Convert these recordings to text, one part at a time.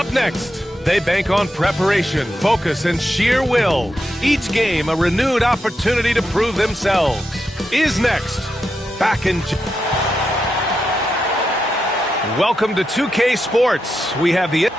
Up next, they bank on preparation, focus, and sheer will. Each game a renewed opportunity to prove themselves. Is next. Back in... Welcome to 2K Sports. We have the...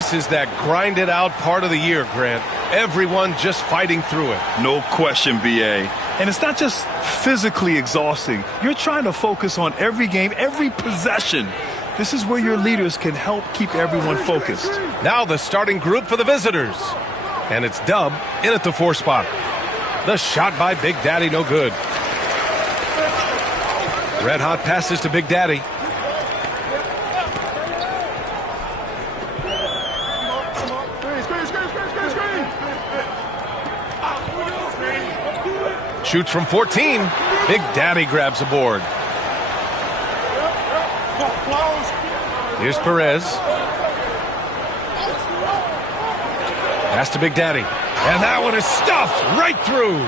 This is that grinded out part of the year, Grant. Everyone just fighting through it. No question, BA. And it's not just physically exhausting. You're trying to focus on every game, every possession. This is where your leaders can help keep everyone focused. Now the starting group for the visitors. And it's Dub in at the 4 spot. The shot by Big Daddy, no good. Red hot passes to Big Daddy. Shoots from 14. Big Daddy grabs a board. Here's Perez. Pass to Big Daddy. And that one is stuffed right through.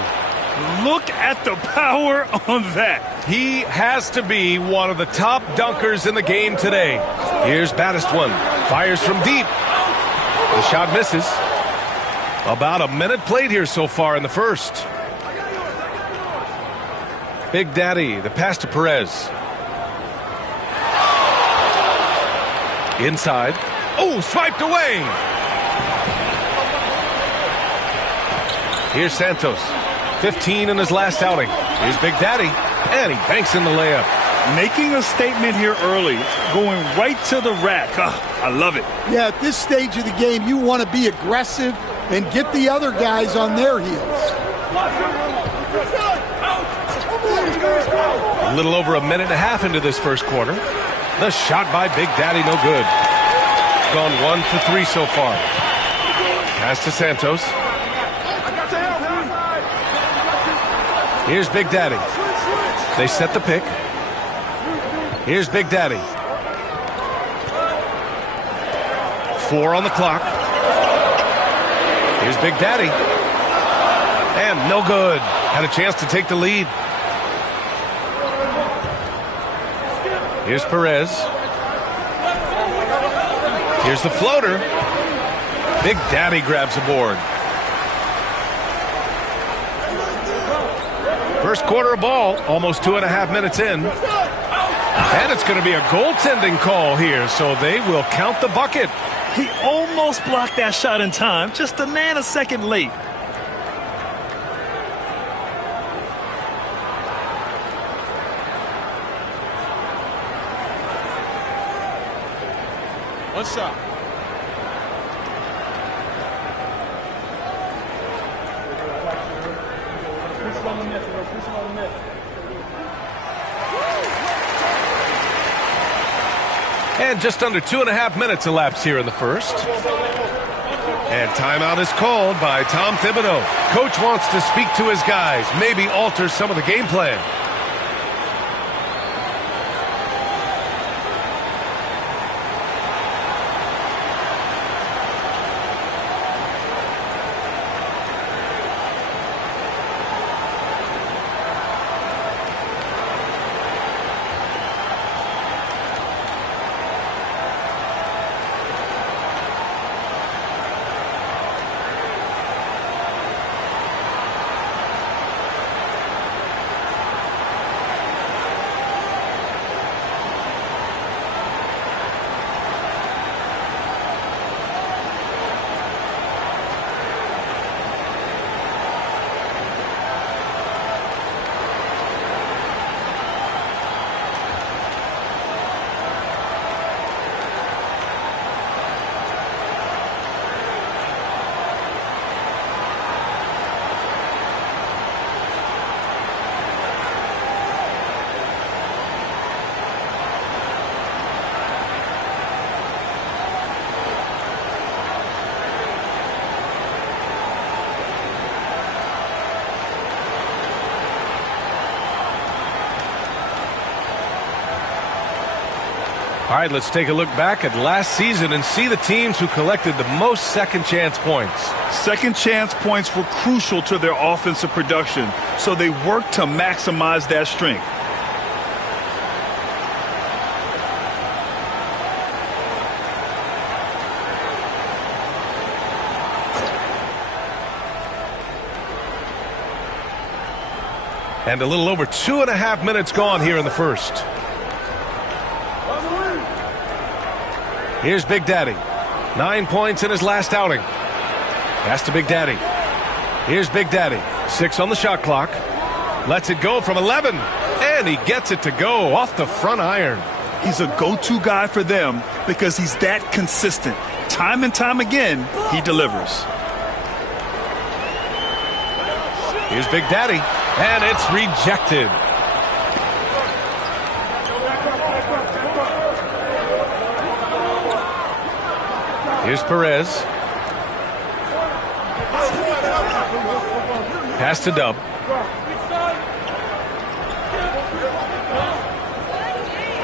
Look at the power on that. He has to be one of the top dunkers in the game today. Here's Baddest one. Fires from deep. The shot misses. About a minute played here so far in the first. Big Daddy, the pass to Perez. Inside. Oh, swiped away. Here's Santos. 15 in his last outing. Here's Big Daddy. And he banks in the layup. Making a statement here early. Going right to the rack. I love it. Yeah, at this stage of the game, you want to be aggressive and get the other guys on their heels. A little over a minute and a half into this first quarter. The shot by Big Daddy, no good. Gone 1 for 3 so far. Pass to Santos. Here's Big Daddy. They set the pick. Here's Big Daddy. 4 on the clock. Here's Big Daddy. And no good. Had a chance to take the lead. Here's Perez. Here's the floater. Big Daddy grabs a board. First quarter of ball, almost 2.5 minutes in. And it's going to be a goaltending call here, so they will count the bucket. He almost blocked that shot in time, just a nanosecond late. What's up? And just under 2.5 minutes elapsed here in the first. And timeout is called by Tom Thibodeau. Coach wants to speak to his guys, maybe alter some of the game plan. All right, let's take a look back at last season and see the teams who collected the most second chance points. Second chance points were crucial to their offensive production, so they worked to maximize that strength. And a little over 2.5 minutes gone here in the first. Here's Big Daddy. 9 points in his last outing. Pass to Big Daddy. Here's Big Daddy. 6 on the shot clock. Lets it go from 11. And he gets it to go off the front iron. He's a go-to guy for them because he's that consistent. Time and time again, he delivers. Here's Big Daddy. And it's rejected. Here's Perez. Pass to Dub.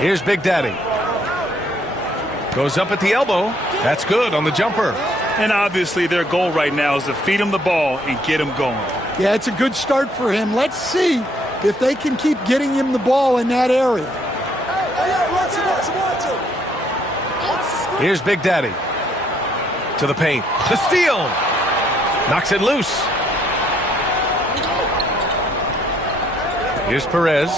Here's Big Daddy. Goes up at the elbow. That's good on the jumper. And obviously their goal right now is to feed him the ball and get him going. Yeah, it's a good start for him. Let's see if they can keep getting him the ball in that area. Here's Big Daddy. To the paint. The steal. Knocks it loose. Here's Perez.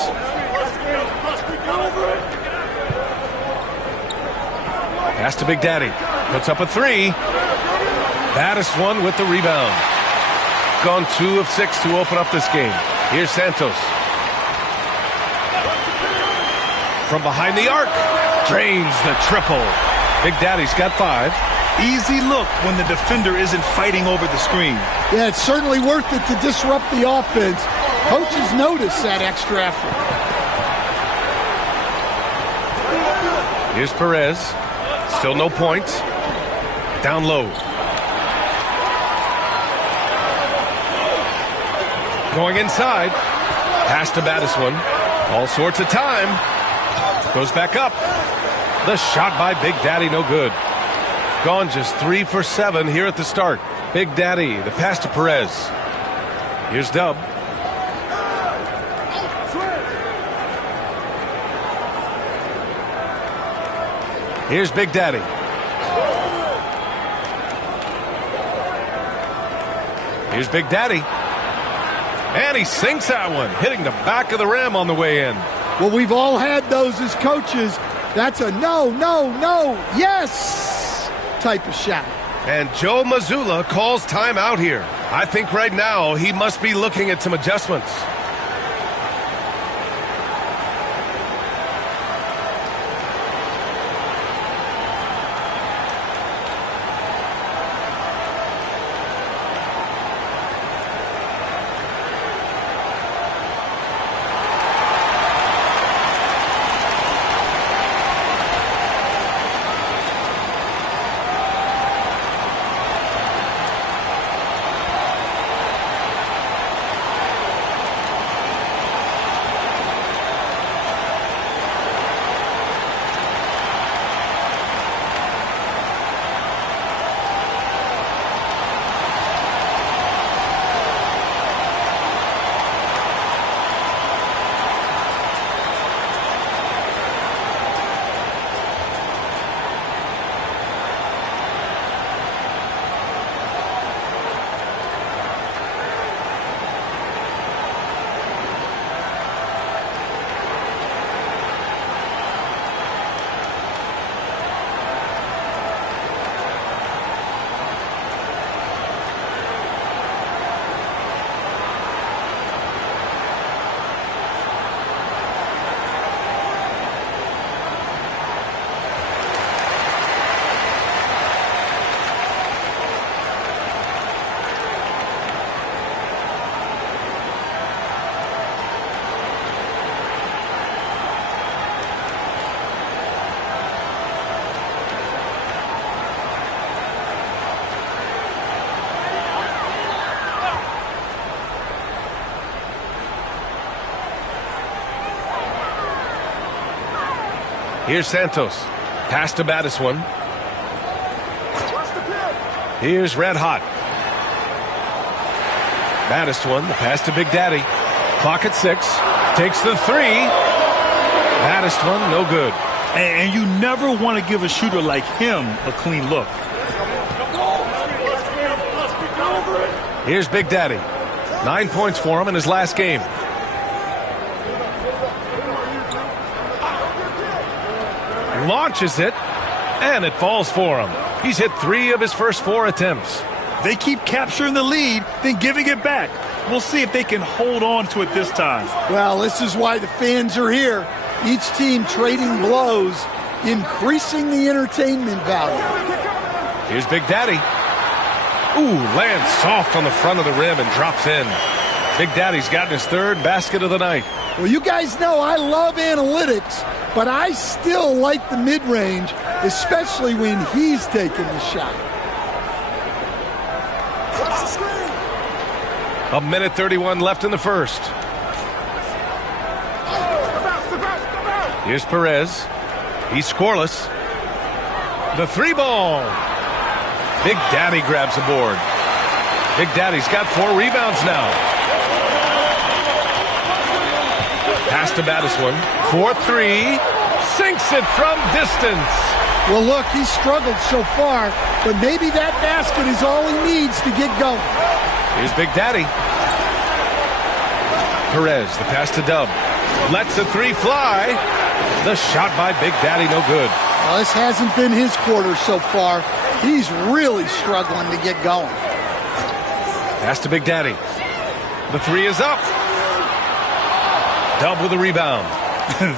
Pass to Big Daddy. Puts up a 3. Baddest one with the rebound. Gone 2 of 6 to open up this game. Here's Santos. From behind the arc. Drains the triple. Big Daddy's got 5. Easy look when the defender isn't fighting over the screen. Yeah, it's certainly worth it to disrupt the offense. Coaches notice that extra effort. Here's Perez. Still no points. Down low. Going inside. Pass to Baddest-One. All sorts of time. Goes back up. The shot by Big Daddy, no good. Gone just 3 for 7 here at the start. Big Daddy, the pass to Perez. Here's Dub. Here's Big Daddy. Here's Big Daddy. And he sinks that one, hitting the back of the rim on the way in. Well, we've all had those as coaches. That's a no, no, no, yes type of shot. And Joe Mazzulla calls timeout here. I think right now he must be looking at some adjustments. Here's Santos. Pass to Baddest one. Here's Red Hot. Baddest one. The pass to Big Daddy. Clock at 6. Takes the 3. Baddest one. No good. And you never want to give a shooter like him a clean look. Here's Big Daddy. 9 points for him in his last game. Launches it, and it falls for him. He's hit 3 of his first 4 attempts. They keep capturing the lead, then giving it back. We'll see if they can hold on to it this time. Well, this is why the fans are here. Each team trading blows, increasing the entertainment value. Here's Big Daddy. Ooh, lands soft on the front of the rim and drops in. Big Daddy's gotten his 3rd basket of the night. Well, you guys know I love analytics, but I still like the mid-range, especially when he's taking the shot. A minute 31 left in the first. Here's Perez. He's scoreless. The 3-ball. Big Daddy grabs the board. Big Daddy's got 4 rebounds now. Pass to Baddest one. 4-3. Sinks it from distance. Well, look, he's struggled so far, but maybe that basket is all he needs to get going. Here's Big Daddy. Perez, the pass to Dub. Lets the 3 fly. The shot by Big Daddy, no good. Well, this hasn't been his quarter so far. He's really struggling to get going. Pass to Big Daddy. The 3 is up. Dub with a rebound.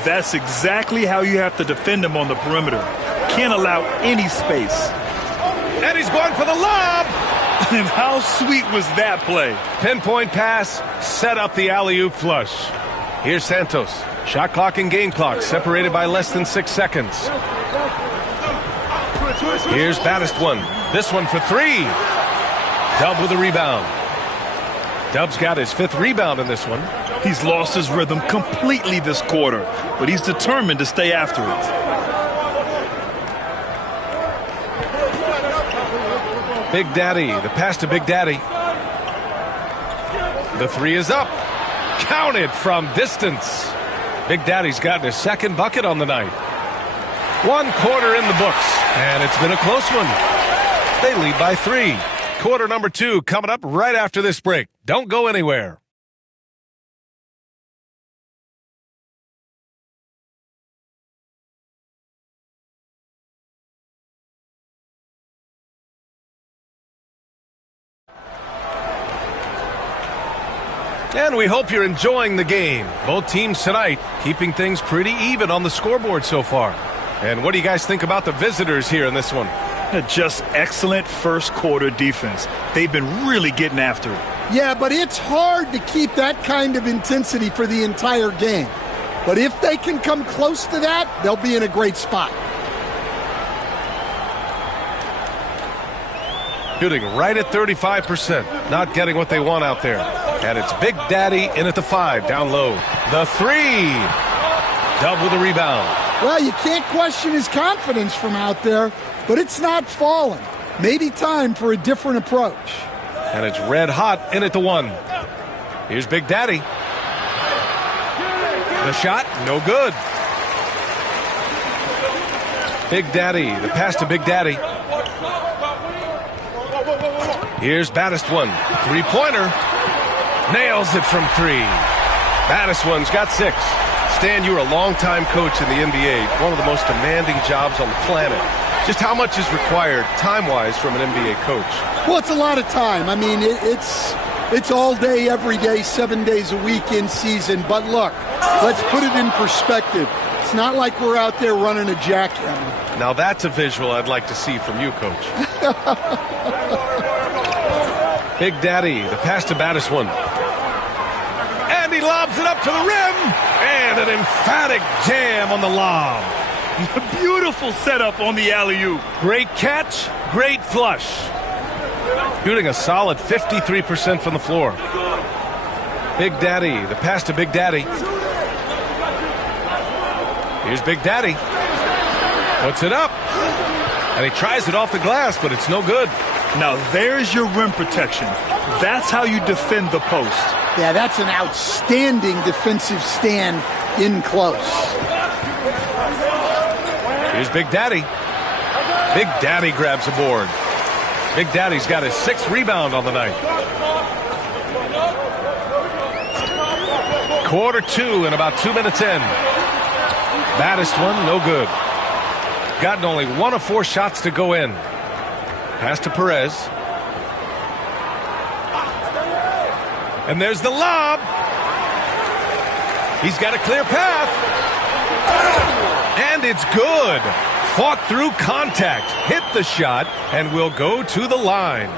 That's exactly how you have to defend him on the perimeter. Can't allow any space. And he's going for the lob. And how sweet was that play? Pinpoint pass, set up the alley-oop flush. Here's Santos. Shot clock and game clock separated by less than 6 seconds. Here's Baddest one. This one for 3. Dub with a rebound. Dub's got his 5th rebound in this one. He's lost his rhythm completely this quarter, but he's determined to stay after it. Big Daddy, the pass to Big Daddy. The 3 is up. Counted from distance. Big Daddy's gotten his 2nd bucket on the night. 1 quarter in the books, and it's been a close one. They lead by 3. Quarter number 2 coming up right after this break. Don't go anywhere. And we hope you're enjoying the game. Both teams tonight keeping things pretty even on the scoreboard so far. And what do you guys think about the visitors here in this one? Just excellent first quarter defense. They've been really getting after it. Yeah, but it's hard to keep that kind of intensity for the entire game. But if they can come close to that, they'll be in a great spot. Shooting right at 35%. Not getting what they want out there. And it's Big Daddy in at the 5, down low. The 3. Dub with a rebound. Well, you can't question his confidence from out there, but it's not falling. Maybe time for a different approach. And it's Red Hot in at the 1. Here's Big Daddy. The shot, no good. Big Daddy, the pass to Big Daddy. Here's Baddest one. 3-pointer. Nails it from 3. Baddest one's got 6. Stan, you're a longtime coach in the NBA, one of the most demanding jobs on the planet. Just how much is required time-wise from an NBA coach? Well, it's a lot of time. I mean, it's all day, every day, 7 days a week in season. But look, let's put it in perspective. It's not like we're out there running a jackhammer. Now that's a visual I'd like to see from you, Coach. Big Daddy, the pass to Baddest one. And he lobs it up to the rim. And an emphatic jam on the lob. Beautiful setup on the alley-oop. Great catch, great flush. Shooting a solid 53% from the floor. Big Daddy, the pass to Big Daddy. Here's Big Daddy. Puts it up. And he tries it off the glass, but it's no good. Now there's your rim protection. That's how you defend the post. Yeah, that's an outstanding defensive stand in close. Here's Big Daddy. Big Daddy grabs the board. Big Daddy's got his 6th rebound on the night. Quarter 2 and about 2 minutes in. Baddest one, no good. Gotten only 1 of 4 shots to go in. Pass to Perez. And there's the lob. He's got a clear path. And it's good. Fought through contact, hit the shot, and will go to the line.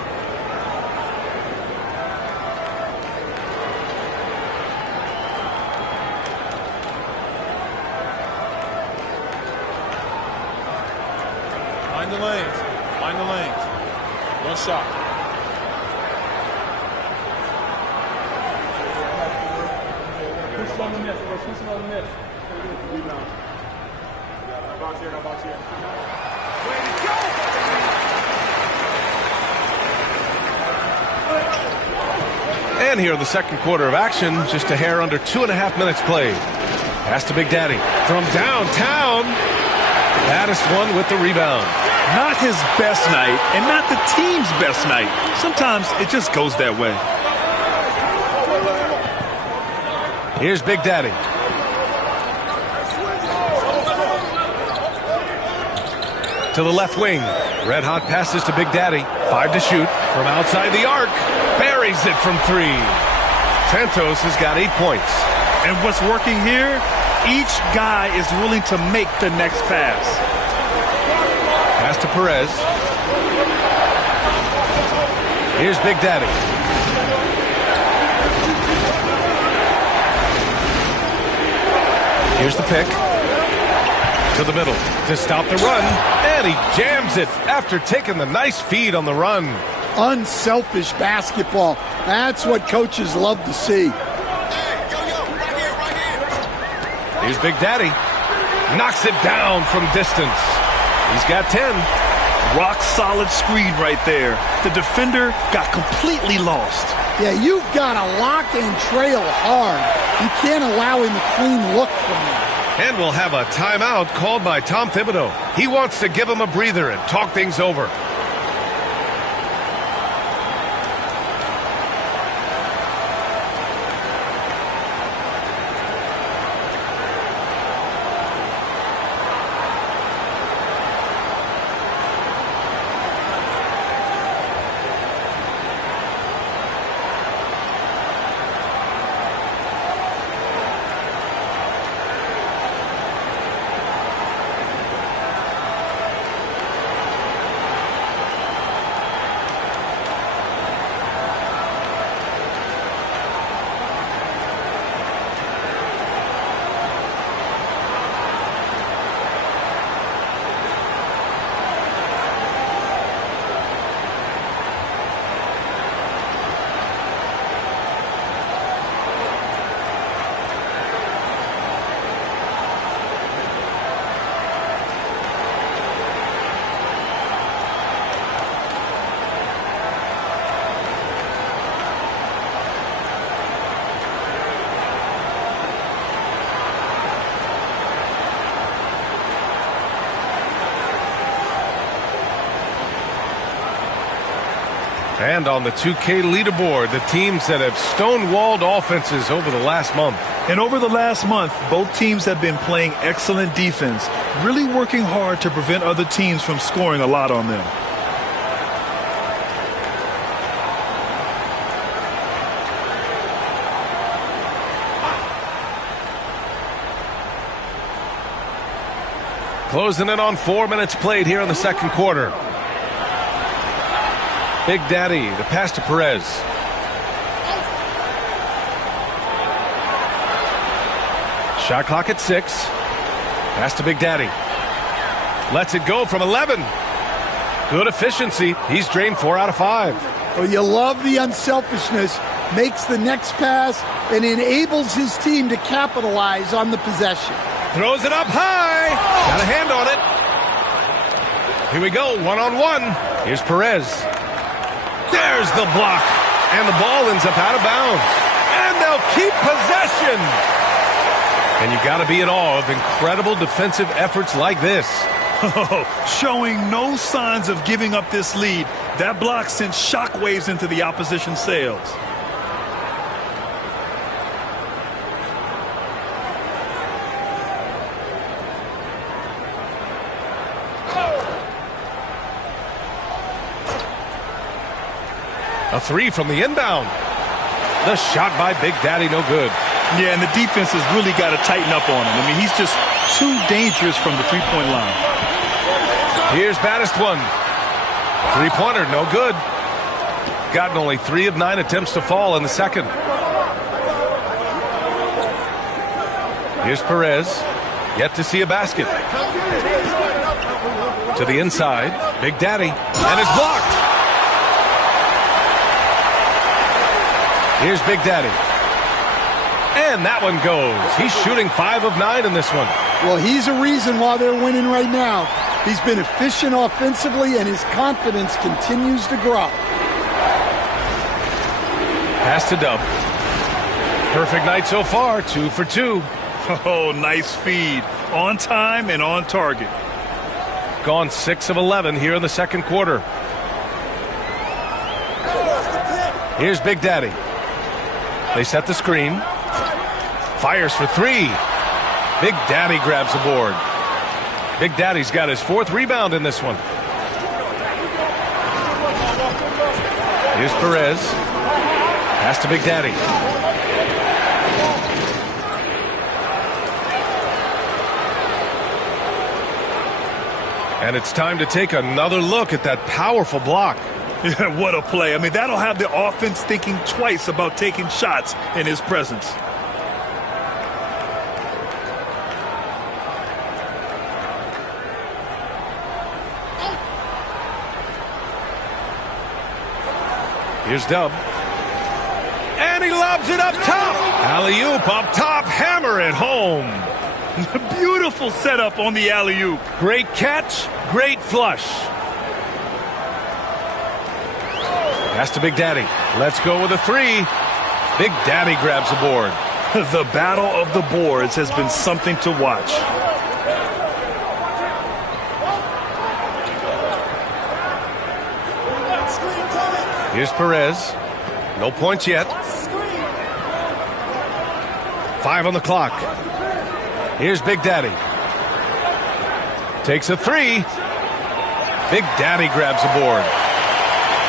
Find the lanes. Find the lanes. One shot. Push on the miss. Push on the miss. Rebound. Box here, box here. Way to go! And here in the second quarter of action, just a hair under 2.5 minutes played. Pass to Big Daddy from downtown. Baddest one with the rebound. Not his best night and not the team's best night. Sometimes it just goes that way. Here's Big Daddy. To the left wing. Red hot passes to Big Daddy. 5 to shoot from outside the arc. Buries it from 3. Santos has got 8 points. And what's working here? Each guy is willing to make the next pass. Pass to Perez. Here's Big Daddy. Here's the pick. To the middle to stop the run. And he jams it after taking the nice feed on the run. Unselfish basketball. That's what coaches love to see. Here's Big Daddy. Knocks it down from distance. He's got 10. Rock solid screen right there. The defender got completely lost. Yeah, you've got to lock and trail hard. You can't allow him a clean look from that. And we'll have a timeout called by Tom Thibodeau. He wants to give him a breather and talk things over. And on the 2K leaderboard, the teams that have stonewalled offenses over the last month. And over the last month, both teams have been playing excellent defense, really working hard to prevent other teams from scoring a lot on them. Closing in on 4 minutes played here in the second quarter. Big Daddy, the pass to Perez. Shot clock at 6. Pass to Big Daddy. Lets it go from 11. Good efficiency. He's drained 4 out of 5. Well, you love the unselfishness. Makes the next pass and enables his team to capitalize on the possession. Throws it up high. Got a hand on it. Here we go, one-on-one. Here's Perez. There's the block. And the ball ends up out of bounds. And they'll keep possession. And you got to be in awe of incredible defensive efforts like this. Showing no signs of giving up this lead. That block sent shockwaves into the opposition sails. A three from the inbound. The shot by Big Daddy, no good. Yeah, and the defense has really got to tighten up on him. I mean, he's just too dangerous from the three-point line. Here's Baddest one. Three-pointer, no good. Gotten only 3 of 9 attempts to fall in the second. Here's Perez. Yet to see a basket. To the inside. Big Daddy. And it's blocked. Here's Big Daddy. And that one goes. He's shooting 5 of 9 in this one. Well, he's a reason why they're winning right now. He's been efficient offensively, and his confidence continues to grow. Pass to Dub. Perfect night so far, 2 for 2. Oh, nice feed. On time and on target. Gone 6 of 11 here in the second quarter. Here's Big Daddy. They set the screen. Fires for 3. Big Daddy grabs the board. Big Daddy's got his 4th rebound in this one. Here's Perez. Pass to Big Daddy. And it's time to take another look at that powerful block. Yeah, what a play. I mean, that'll have the offense thinking twice about taking shots in his presence. Here's Dub. And he lobs it up top. Alley-oop up top. Hammer it home. Beautiful setup on the alley-oop. Great catch. Great flush. Pass to Big Daddy. Let's go with a 3. Big Daddy grabs the board. The battle of the boards has been something to watch. Here's Perez. No points yet. 5 on the clock. Here's Big Daddy. Takes a 3. Big Daddy grabs the board.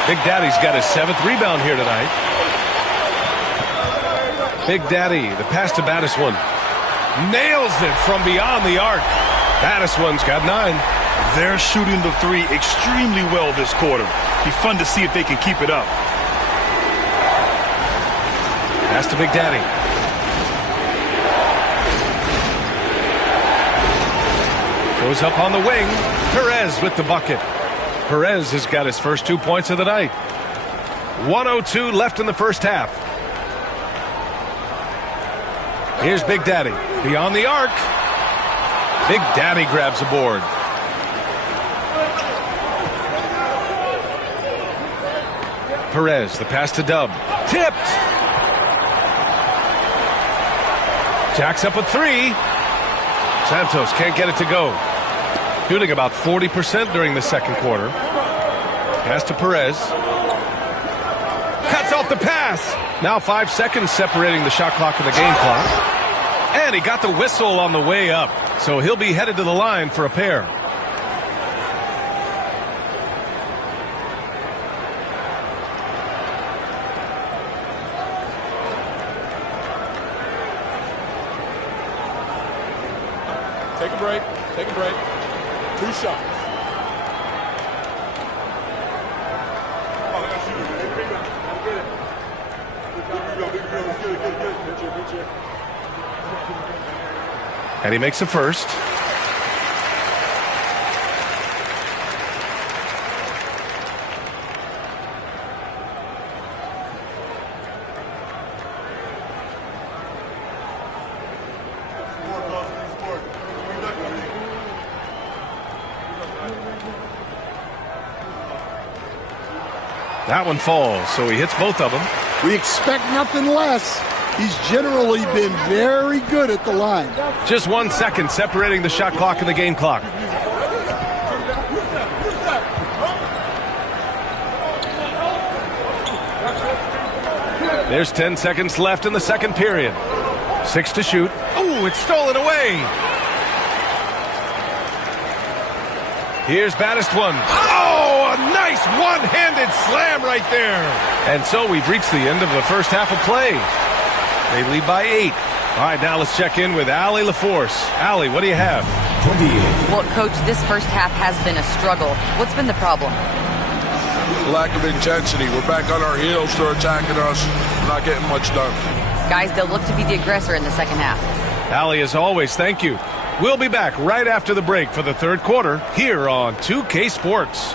Big Daddy's got his 7th rebound here tonight. Big Daddy, the pass to Baddest one. Nails it from beyond the arc. Baddest one's got 9. They're shooting the 3 extremely well this quarter. Be fun to see if they can keep it up. Pass to Big Daddy. Goes up on the wing. Perez with the bucket. Perez has got his first 2 points of the night. 1:02 left in the first half. Here's Big Daddy. Beyond the arc. Big Daddy grabs the board. Perez, the pass to Dub. Tipped. Jacks up a 3. Santos can't get it to go. Shooting about 40% during the second quarter. Pass to Perez. Cuts off the pass. Now 5 seconds separating the shot clock and the game clock. And he got the whistle on the way up. So he'll be headed to the line for a pair. Take a break. Take a break. 2 shots. And he makes the first. That one falls, so he hits both of them. We expect nothing less. He's generally been very good at the line. Just 1 second separating the shot clock and the game clock. There's 10 seconds left in the second period. 6 to shoot. Oh, it's stolen away. Here's Baddest one. Oh, a nice one-handed slam right there. And so we've reached the end of the first half of play. They lead by 8. All right, now let's check in with Allie LaForce. Allie, what do you have? 28. Well, Coach, this first half has been a struggle. What's been the problem? Lack of intensity. We're back on our heels. They're attacking us. We're not getting much done. Guys, they'll look to be the aggressor in the second half. Allie, as always, thank you. We'll be back right after the break for the third quarter here on 2K Sports.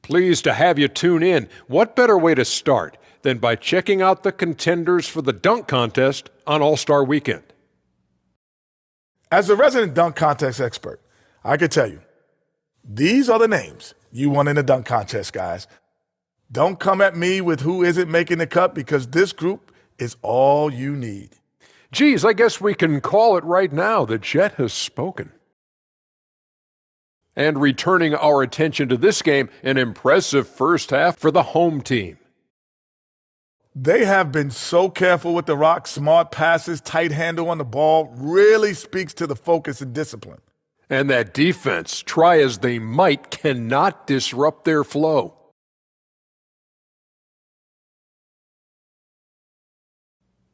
Pleased to have you tune in. What better way to start than by checking out the contenders for the dunk contest on All-Star Weekend? As a resident dunk contest expert, I can tell you, these are the names you want in the dunk contest, guys. Don't come at me with who isn't making the cut, because this group is all you need. Geez, I guess we can call it right now that Jet has spoken. And returning our attention to this game, an impressive first half for the home team. They have been so careful with the rock. Smart passes, tight handle on the ball, really speaks to the focus and discipline. And that defense, try as they might, cannot disrupt their flow.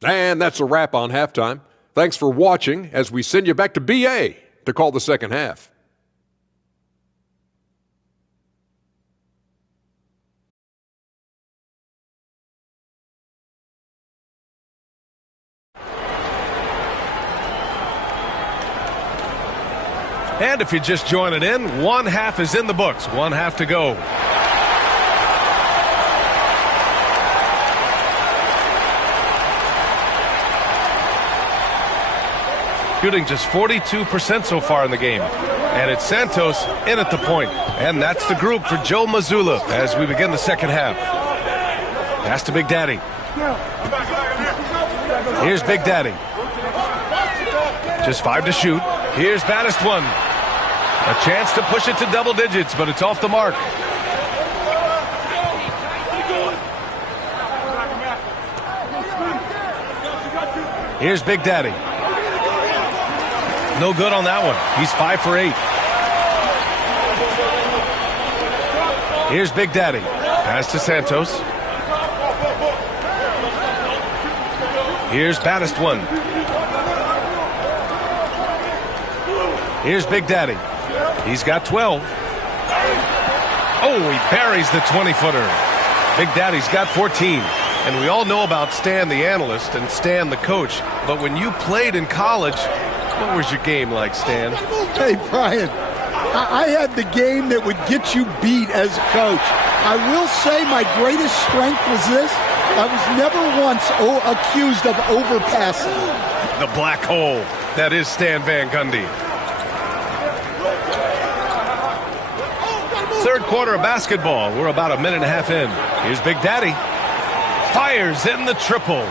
And that's a wrap on halftime. Thanks for watching as we send you back to BA to call the second half. And if you're just joining in, one half is in the books. One half to go. Shooting just 42% so far in the game. And it's Santos in at the point. And that's the group for Joe Mazzulla as we begin the second half. Pass to Big Daddy. Here's Big Daddy. Just 5 to shoot. Here's Baddest one. A chance to push it to double digits, but it's off the mark. Here's Big Daddy. No good on that one. He's 5 for 8. Here's Big Daddy. Pass to Santos. Here's Baddest one. Here's Big Daddy. He's got 12. Oh, he buries the 20-footer. Big Daddy's got 14. And we all know about Stan the analyst and Stan the coach. But when you played in college, what was your game like, Stan? Hey, Brian, I had the game that would get you beat as a coach. I will say my greatest strength was this. I was never once accused of overpassing. The black hole. That is Stan Van Gundy. Third quarter of basketball. We're about a minute and a half in. Here's Big Daddy. Fires in the triple.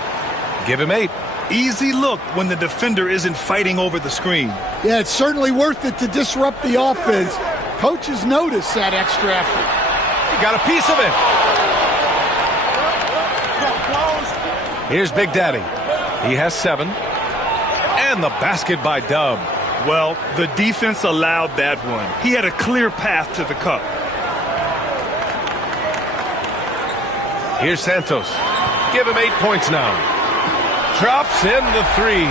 Give him 8. Easy look when the defender isn't fighting over the screen. Yeah, it's certainly worth it to disrupt the offense. Coaches notice that extra effort. He got a piece of it. Here's Big Daddy. He has 7. And the basket by Dub. Well, the defense allowed that one. He had a clear path to the cup. Here's Santos. Give him 8 points now. Drops in the 3.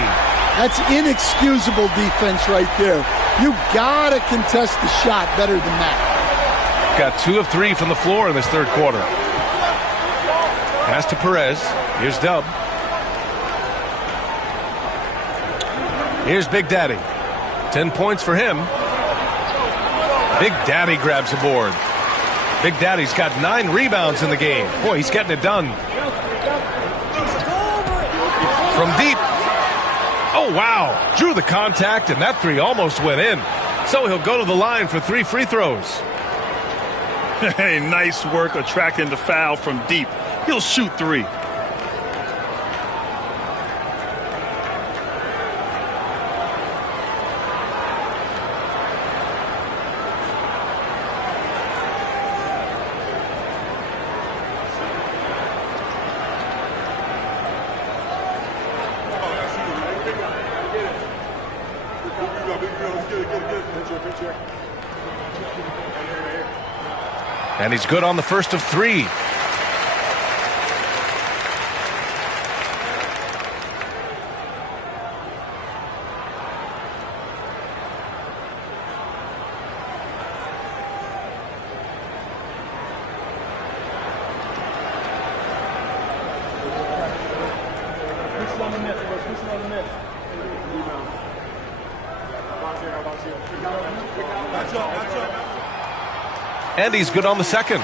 That's inexcusable defense right there. You gotta contest the shot better than that. Got 2 of 3 from the floor in this third quarter. Pass to Perez. Here's Dub. Here's Big Daddy. 10 points for him. Big Daddy grabs a board. Big Daddy's got 9 rebounds in the game. Boy, he's getting it done. from deep. Oh, wow. Drew the contact, and that three almost went in. So he'll go to the line for 3 free throws. Hey, nice work attracting the foul from deep. He'll shoot 3. And he's good on the first of 3. And he's good on the second.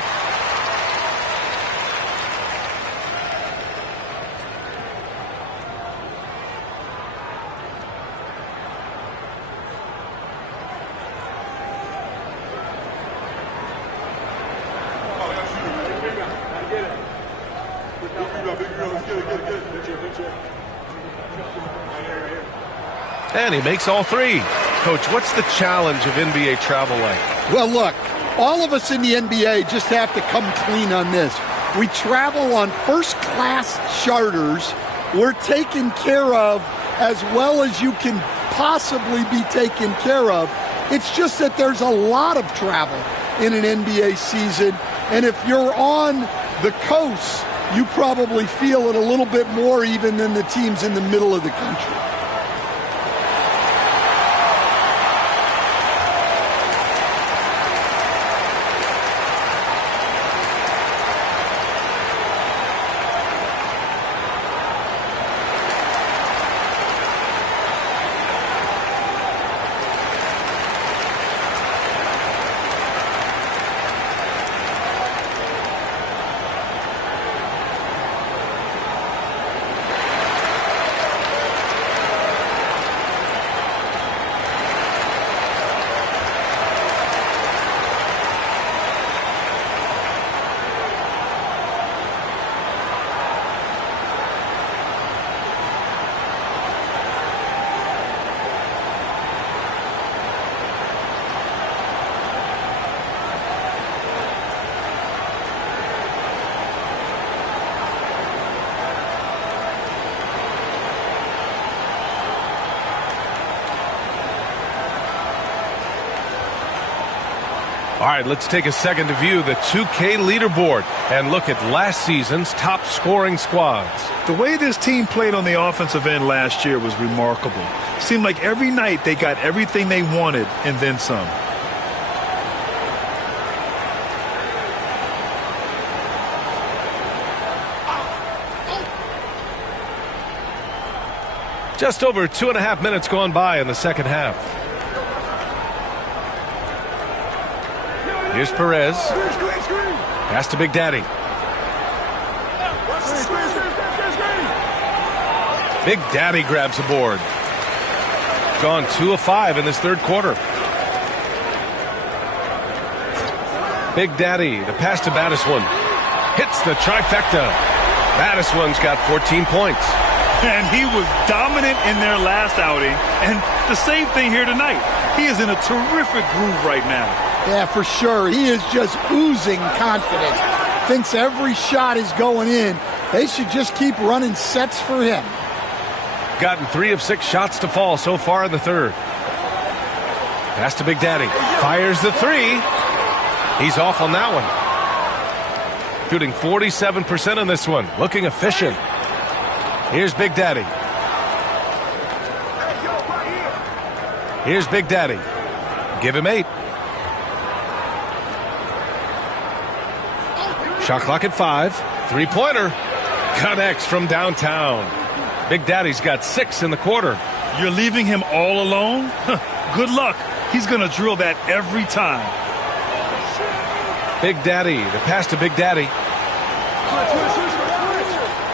And he makes all 3. Coach, what's the challenge of NBA travel like? Well, look, all of us in the NBA just have to come clean on this. We travel on first-class charters. We're taken care of as well as you can possibly be taken care of. It's just that there's a lot of travel in an NBA season, and if you're on the coast, you probably feel it a little bit more even than the teams in the middle of the country. All right, let's take a second to view the 2K leaderboard and look at last season's top scoring squads. The way this team played on the offensive end last year was remarkable. Seemed like every night they got everything they wanted and then some. Just over 2.5 minutes gone by in the second half. Here's Perez. Pass to Big Daddy. Big Daddy grabs a board. Gone 2 of 5 in this third quarter. Big Daddy, the pass to Battiswan. Hits the trifecta. Battiswan's got 14 points. And he was dominant in their last outing. And the same thing here tonight. He is in a terrific groove right now. Yeah, for sure. He is just oozing confidence. Thinks every shot is going in. They should just keep running sets for him. Gotten 3 of 6 shots to fall so far in the third. Pass to Big Daddy. Fires the 3. He's off on that one. Shooting 47% on this one. Looking efficient. Here's Big Daddy. Here's Big Daddy. Give him 8. Shot clock at 5. 3-pointer. Connects from downtown. Big Daddy's got 6 in the quarter. You're leaving him all alone? Good luck. He's going to drill that every time. Big Daddy. The pass to Big Daddy.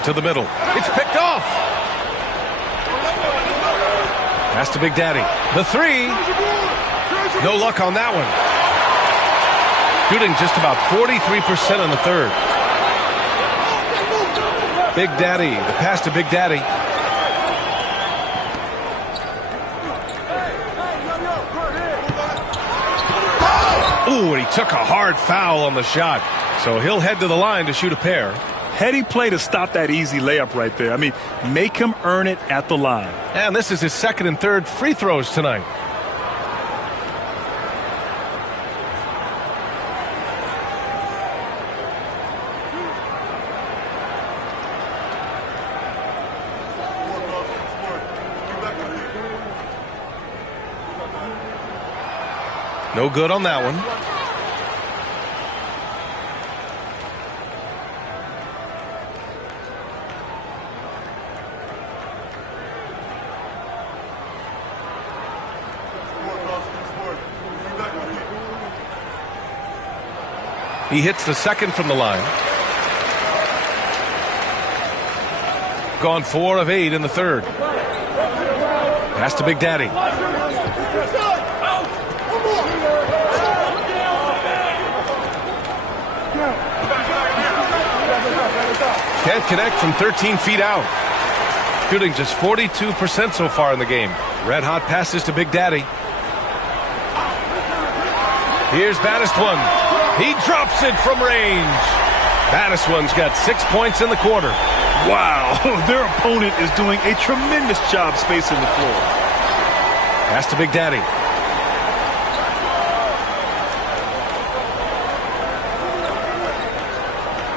To the middle. It's picked off. Pass to Big Daddy. The three. No luck on that one. Shooting just about 43% in the third. Big Daddy. The pass to Big Daddy. Ooh, and he took a hard foul on the shot. So he'll head to the line to shoot a pair. Heady play to stop that easy layup right there. I mean, make him earn it at the line. And this is his second and third free throws tonight. No good on that one. He hits the second from the line. Gone 4 of 8 in the third. Pass to Big Daddy. Can't connect from 13 feet out. Shooting just 42% so far in the game. Red hot passes to Big Daddy. Here's Baddest One. He drops it from range. Baddest One's got 6 points in the quarter. Wow, their opponent is doing a tremendous job spacing the floor. Pass to Big Daddy.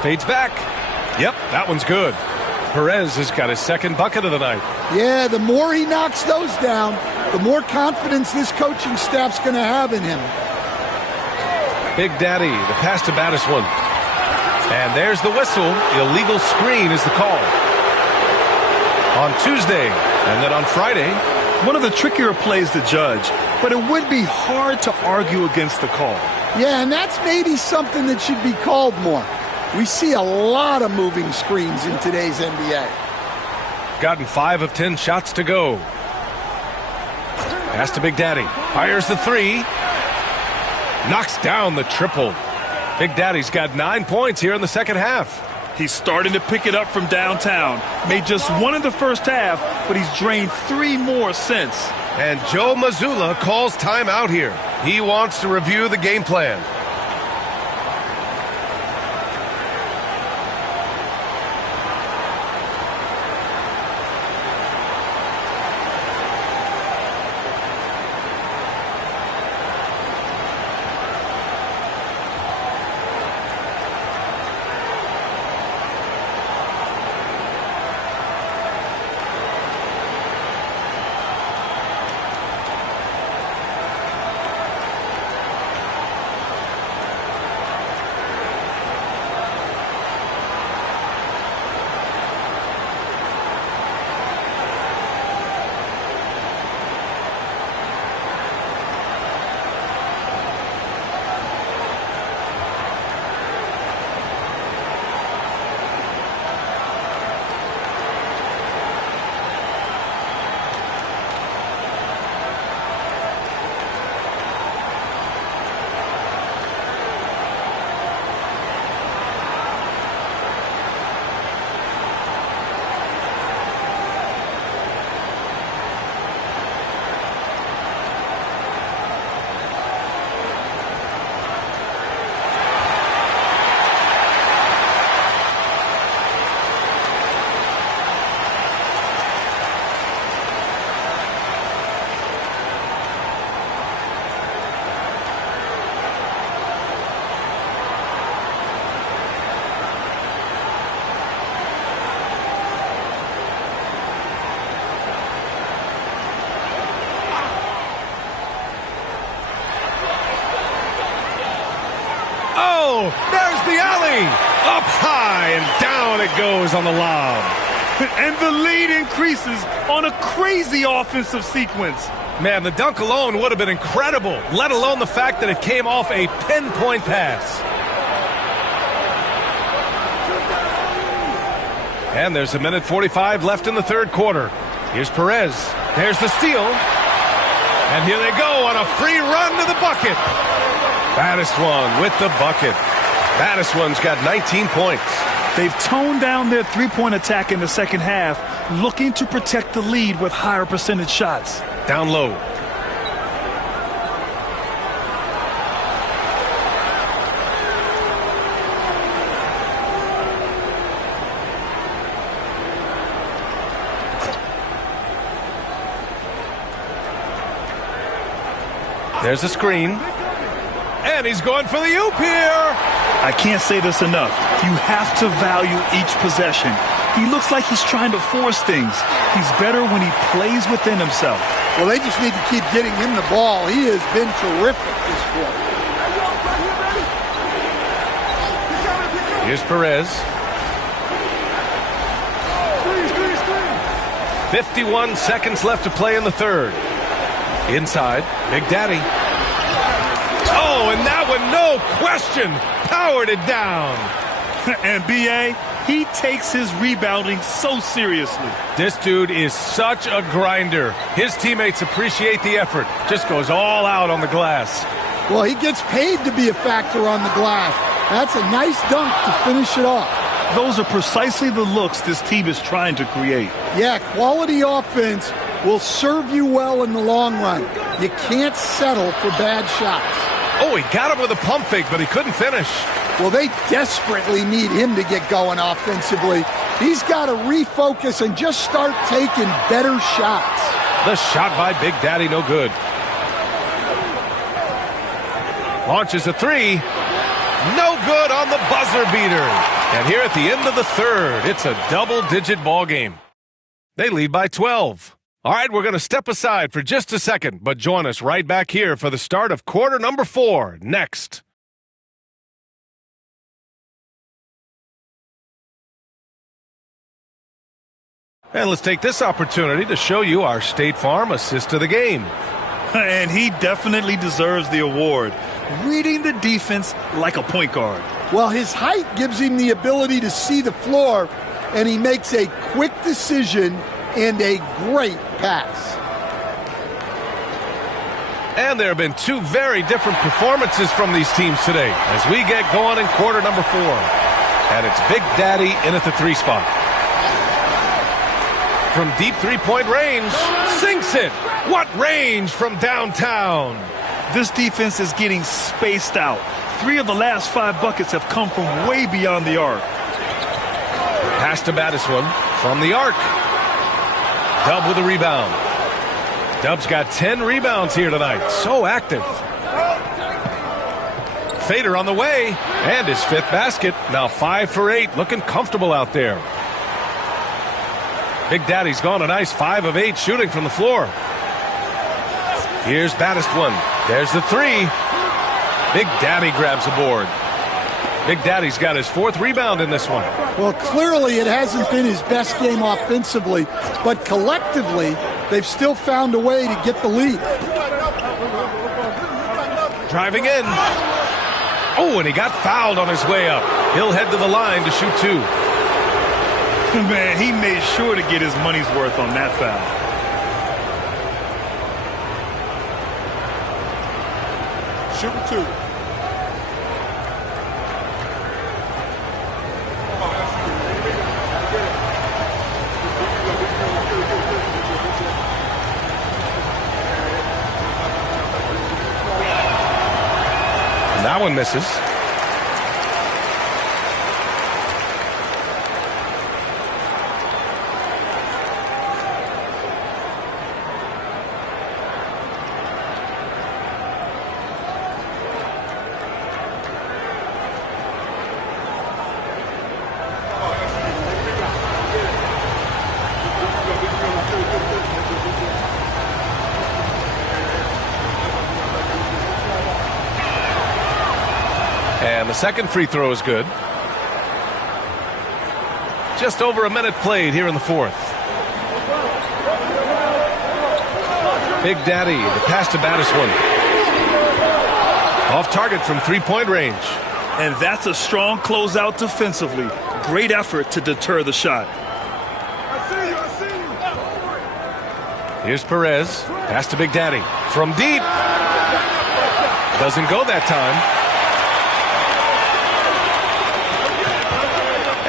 Fades back. Yep, that one's good. Perez has got his second bucket of the night. Yeah, the more he knocks those down, the more confidence this coaching staff's going to have in him. Big Daddy, the pass to Baddest One. And there's the whistle. Illegal screen is the call. On Tuesday, and then on Friday. One of the trickier plays to judge, but it would be hard to argue against the call. Yeah, and that's maybe something that should be called more. We see a lot of moving screens in today's NBA. Gotten 5 of 10 shots to go. Pass to Big Daddy. Fires the three. Knocks down the triple. Big Daddy's got 9 points here in the second half. He's starting to pick it up from downtown. Made just 1 in the first half, but he's drained 3 more since. And Joe Mazzulla calls timeout here. He wants to review the game plan. There's the alley. Up high and down it goes on the lob. And the lead increases on a crazy offensive sequence. Man, the dunk alone would have been incredible, let alone the fact that it came off a pinpoint pass. And there's 1:45 left in the third quarter. Here's Perez. There's the steal. And here they go on a free run to the bucket. Baddest one with the bucket. Baddest one's got 19 points. They've toned down their three-point attack in the second half, looking to protect the lead with higher percentage shots. Down low. There's a screen. And he's going for the oop here. I can't say this enough. You have to value each possession. He looks like he's trying to force things. He's better when he plays within himself. Well, they just need to keep getting him the ball. He has been terrific this quarter. Here's Perez. 51 seconds left to play in the third. Inside, Big Daddy. Oh, and that one, no question, powered it down. And B.A., he takes his rebounding so seriously. This dude is such a grinder. His teammates appreciate the effort. Just goes all out on the glass. Well, he gets paid to be a factor on the glass. That's a nice dunk to finish it off. Those are precisely the looks this team is trying to create. Yeah, quality offense will serve you well in the long run. You can't settle for bad shots. Oh, he got him with a pump fake, but he couldn't finish. Well, they desperately need him to get going offensively. He's got to refocus and just start taking better shots. The shot by Big Daddy, no good. Launches a three. No good on the buzzer beater. And here at the end of the third, it's a double-digit ball game. They lead by 12. All right, we're going to step aside for just a second, but join us right back here for the start of quarter number 4 next. And let's take this opportunity to show you our State Farm assist to the game. And he definitely deserves the award. Reading the defense like a point guard. Well, his height gives him the ability to see the floor, and he makes a quick decision and a great pass. And there have been two very different performances from these teams today as we get going in quarter number 4. And it's Big Daddy in at the 3 spot. From deep three-point range, sinks it. What range from downtown? This defense is getting spaced out. 3 of the last 5 buckets have come from way beyond the arc. Pass to Baddest one from the arc. Dub with a rebound. Dub's got 10 rebounds here tonight. So active. Fader on the way. And his 5th basket. Now 5 for 8. Looking comfortable out there. Big Daddy's gone a nice 5 of 8 shooting from the floor. Here's Baddest one. There's the 3. Big Daddy grabs the board. Big Daddy's got his 4th rebound in this one. Well, clearly it hasn't been his best game offensively, but collectively, they've still found a way to get the lead. Driving in. Oh, and he got fouled on his way up. He'll head to the line to shoot 2. Man, he made sure to get his money's worth on that foul. Shooting 2. That one misses. And the second free throw is good. Just over a minute played here in the 4th. Big Daddy, the pass to Baddest one. Off target from 3-point range. And that's a strong closeout defensively. Great effort to deter the shot. I see you. Here's Perez. Pass to Big Daddy. From deep. Doesn't go that time.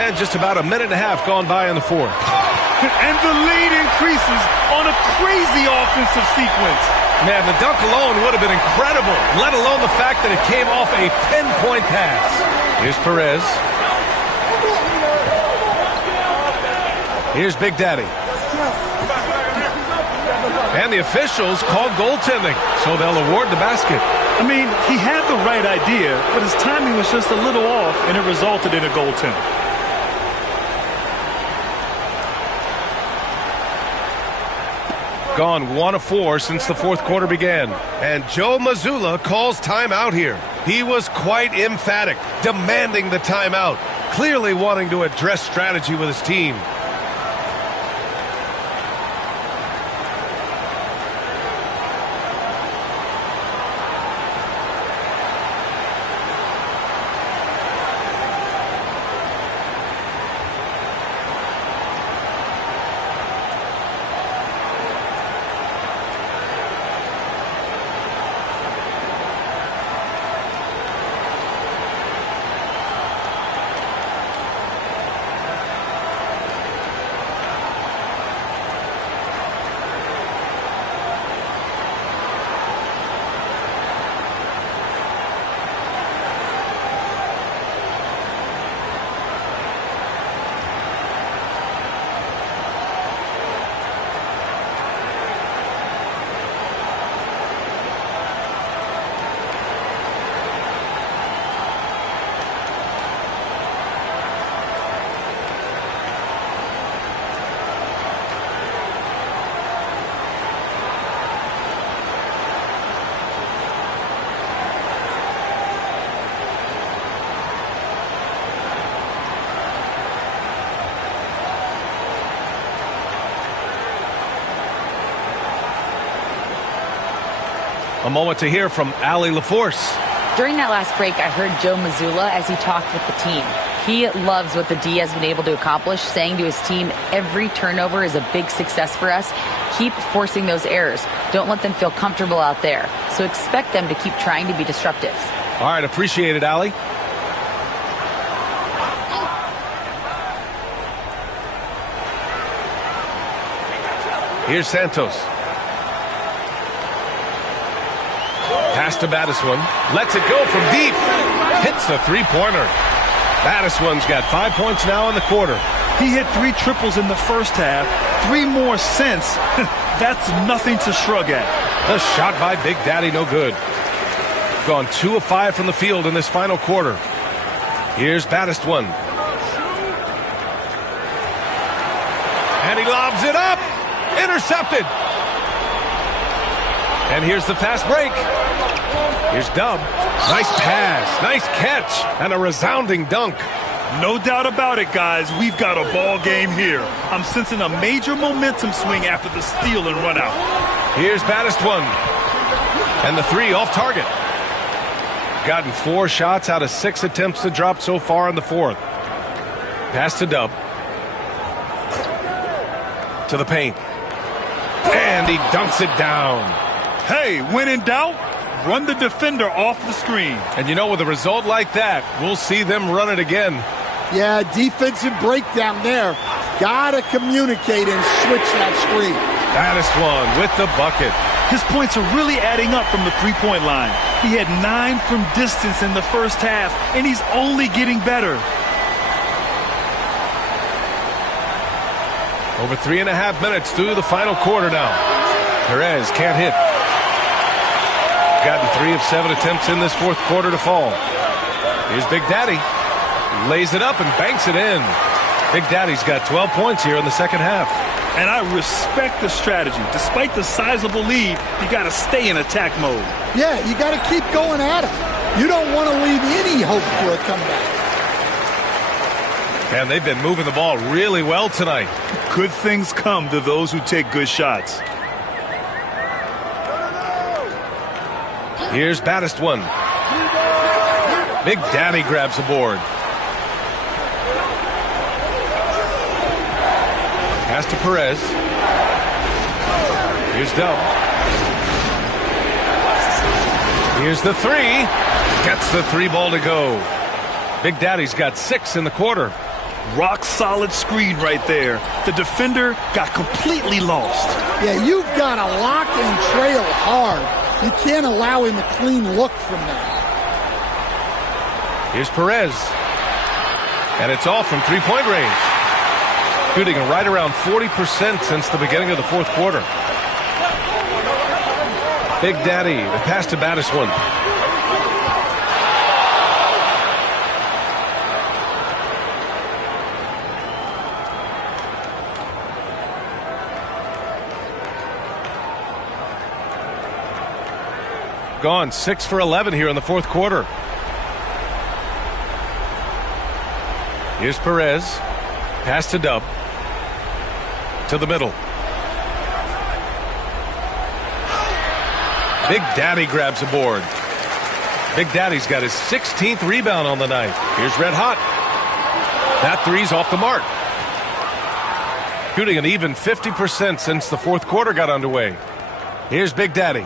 And just about a minute and a half gone by in the fourth. And the lead increases on a crazy offensive sequence. Man, the dunk alone would have been incredible, let alone the fact that it came off a pinpoint pass. Here's Perez. Here's Big Daddy. And the officials called goaltending, so they'll award the basket. I mean, he had the right idea, but his timing was just a little off, and it resulted in a goaltend. Gone 1 of 4 since the fourth quarter began. And Joe Mazzulla calls timeout here. He was quite emphatic, demanding the timeout, clearly wanting to address strategy with his team. A moment to hear from Allie LaForce. During that last break, I heard Joe Mazzulla as he talked with the team. He loves what the D has been able to accomplish, saying to his team, every turnover is a big success for us. Keep forcing those errors. Don't let them feel comfortable out there. So expect them to keep trying to be disruptive. All right, appreciate it, Allie. Here's Santos. Pass to Battiswan. Lets it go from deep. Hits a three-pointer. Battiswan's got 5 points now in the quarter. He hit 3 triples in the first half, 3 more since. That's nothing to shrug at. The shot by Big Daddy, no good. Gone 2 of 5 from the field in this final quarter. Here's Battiswan. And he lobs it up. Intercepted. And here's the fast break. Here's Dub. Nice pass, nice catch, and a resounding dunk. No doubt about it, guys. We've got a ball game here. I'm sensing a major momentum swing after the steal and run out. Here's Battiswan. And the 3 off target. Gotten 4 shots out of 6 attempts to drop so far in the fourth. Pass to Dub. To the paint. And he dunks it down. Hey, when in doubt, run the defender off the screen. And you know, with a result like that, we'll see them run it again. Yeah, defensive breakdown there. Gotta communicate and switch that screen. Battiswan with the bucket. His points are really adding up from the three-point line. He had 9 from distance in the first half, and he's only getting better. Over 3.5 minutes through the final quarter now. Perez can't hit. Gotten 3 of 7 attempts in this fourth quarter to fall. Here's Big Daddy. Lays it up and banks it in. Big Daddy's got 12 points here in the second half. And I respect the strategy. Despite the sizable lead, you got to stay in attack mode. Yeah, you got to keep going at it. You don't want to leave any hope for a comeback. And they've been moving the ball really well tonight. Good things come to those who take good shots. Here's Battiswan. Big Daddy grabs the board. Pass to Perez. Here's Dub. Here's the three. Gets the three ball to go. Big Daddy's got 6 in the quarter. Rock solid screen right there. The defender got completely lost. Yeah, you've got to lock and trail hard. You can't allow him a clean look from that. Here's Perez. And it's all from three-point range. Shooting right around 40% since the beginning of the fourth quarter. Big Daddy, the pass to Battiswan. Gone 6 for 11 here in the fourth quarter. Here's Perez. Pass to Dub. To the middle. Big Daddy grabs a board. Big Daddy's got his 16th rebound on the night. Here's Red Hot. That three's off the mark. Shooting an even 50% since the fourth quarter got underway. Here's Big Daddy.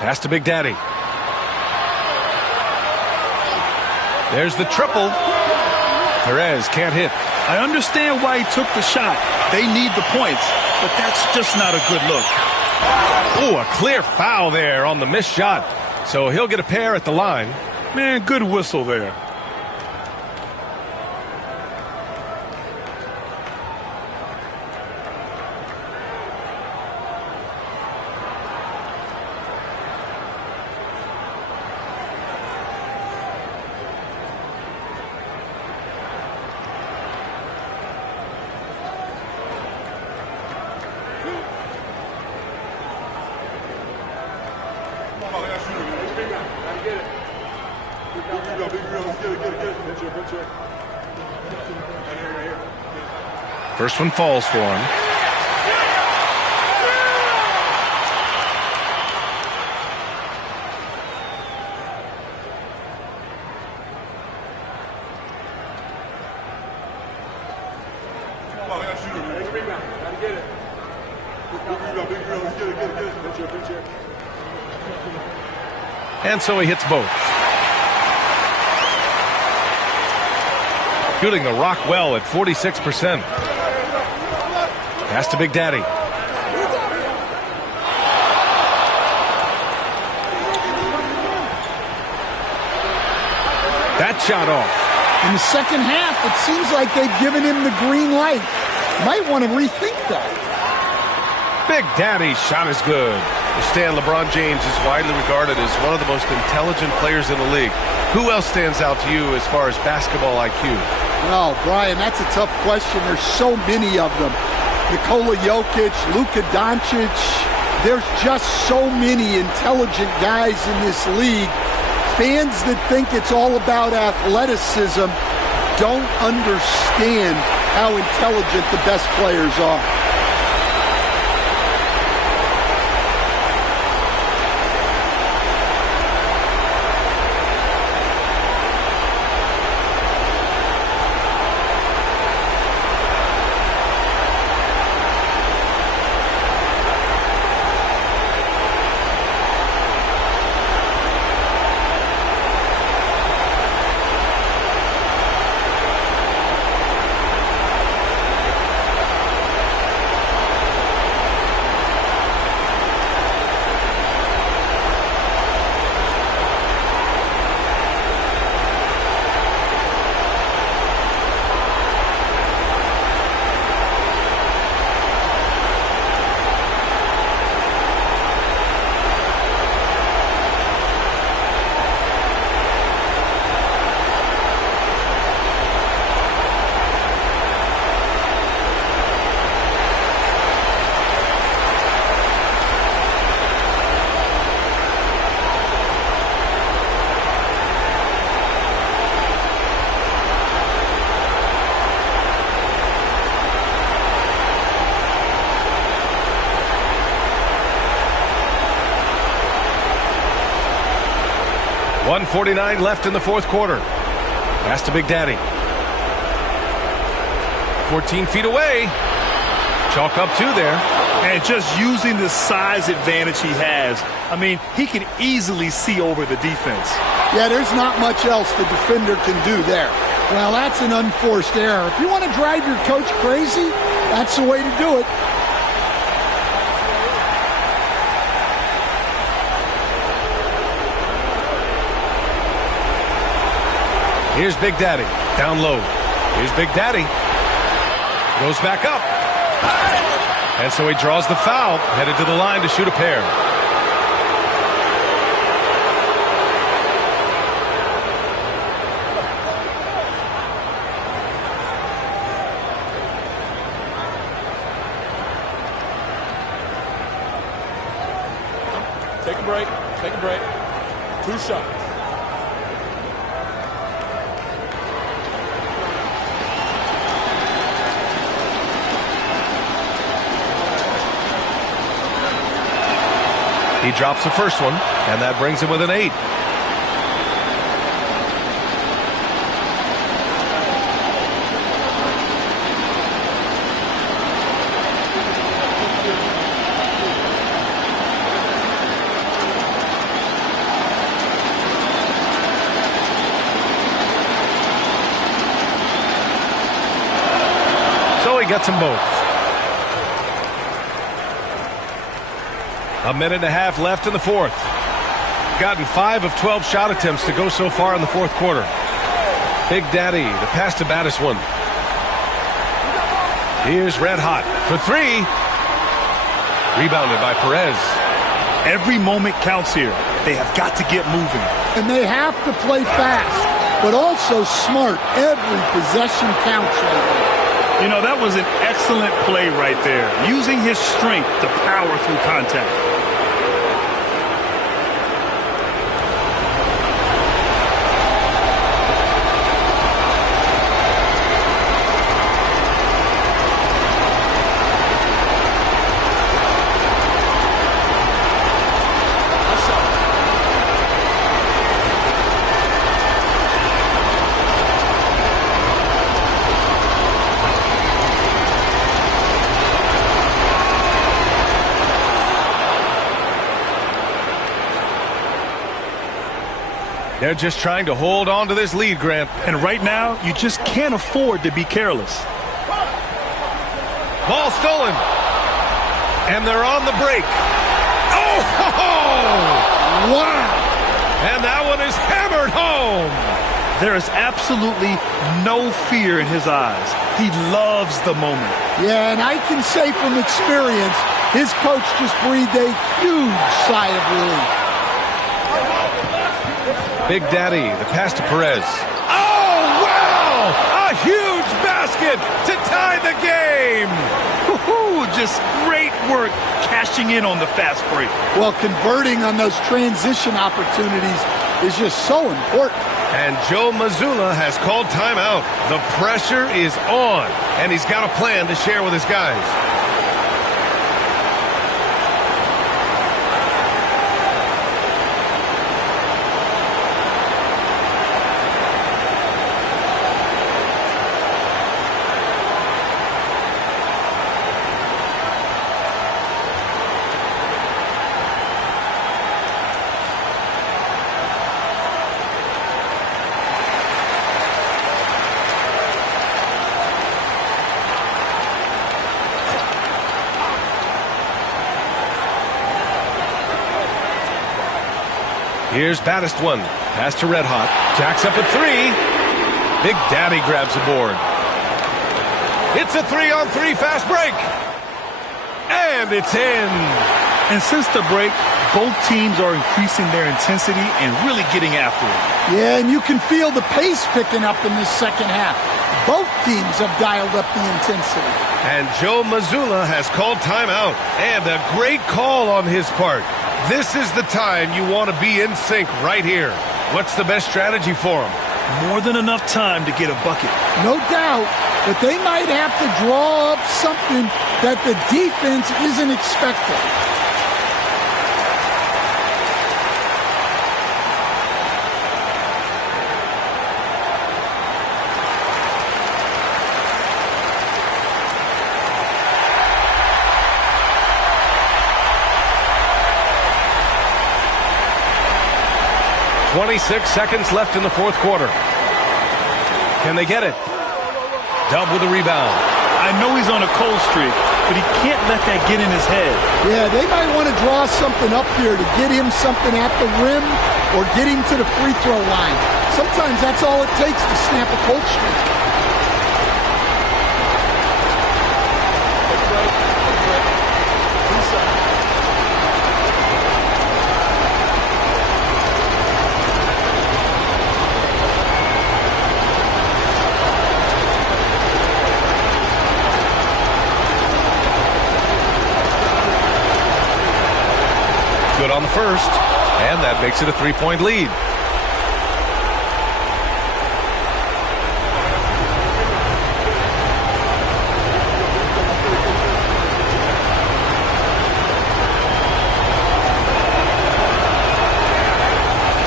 Pass to Big Daddy. There's the triple. Perez can't hit. I understand why he took the shot. They need the points, but that's just not a good look. Oh, a clear foul there on the missed shot. So he'll get a pair at the line. Man, good whistle there. First one falls for him. And so he hits both. Shooting the rock well at 46%. Pass to Big Daddy. That shot off. In the second half, it seems like they've given him the green light. Might want to rethink that. Big Daddy's shot is good. Stan, LeBron James is widely regarded as one of the most intelligent players in the league. Who else stands out to you as far as basketball IQ? Oh, Brian, that's a tough question. There's so many of them. Nikola Jokic, Luka Doncic. There's just so many intelligent guys in this league. Fans that think it's all about athleticism don't understand how intelligent the best players are. .149 left in the fourth quarter. Pass to Big Daddy. 14 feet away. Chalk up 2 there. And just using the size advantage he has, I mean, he can easily see over the defense. Yeah, there's not much else the defender can do there. Well, that's an unforced error. If you want to drive your coach crazy, that's the way to do it. Here's Big Daddy, down low. Here's Big Daddy. Goes back up. And so he draws the foul, headed to the line to shoot a pair. Take a break. Take a break. 2 shots. He drops the first one, and that brings him with an 8. So he gets them both. A minute and a half left in the fourth. Gotten 5 of 12 shot attempts to go so far in the fourth quarter. Big Daddy, the pass to Battis one. Here's Red Hot for 3. Rebounded by Perez. Every moment counts here. They have got to get moving. And they have to play fast, but also smart. Every possession counts right now. You know, that was an excellent play right there, using his strength to power through contact. They're just trying to hold on to this lead, Grant. And right now, you just can't afford to be careless. Ball stolen. And they're on the break. Oh! Ho, ho! Wow! And that one is hammered home. There is absolutely no fear in his eyes. He loves the moment. Yeah, and I can say from experience, his coach just breathed a huge sigh of relief. Big Daddy, the pass to Perez. Oh, wow! A huge basket to tie the game! Woo-hoo, just great work cashing in on the fast break. Well, converting on those transition opportunities is just so important. And Joe Mazzulla has called timeout. The pressure is on, and he's got a plan to share with his guys. Here's Battis one. Pass to Red Hot. Jacks up at 3. Big Daddy grabs the board. It's a 3-on-3 fast break. And it's in. And since the break, both teams are increasing their intensity and really getting after it. Yeah, and you can feel the pace picking up in this second half. Both teams have dialed up the intensity. And Joe Mazzulla has called timeout. And a great call on his part. This is the time you want to be in sync right here. What's the best strategy for him? More than enough time to get a bucket. No doubt, but they might have to draw up something that the defense isn't expecting. 26 seconds left in the fourth quarter. Can they get it? Dub with a rebound. I know he's on a cold streak, but he can't let that get in his head. Yeah, they might want to draw something up here to get him something at the rim or get him to the free throw line. Sometimes that's all it takes to snap a cold streak. Good on the first, and that makes it a 3-point lead.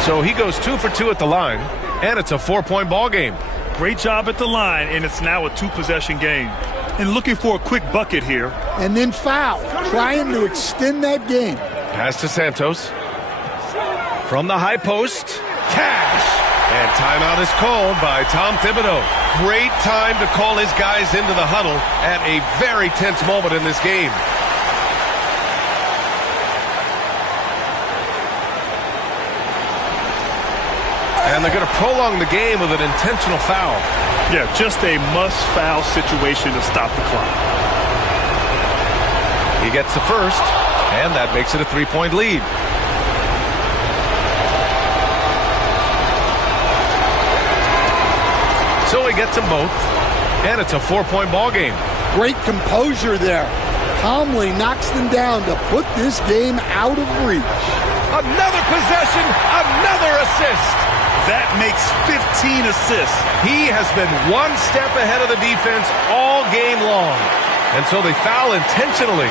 So he goes 2 for 2 at the line, and it's a 4-point ball game. Great job at the line, and it's now a 2-possession game. And looking for a quick bucket here. And then foul, trying to extend that game. Pass to Santos. From the high post, Cash. And timeout is called by Tom Thibodeau. Great time to call his guys into the huddle at a very tense moment in this game. And they're going to prolong the game with an intentional foul. Yeah, just a must-foul situation to stop the clock. He gets the first, and that makes it a 3-point lead. So he gets them both, and it's a 4-point ball game. Great composure there. Calmly knocks them down to put this game out of reach. Another possession, another assist. That makes 15 assists. He has been one step ahead of the defense all game long. And so they foul intentionally.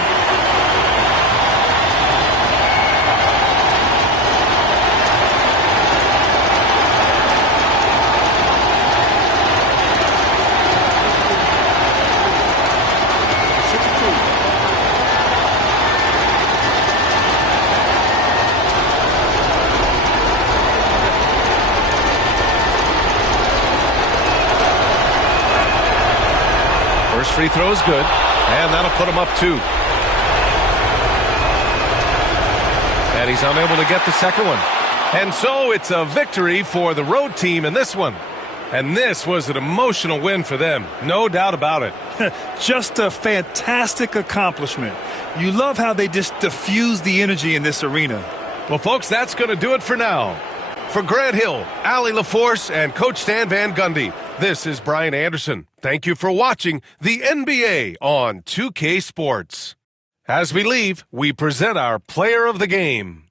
First free throw is good, and that'll put him up 2. And he's unable to get the second one. And so it's a victory for the road team in this one. And this was an emotional win for them, no doubt about it. Just a fantastic accomplishment. You love how they just diffuse the energy in this arena. Well, folks, that's going to do it for now. For Grant Hill, Allie LaForce, and Coach Stan Van Gundy, this is Brian Anderson. Thank you for watching the NBA on 2K Sports. As we leave, we present our player of the game.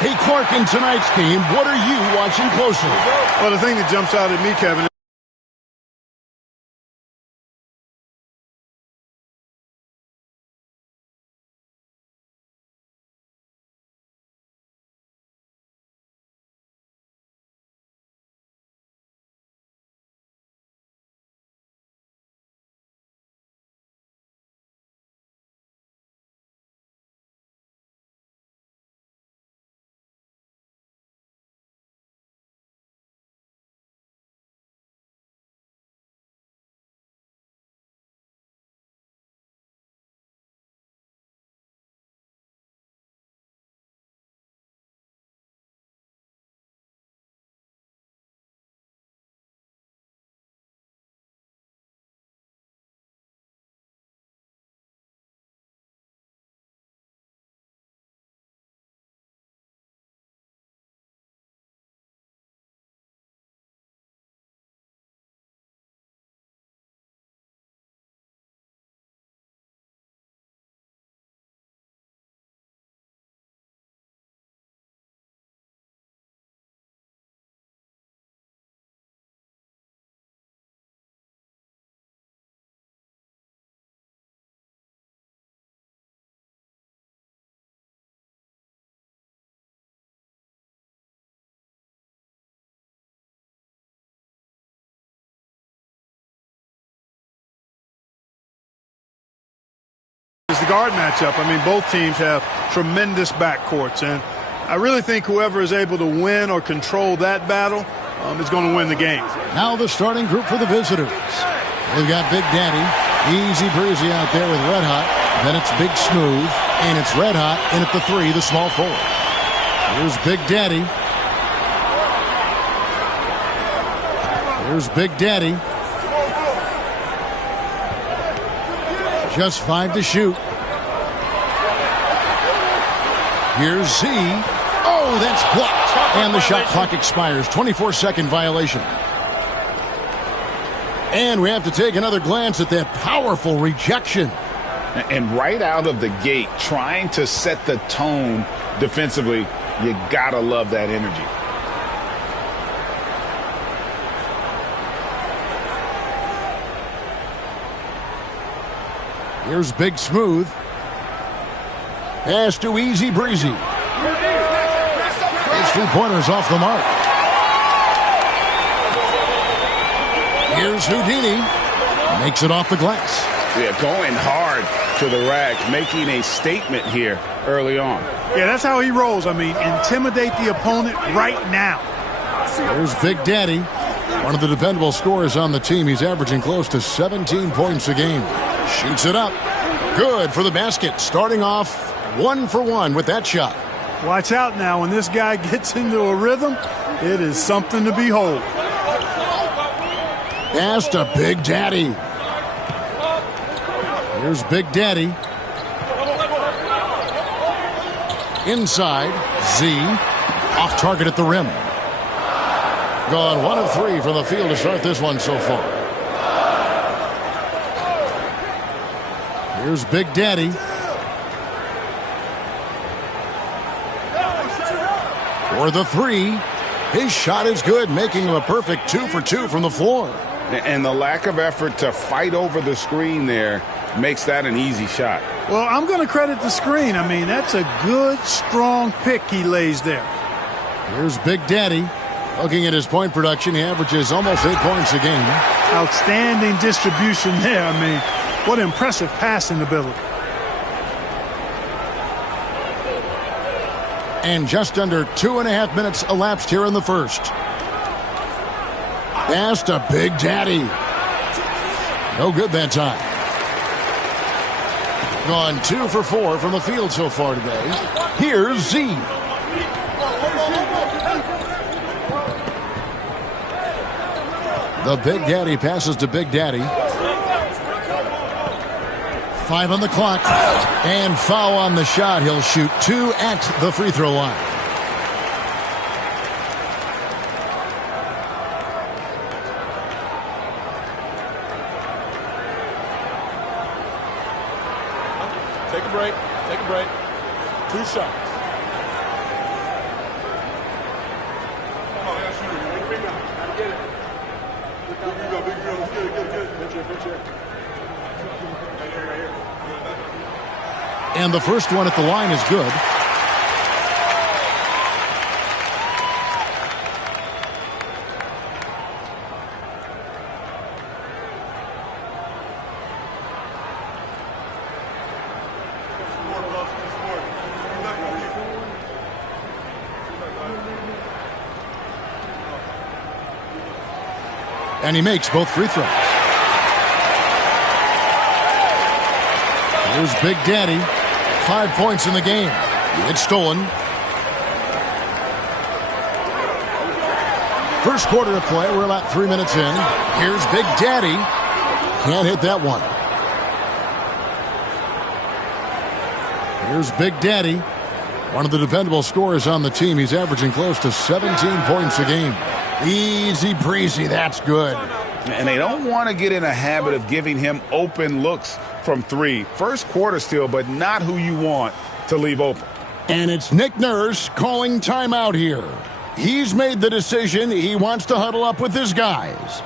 Hey, Clark, in tonight's game, what are you watching closely? Well, the thing that jumps out at me, Kevin, it's the guard matchup. I mean, both teams have tremendous backcourts, and I really think whoever is able to win or control that battle is going to win the game. Now the starting group for the visitors. They've got Big Daddy, Easy Breezy out there with Red Hot. Then it's Big Smooth, and it's Red Hot in at the 3, the small forward. Here's Big Daddy. Here's Big Daddy. Just 5 to shoot. Here's Z. Oh, that's blocked. And the shot clock expires. 24-second violation. And we have to take another glance at that powerful rejection. And right out of the gate, trying to set the tone defensively, you gotta love that energy. Here's Big Smooth. Pass to Easy Breezy. His 3-pointers off the mark. Here's Houdini. Makes it off the glass. Yeah, going hard to the rack, making a statement here early on. Yeah, that's how he rolls. I mean, intimidate the opponent right now. Here's Big Daddy. One of the dependable scorers on the team. He's averaging close to 17 points a game. Shoots it up. Good for the basket. Starting off 1 for 1 with that shot. Watch out now. When this guy gets into a rhythm, it is something to behold. Pass to Big Daddy. Here's Big Daddy. Inside, Z. Off target at the rim. Gone 1 of 3 from the field to start this one so far. Here's Big Daddy. For the 3. His shot is good, making him a perfect 2 for 2 from the floor. And the lack of effort to fight over the screen there makes that an easy shot. Well, I'm going to credit the screen. I mean, that's a good, strong pick he lays there. Here's Big Daddy. Looking at his point production, he averages almost 8 points a game. Outstanding distribution there. I mean, what impressive passing ability. And just under 2.5 minutes elapsed here in the first. Pass to Big Daddy. No good that time. Gone 2 for 4 from the field so far today. Here's Z. The Big Daddy passes to Big Daddy. 5 on the clock. And foul on the shot. He'll shoot 2 at the free throw line. Take a break. Take a break. 2 shots. And the first one at the line is good. And he makes both free throws. Here's Big Daddy. 5 points in the game. It's stolen. First quarter of play. We're about 3 minutes in. Here's Big Daddy. Can't hit that one. Here's Big Daddy. One of the dependable scorers on the team. He's averaging close to 17 points a game. Easy breezy. That's good. And they don't want to get in a habit of giving him open looks from three. First quarter still, but not who you want to leave open. And it's Nick Nurse calling timeout here. He's made the decision. He wants to huddle up with his guys.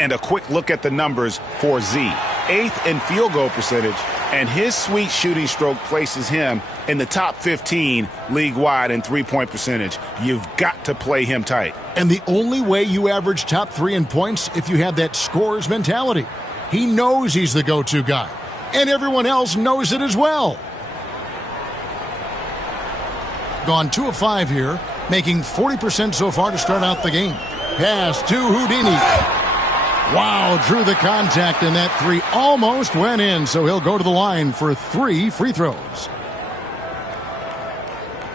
And a quick look at the numbers for Z. 8th in field goal percentage, and his sweet shooting stroke places him in the top 15 league-wide in three-point percentage. You've got to play him tight. And the only way you average top 3 in points if you have that scorer's mentality. He knows he's the go-to guy, and everyone else knows it as well. Gone 2 of 5 here, making 40% so far to start out the game. Pass to Houdini. Wow, drew the contact, and that 3 almost went in, so he'll go to the line for 3 free throws.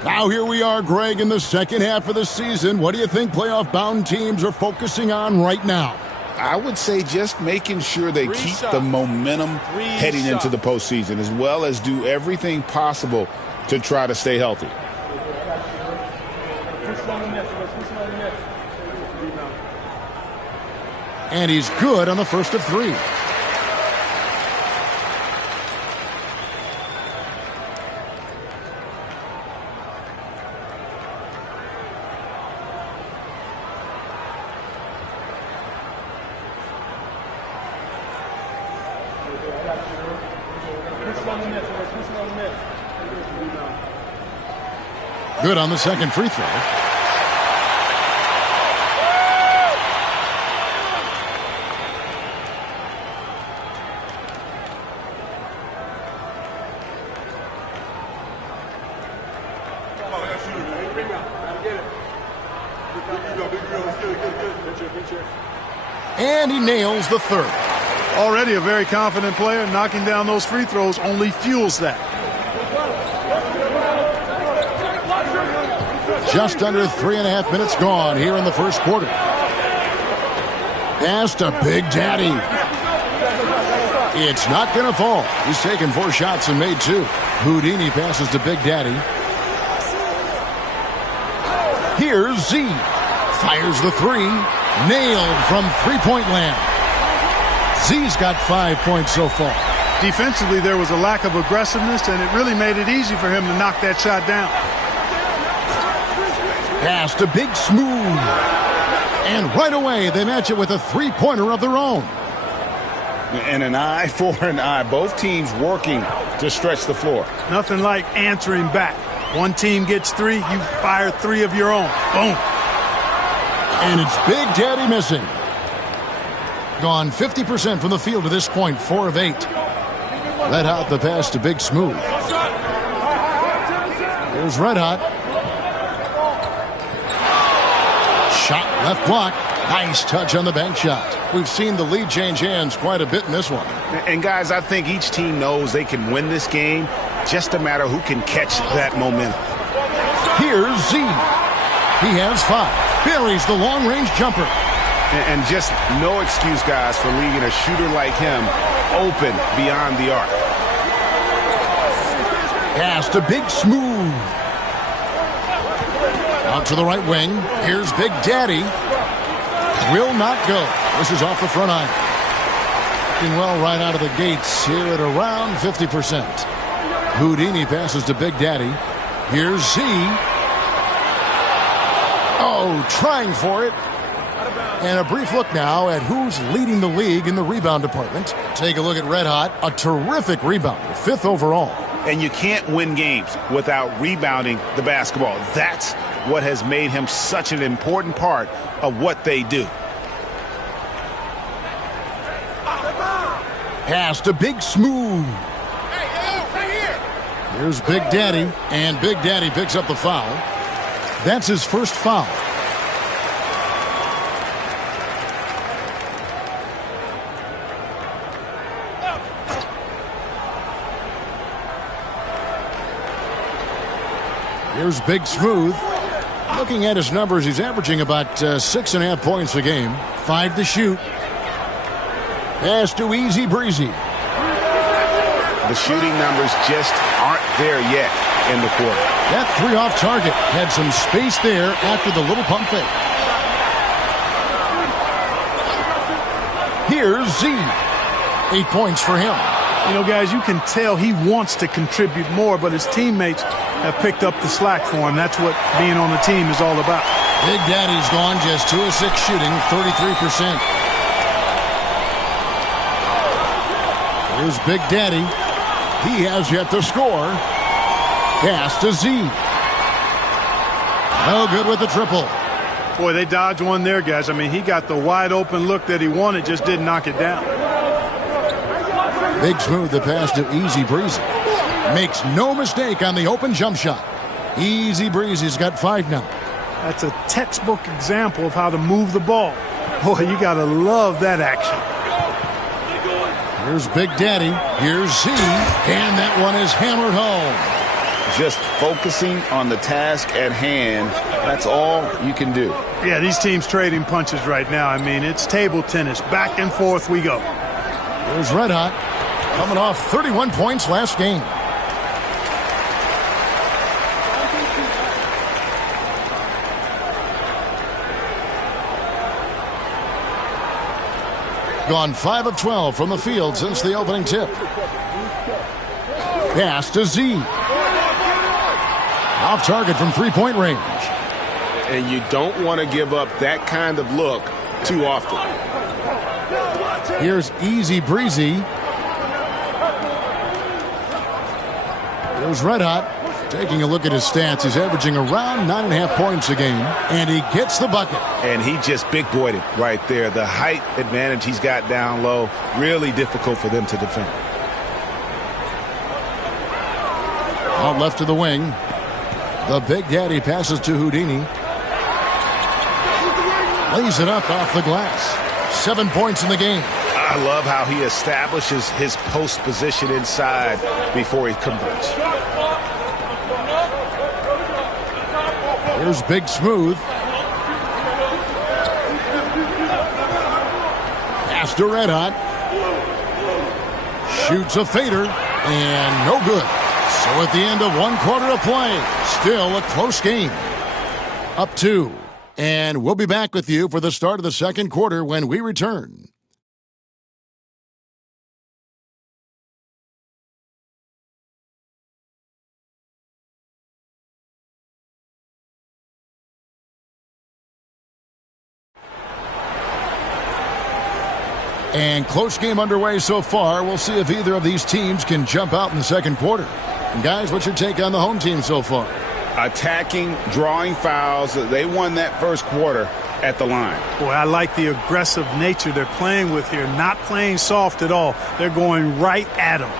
Now here we are, Greg, in the second half of the season. What do you think playoff-bound teams are focusing on right now? I would say just making sure they keep the momentum heading into the postseason, as well as do everything possible to try to stay healthy. And he's good on the first of 3. Good on the second free throw. And he nails the third. Already a very confident player. Knocking down those free throws only fuels that. Just under 3.5 minutes gone here in the first quarter. Pass to Big Daddy. It's not going to fall. He's taken 4 shots and made 2. Houdini passes to Big Daddy. Here's Z. Fires the 3. Nailed from three-point land. Z's got 5 points so far. Defensively, there was a lack of aggressiveness, and it really made it easy for him to knock that shot down. Pass to Big Smooth. And right away, they match it with a three-pointer of their own. And an eye for an eye. Both teams working to stretch the floor. Nothing like answering back. One team gets 3, you fire 3 of your own. Boom. And it's Big Daddy missing. Gone 50% from the field to this point, 4 of 8. Red Hot the pass to Big Smooth. Here's Red Hot. Shot left block. Nice touch on the bank shot. We've seen the lead change hands quite a bit in this one. And guys, I think each team knows they can win this game. Just a matter who can catch that momentum. Here's Z. He has 5. Buries the long-range jumper. And just no excuse, guys, for leaving a shooter like him open beyond the arc. Pass to Big Smooth. Out to the right wing. Here's Big Daddy. Will not go. This is off the front iron. Looking well right out of the gates here at around 50%. Houdini passes to Big Daddy. Here's Z. Oh, trying for it. And a brief look now at who's leading the league in the rebound department. Take a look at Red Hot, a terrific rebounder, 5th overall. And you can't win games without rebounding the basketball. That's what has made him such an important part of what they do. Pass to Big Smooth. Here's Big Daddy, and Big Daddy picks up the foul. That's his first foul. Here's Big Smooth. Looking at his numbers, he's averaging about 6.5 points a game. 5 to shoot. Pass to Easy Breezy. The shooting numbers just aren't there yet in the quarter. That 3 off target had some space there after the little pump fake. Here's Z. 8 points for him. You know, guys, you can tell he wants to contribute more, but his teammates have picked up the slack for him. That's what being on the team is all about. Big Daddy's gone just 2 of 6 shooting, 33%. Here's Big Daddy. He has yet to score. Pass to Z. No good with the triple. Boy, they dodged one there, guys. I mean, he got the wide open look that he wanted, just didn't knock it down. Big Smooth the pass to Easy Breezy. Makes no mistake on the open jump shot. Easy Breezy's got 5 now. That's a textbook example of how to move the ball. Boy, you got to love that action. Here's Big Daddy. Here's Z. And that one is hammered home. Just focusing on the task at hand, that's all you can do. Yeah, these teams trading punches right now. I mean, it's table tennis. Back and forth we go. Here's Red Hot. Coming off 31 points last game. Gone 5 of 12 from the field since the opening tip. Pass to Z. Off target from 3-point range. And you don't want to give up that kind of look too often. Here's Easy Breezy. Here's Red Hot. Taking a look at his stats, he's averaging around 9.5 points a game, and he gets the bucket. And he just big-boyed it right there. The height advantage he's got down low, really difficult for them to defend. Out left to the wing. The Big Daddy passes to Houdini. Lays it up off the glass. 7 points in the game. I love how he establishes his post position inside before he converts. Here's Big Smooth. Pass to Red Hot. Shoots a fader, and no good. So at the end of 1 quarter of play, still a close game. Up 2. And we'll be back with you for the start of the second quarter when we return. And close game underway so far. We'll see if either of these teams can jump out in the second quarter. And guys, what's your take on the home team so far? Attacking, drawing fouls. They won that first quarter at the line. Boy, I like the aggressive nature they're playing with here. Not playing soft at all. They're going right at them.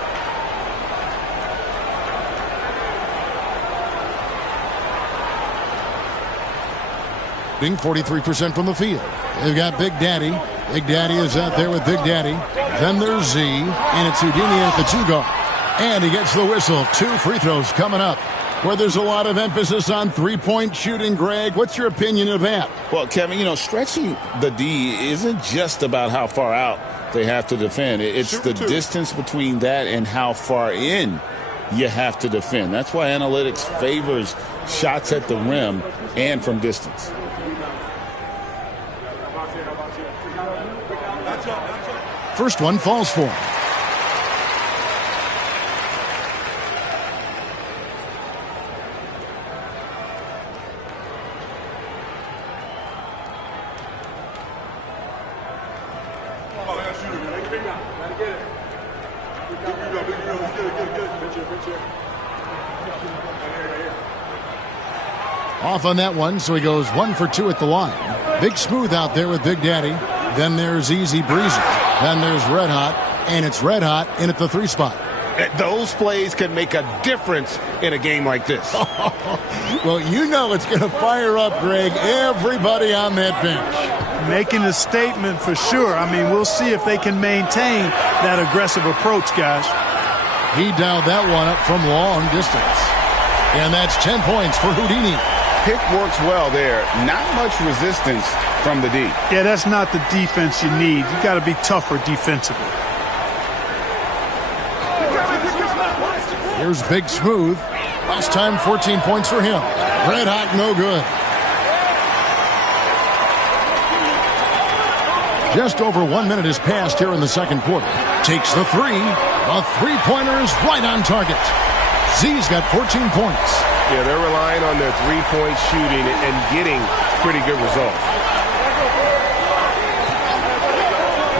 Being 43% from the field. They've got Big Daddy. Big Daddy is out there with Big Daddy. Then there's Z, and it's Houdini at the 2-guard. And he gets the whistle. 2 free throws coming up. Where there's a lot of emphasis on three-point shooting, Greg. What's your opinion of that? Well, Kevin, stretching the D isn't just about how far out they have to defend. It's the distance between that and how far in you have to defend. That's why analytics favors shots at the rim and from distance. First one falls for him. Off on that one, so he goes 1 for 2 at the line. Big Smooth out there with Big Daddy. Then there's Easy Breezy. Then there's Red Hot, and it's Red Hot in at the 3 spot. Those plays can make a difference in a game like this. Well, it's going to fire up, Greg, everybody on that bench. Making a statement for sure. I mean, we'll see if they can maintain that aggressive approach, guys. He dialed that one up from long distance. And that's 10 points for Houdini. Pick works well there. Not much resistance from the D. Yeah, that's not the defense you need. You got to be tougher defensively. Here's Big Smooth. Last time, 14 points for him. Red Hot, no good. Just over 1 minute has passed here in the second quarter. Takes the 3. A three-pointer is right on target. Z's got 14 points. Yeah, they're relying on their three-point shooting and getting pretty good results.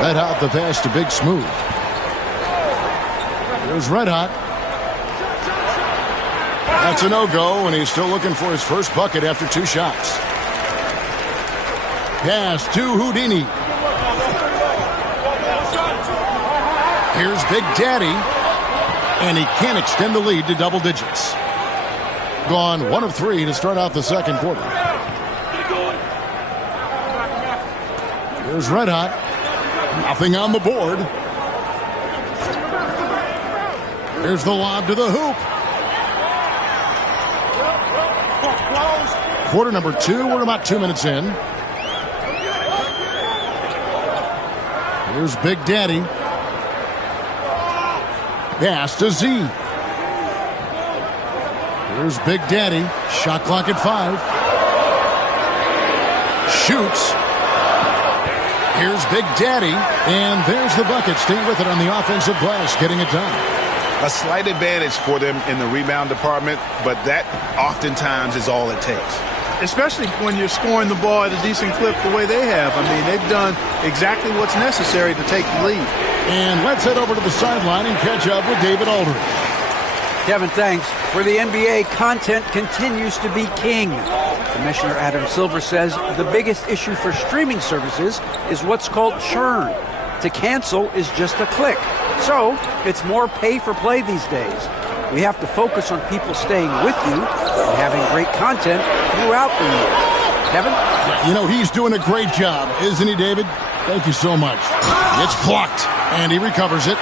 Red Hot the pass to Big Smooth. There's Red Hot. That's a no-go, and he's still looking for his first bucket after 2 shots. Pass to Houdini. Here's Big Daddy. And he can't extend the lead to double digits. Gone 1 of 3 to start out the second quarter. Here's Red Hot. Nothing on the board. Here's the lob to the hoop. Quarter number 2. We're about 2 minutes in. Here's Big Daddy. Pass to Z. Here's Big Daddy. Shot clock at 5. Shoots. Here's Big Daddy. And there's the bucket. Stay with it on the offensive glass, getting it done. A slight advantage for them in the rebound department, but that oftentimes is all it takes. Especially when you're scoring the ball at a decent clip the way they have. I mean, they've done exactly what's necessary to take the lead. And let's head over to the sideline and catch up with David Aldridge. Kevin, thanks. For the NBA, content continues to be king. Commissioner Adam Silver says the biggest issue for streaming services is what's called churn. To cancel is just a click. So it's more pay for play these days. We have to focus on people staying with you and having great content throughout the year. Kevin? He's doing a great job, isn't he, David? Thank you so much. It's blocked, and he recovers it.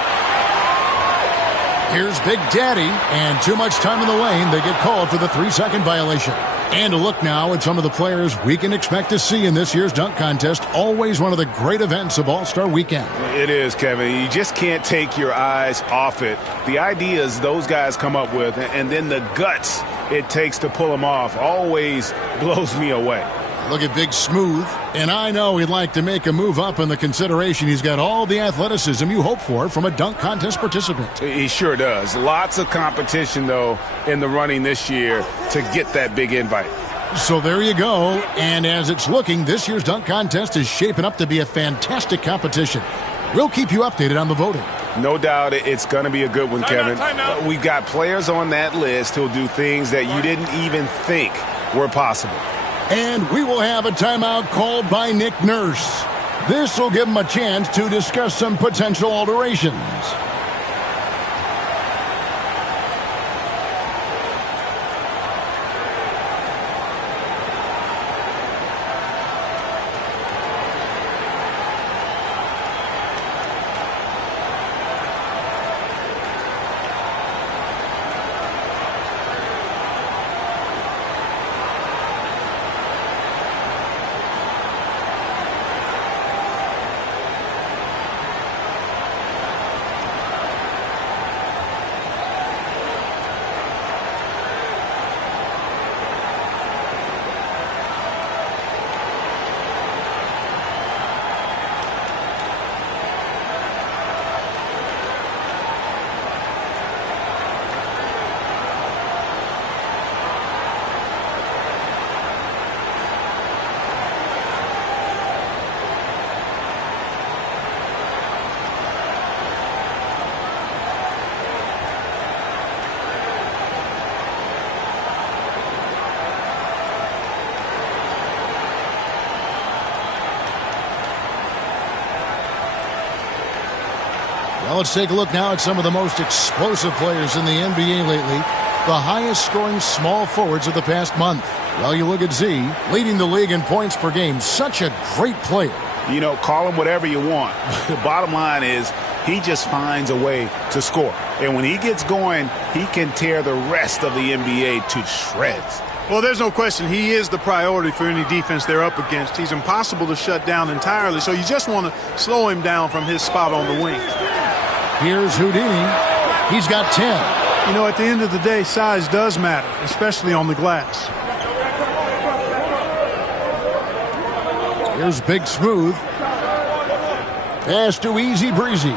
Here's Big Daddy, and too much time in the lane. They get called for the 3-second violation. And a look now at some of the players we can expect to see in this year's dunk contest. Always one of the great events of All-Star Weekend. It is, Kevin. You just can't take your eyes off it. The ideas those guys come up with, and then the guts it takes to pull them off, always blows me away. Look at Big Smooth, and I know he'd like to make a move up in the consideration. He's got all the athleticism you hope for from a dunk contest participant. He sure does. Lots of competition, though, in the running this year to get that big invite. So there you go, and as it's looking, this year's dunk contest is shaping up to be a fantastic competition. We'll keep you updated on the voting. No doubt it's going to be a good one, Kevin. We've got players on that list who'll do things that you didn't even think were possible. And we will have a timeout called by Nick Nurse. This will give him a chance to discuss some potential alterations. Well, let's take a look now at some of the most explosive players in the NBA lately. The highest scoring small forwards of the past month. Well, you look at Z, leading the league in points per game. Such a great player. You know, call him whatever you want. The bottom line is he just finds a way to score. And when he gets going, he can tear the rest of the NBA to shreds. Well, there's no question he is the priority for any defense they're up against. He's impossible to shut down entirely, so you just want to slow him down from his spot on the wing. Here's Houdini. He's got 10. You know, at the end of the day, size does matter, especially on the glass. Here's Big Smooth. Pass to Easy Breezy.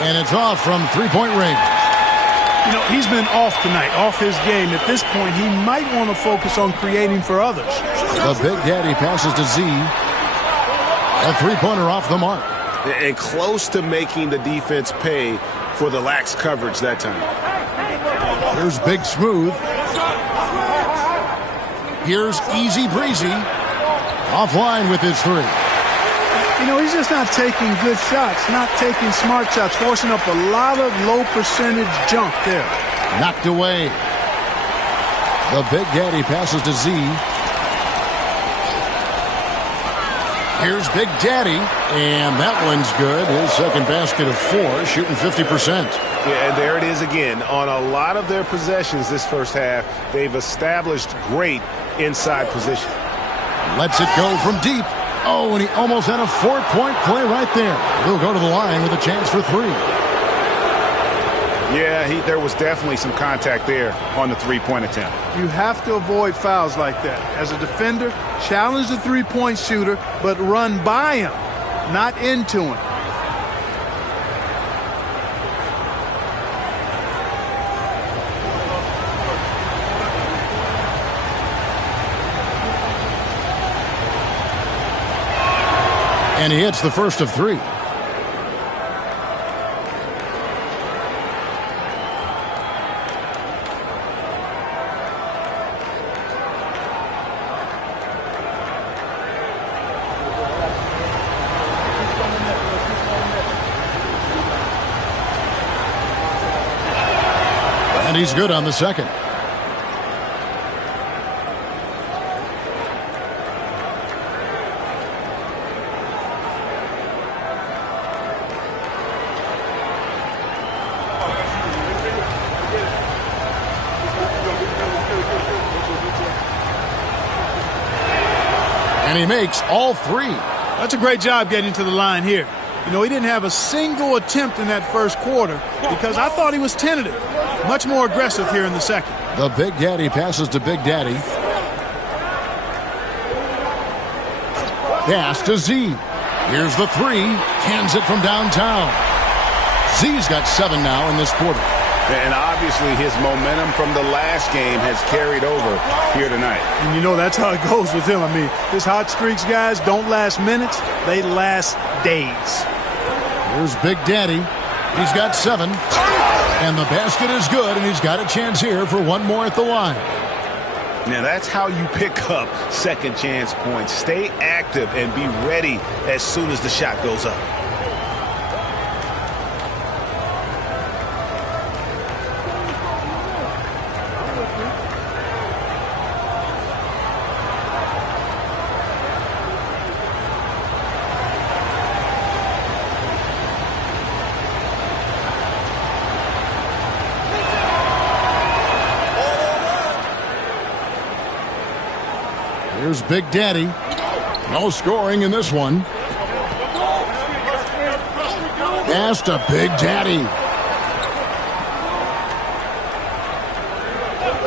And it's off from three-point range. You know, he's been off tonight, off his game. At this point, he might want to focus on creating for others. The Big Daddy passes to Z. A three-pointer off the mark. And close to making the defense pay for the lax coverage that time. Here's Big Smooth. Here's Easy Breezy. Offline with his three. You know, he's just not taking good shots, not taking smart shots, forcing up a lot of low percentage junk there. Knocked away. The Big Daddy passes to Z. Here's Big Daddy, and that one's good. His second basket of 4, shooting 50%. Yeah, and there it is again. On a lot of their possessions this first half, they've established great inside position. Lets it go from deep. Oh, and he almost had a 4-point play right there. He'll go to the line with a chance for 3. Yeah, there was definitely some contact there on the three-point attempt. You have to avoid fouls like that. As a defender, challenge the three-point shooter, but run by him, not into him. And he hits the first of 3. And he's good on the second. And he makes all 3. That's a great job getting to the line here. You know, he didn't have a single attempt in that first quarter because I thought he was tentative. Much more aggressive here in the second. The Big Daddy passes to Big Daddy. Pass to Z. Here's the 3. Cans it from downtown. Z's got 7 now in this quarter. And obviously his momentum from the last game has carried over here tonight. And you know that's how it goes with him. I mean, his hot streaks, guys, don't last minutes. They last days. Here's Big Daddy. He's got 7. And the basket is good, and he's got a chance here for one more at the line. Now that's how you pick up second chance points. Stay active and be ready as soon as the shot goes up. Here's Big Daddy. No scoring in this one. Pass to Big Daddy.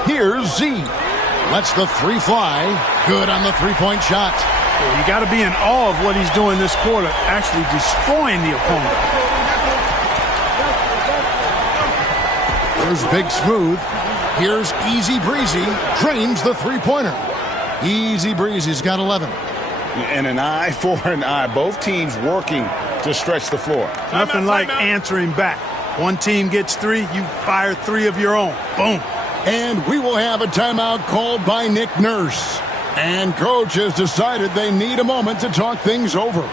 Here's Z. Lets the 3 fly. Good on the 3-point shot. Well, you got to be in awe of what he's doing this quarter, actually destroying the opponent. Here's Big Smooth. Here's Easy Breezy. Drains the 3-pointer. Easy Breezy's got 11. And an eye for an eye. Both teams working to stretch the floor. Nothing like answering back. One team gets 3, you fire 3 of your own. Boom. And we will have a timeout called by Nick Nurse. And coach has decided they need a moment to talk things over.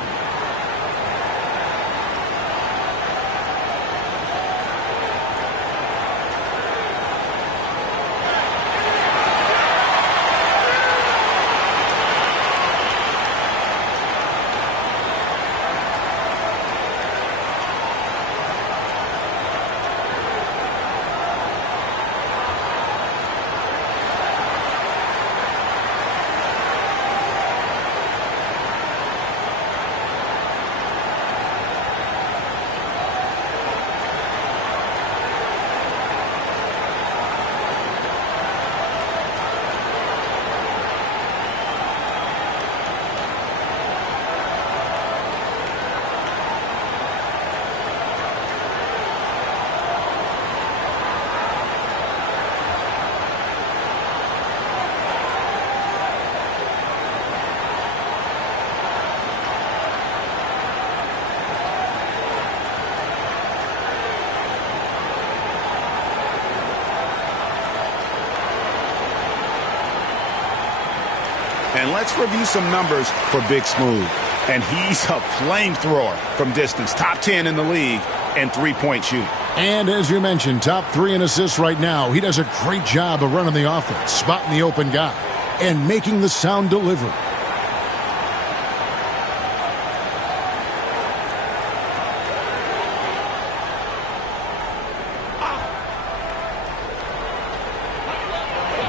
And let's review some numbers for Big Smooth. And he's a flamethrower from distance. Top 10 in the league in 3-point shooting. And as you mentioned, top 3 in assists right now. He does a great job of running the offense, spotting the open guy, and making the sound delivery.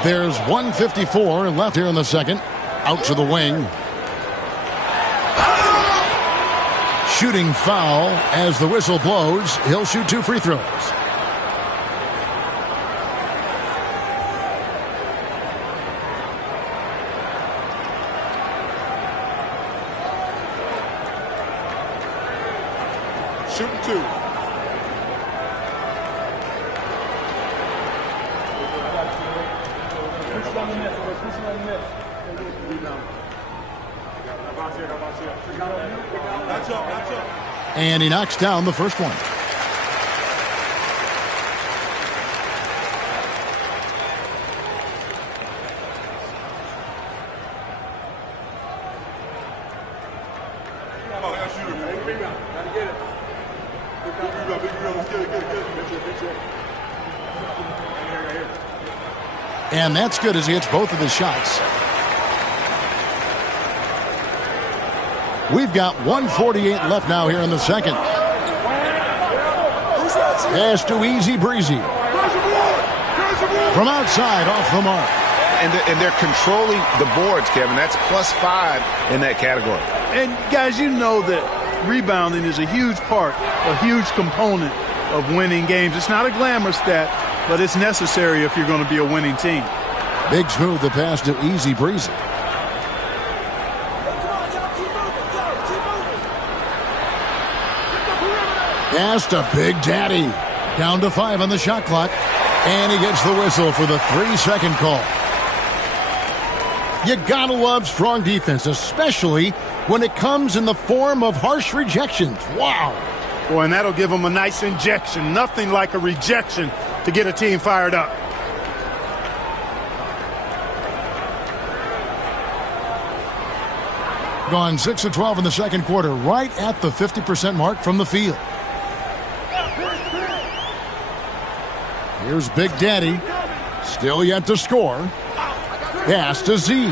There's 1:54 left here in the second. Out to the wing. Shooting foul as the whistle blows. He'll shoot 2 free throws. Shooting 2. And he knocks down the first one. And that's good as he hits both of his shots. We've got 1:48 left now here in the second. Pass to Easy Breezy. From outside, off the mark. And they're controlling the boards, Kevin. That's +5 in that category. And, guys, you know that rebounding is a huge part, a huge component of winning games. It's not a glamour stat, but it's necessary if you're going to be a winning team. Big Smooth the pass to Easy Breezy. Pass to Big Daddy. Down to 5 on the shot clock. And he gets the whistle for the 3-second call. You gotta love strong defense, especially when it comes in the form of harsh rejections. Wow. Boy, and that'll give them a nice injection. Nothing like a rejection to get a team fired up. Gone 6 of 12 in the second quarter, right at the 50% mark from the field. Here's Big Daddy. Still yet to score. Pass to Z.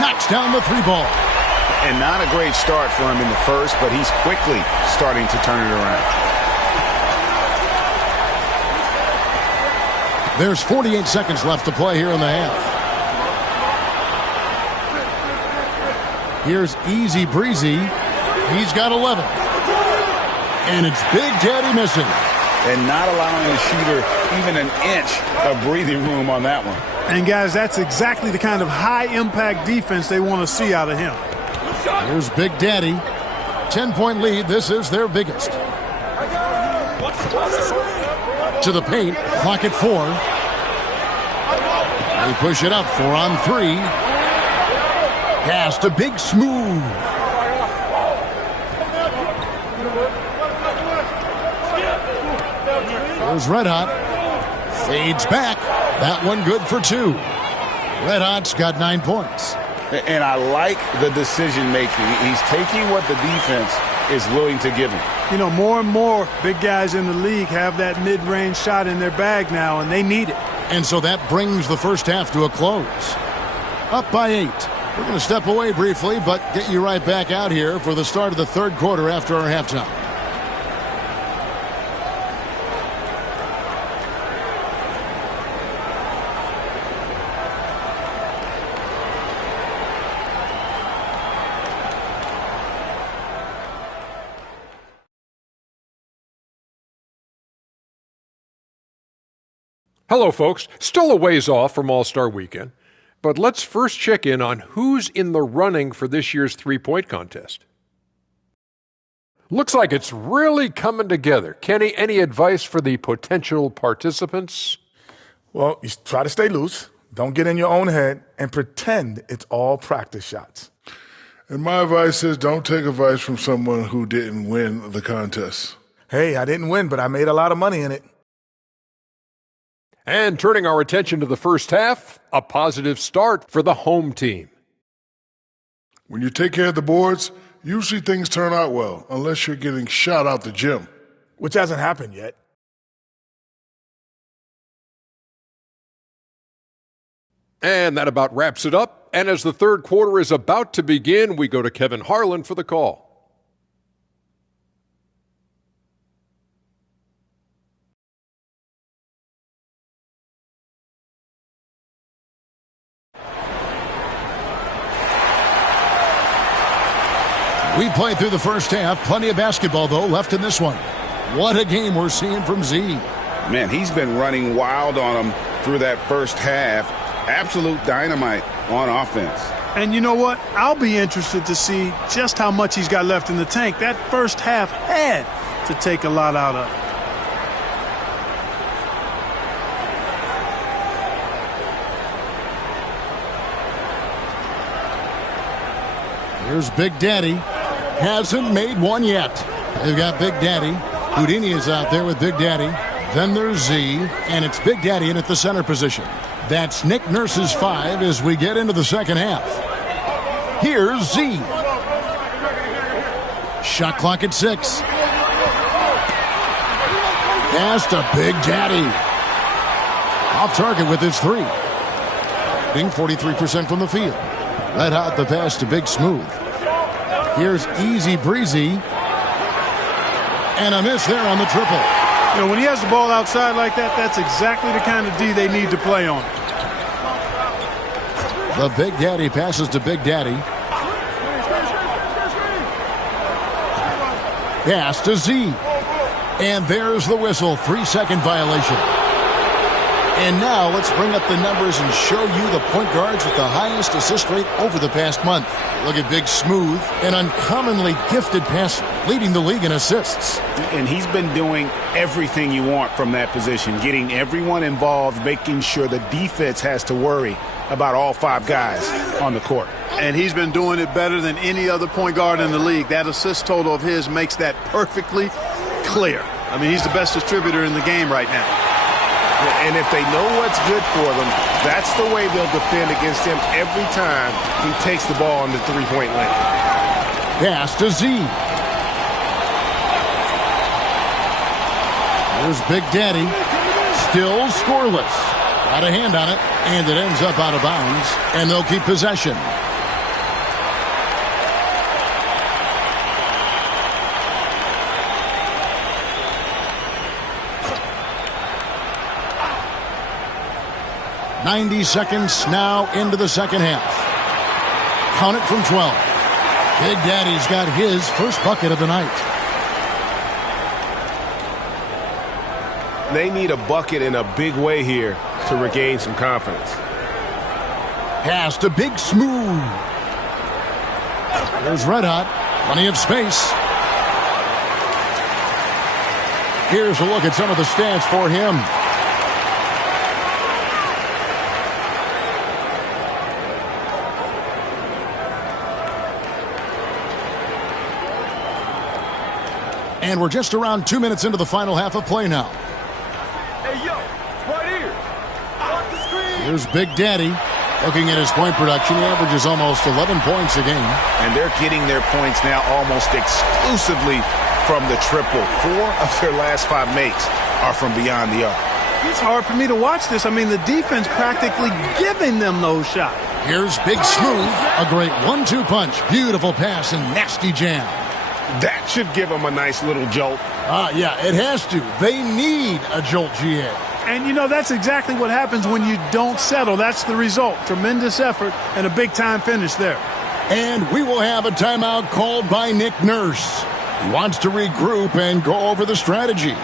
Knocks down the 3-ball. And not a great start for him in the first, but he's quickly starting to turn it around. There's 48 seconds left to play here in the half. Here's Easy Breezy. He's got 11. And it's Big Daddy missing. And not allowing the shooter even an inch of breathing room on that one. And, guys, that's exactly the kind of high-impact defense they want to see out of him. Here's Big Daddy. 10-point lead. This is their biggest. To the paint. Clock at 4. They push it up. 4 on 3. Pass to Big Smooth. There's Red Hot. Fades back. That one good for 2. Red Hot's got 9 points. And I like the decision-making. He's taking what the defense is willing to give him. You know, more and more big guys in the league have that mid-range shot in their bag now, and they need it. And so that brings the first half to a close. Up by 8. We're going to step away briefly, but get you right back out here for the start of the third quarter after our halftime. Hello, folks. Still a ways off from All-Star Weekend, but let's first check in on who's in the running for this year's three-point contest. Looks like it's really coming together. Kenny, any advice for the potential participants? Well, you try to stay loose, don't get in your own head, and pretend it's all practice shots. And my advice is don't take advice from someone who didn't win the contest. Hey, I didn't win, but I made a lot of money in it. And turning our attention to the first half, a positive start for the home team. When you take care of the boards, usually things turn out well, unless you're getting shot out the gym. Which hasn't happened yet. And that about wraps it up. And as the third quarter is about to begin, we go to Kevin Harlan for the call. We played through the first half. Plenty of basketball, though, left in this one. What a game we're seeing from Z. Man, he's been running wild on him through that first half. Absolute dynamite on offense. And you know what? I'll be interested to see just how much he's got left in the tank. That first half had to take a lot out of it. Here's Big Daddy. Hasn't made one yet. They've got Big Daddy. Houdini is out there with Big Daddy. Then there's Z, and it's Big Daddy in at the center position. That's Nick Nurse's 5 as we get into the second half. Here's Z. Shot clock at 6. Pass to Big Daddy. Off target with his 3. Being 43% from the field. Red Hot the pass to Big Smooth. Here's Easy Breezy. And a miss there on the triple. You know, when he has the ball outside like that, that's exactly the kind of D they need to play on. The Big Daddy passes to Big Daddy. Pass to Z. And there's the whistle. 3-second violation. And now let's bring up the numbers and show you the point guards with the highest assist rate over the past month. Look at Big Smooth, an uncommonly gifted passer, leading the league in assists. And he's been doing everything you want from that position, getting everyone involved, making sure the defense has to worry about all 5 guys on the court. And he's been doing it better than any other point guard in the league. That assist total of his makes that perfectly clear. I mean, he's the best distributor in the game right now. And if they know what's good for them, that's the way they'll defend against him every time he takes the ball in the three-point lane. Pass to Z. Here's Big Daddy. Still scoreless. Got a hand on it, and it ends up out of bounds, and they'll keep possession. "90 seconds now into the second half. Count it from 12. Big Daddy's got his first bucket of the night. They need a bucket in a big way here to regain some confidence. Pass to Big Smooth. There's Red Hot. Plenty of space. Here's a look at some of the stats for him. And we're just around 2 minutes into the final half of play now. Hey, yo, right here. Off the screen. Here's Big Daddy. Looking at his point production, he averages almost 11 points a game. And they're getting their points now almost exclusively from the triple. 4 of their last 5 makes are from beyond the arc. It's hard for me to watch this. I mean, the defense practically giving them those shots. Here's Big Smooth. A great 1-2 punch. Beautiful pass and nasty jam. That should give them a nice little jolt. Yeah, it has to. They need a jolt, GA. And, you know, that's exactly what happens when you don't settle. That's the result. Tremendous effort and a big-time finish there. And we will have a timeout called by Nick Nurse. He wants to regroup and go over the strategy.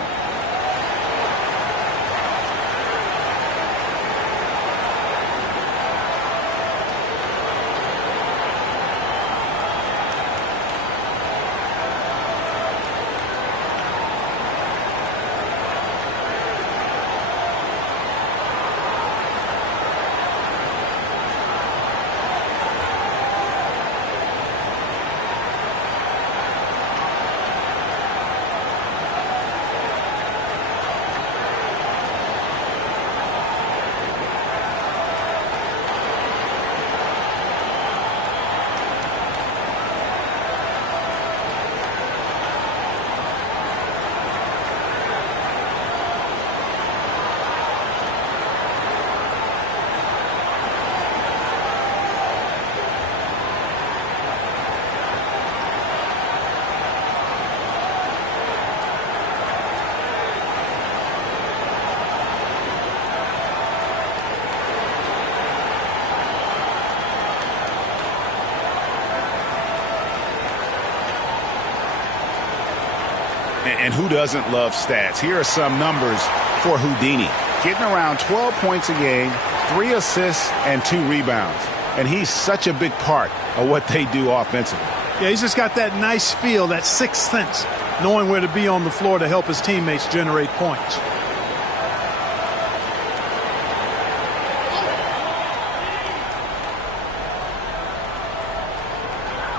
And who doesn't love stats? Here are some numbers for Houdini. Getting around 12 points a game, 3 assists, and 2 rebounds. And he's such a big part of what they do offensively. Yeah, he's just got that nice feel, that sixth sense, knowing where to be on the floor to help his teammates generate points.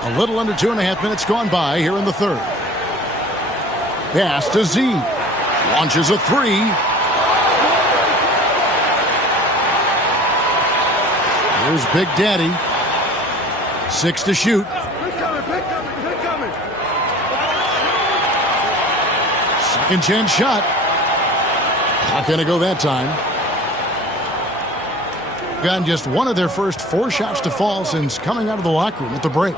A little under 2.5 minutes gone by here in the third. Pass to Z. Launches a 3. Here's Big Daddy. 6 to shoot. Second chance shot. Not going to go that time. Gotten just one of their first 4 shots to fall since coming out of the locker room at the break.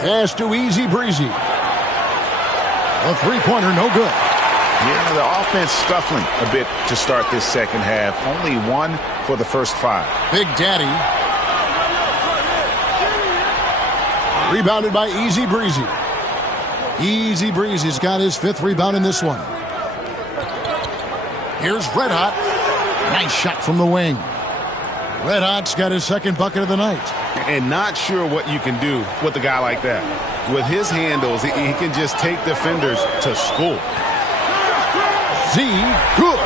Pass to Easy Breezy. A three-pointer, no good. Yeah, the offense scuffling a bit to start this second half. Only 1 for the first 5. Big Daddy. Rebounded by Easy Breezy. Easy Breezy's got his 5th rebound in this one. Here's Red Hot. Nice shot from the wing. Red Hot's got his second bucket of the night. And not sure what you can do with a guy like that. With his handles, he can just take defenders to school. Z, good.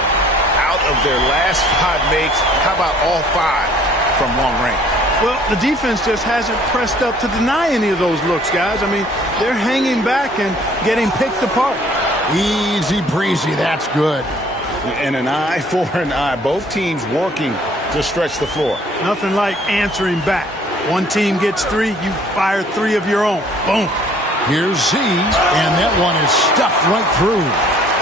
Out of their last 5 makes, how about all 5 from long range? Well, the defense just hasn't pressed up to deny any of those looks, guys. I mean, they're hanging back and getting picked apart. Easy breezy, that's good. And an eye for an eye. Both teams working to stretch the floor. Nothing like answering back. One team gets 3, you fire 3 of your own. Boom. Here's Z, and that one is stuffed right through.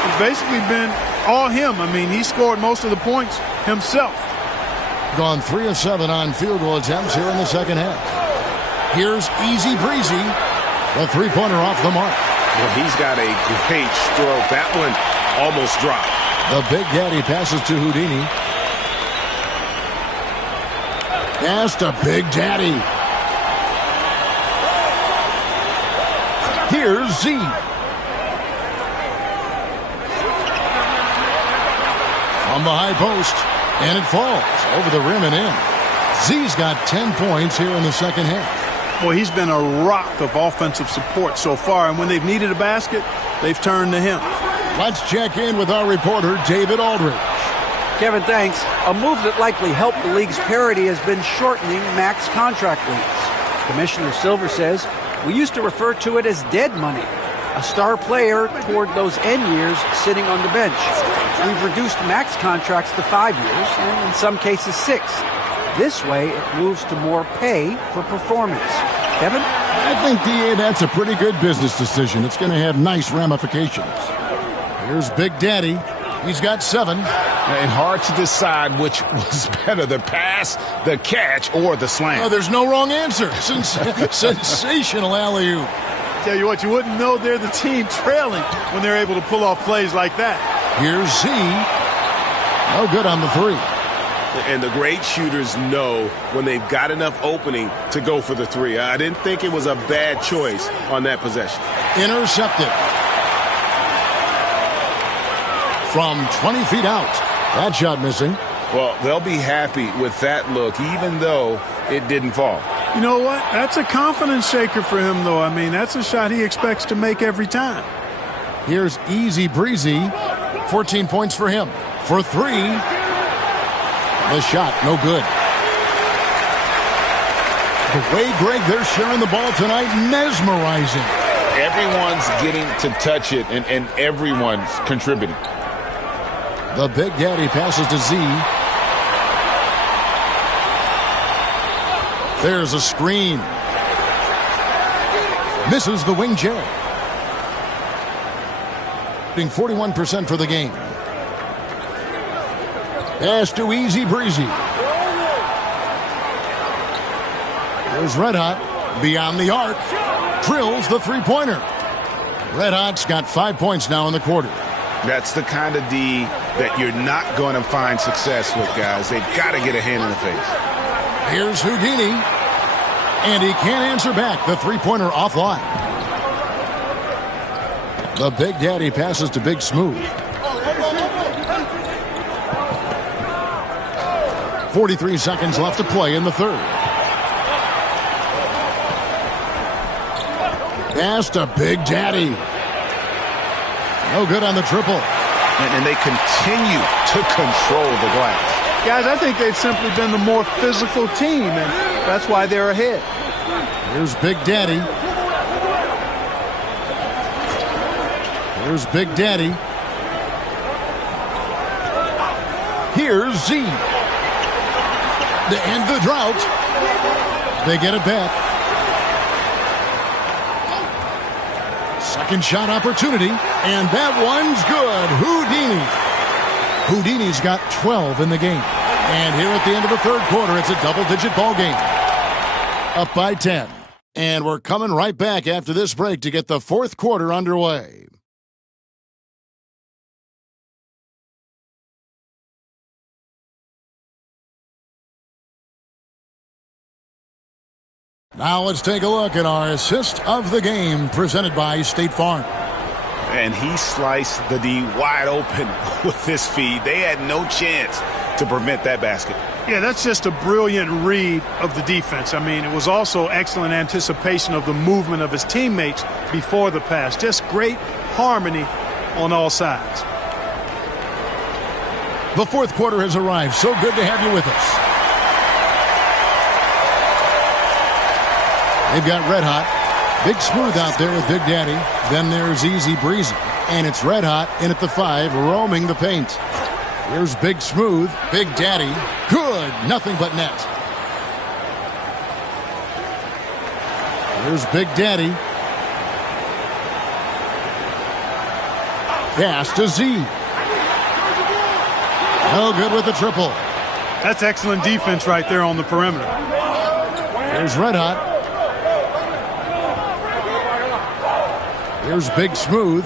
It's basically been all him. I mean, he scored most of the points himself. Gone 3 of 7 on field goal attempts here in the second half. Here's easy breezy. The three-pointer off the mark. Well, he's got a great stroke. That one almost dropped. The Big Daddy passes to Houdini. Pass to Big Daddy. Here's Z. From the high post, and it falls over the rim and in. Z's got 10 points here in the second half. Boy, he's been a rock of offensive support so far, and when they've needed a basket, they've turned to him. Let's check in with our reporter, David Aldridge. Kevin, thanks. A move that likely helped the league's parity has been shortening max contract lengths. Commissioner Silver says, we used to refer to it as dead money, a star player toward those end years sitting on the bench. We've reduced max contracts to 5 years, and in some cases 6. This way, it moves to more pay for performance. Kevin? I think, DA, that's a pretty good business decision. It's going to have nice ramifications. Here's Big Daddy. He's got 7. And hard to decide which was better, the pass, the catch, or the slam. Oh, there's no wrong answer. Sensational alley-oop. Tell you what, you wouldn't know they're the team trailing when they're able to pull off plays like that. Here's Z. No good on the 3. And the great shooters know when they've got enough opening to go for the 3. I didn't think it was a bad choice on that possession. Intercepted. From 20 feet out. That shot missing. Well, they'll be happy with that look, even though it didn't fall. You know what? That's a confidence shaker for him, though. I mean, that's a shot he expects to make every time. Here's easy breezy. 14 points for him. For 3. The shot, no good. The way, Greg, they're sharing the ball tonight, mesmerizing. Everyone's getting to touch it, and everyone's contributing. The Big Daddy passes to Z. There's a screen. Misses the wing chair. 41% for the game. Pass to easy breezy. There's Red Hot beyond the arc. Drills the three-pointer. Red Hot's got 5 points now in the quarter. That's the kind of D that you're not going to find success with, guys. They've got to get a hand in the face. Here's Houdini. And he can't answer back. The three-pointer offline. The Big Daddy passes to Big Smooth. 43 seconds left to play in the third. Pass to Big Daddy. No good on the triple. And they continue to control the glass. Guys, I think they've simply been the more physical team, and that's why they're ahead. Here's Big Daddy. Here's Big Daddy. Here's Z. To end the drought. They get it back. Second shot opportunity, and that one's good. Houdini's got 12 in the game. And here at the end of the third quarter, it's a double-digit ball game. Up by 10. And we're coming right back after this break to get the fourth quarter underway. Now let's take a look at our assist of the game presented by State Farm. And he sliced the D wide open with this feed. They had no chance to prevent that basket. Yeah, that's just a brilliant read of the defense. I mean, it was also excellent anticipation of the movement of his teammates before the pass. Just great harmony on all sides. The fourth quarter has arrived. So good to have you with us. They've got Red Hot. Big Smooth out there with Big Daddy. Then there's Easy Breezy. And it's Red Hot in at the 5, roaming the paint. Here's Big Smooth. Big Daddy. Good. Nothing but net. Here's Big Daddy. Pass to Z. No good with the triple. That's excellent defense right there on the perimeter. Here's Red Hot. Here's Big Smooth.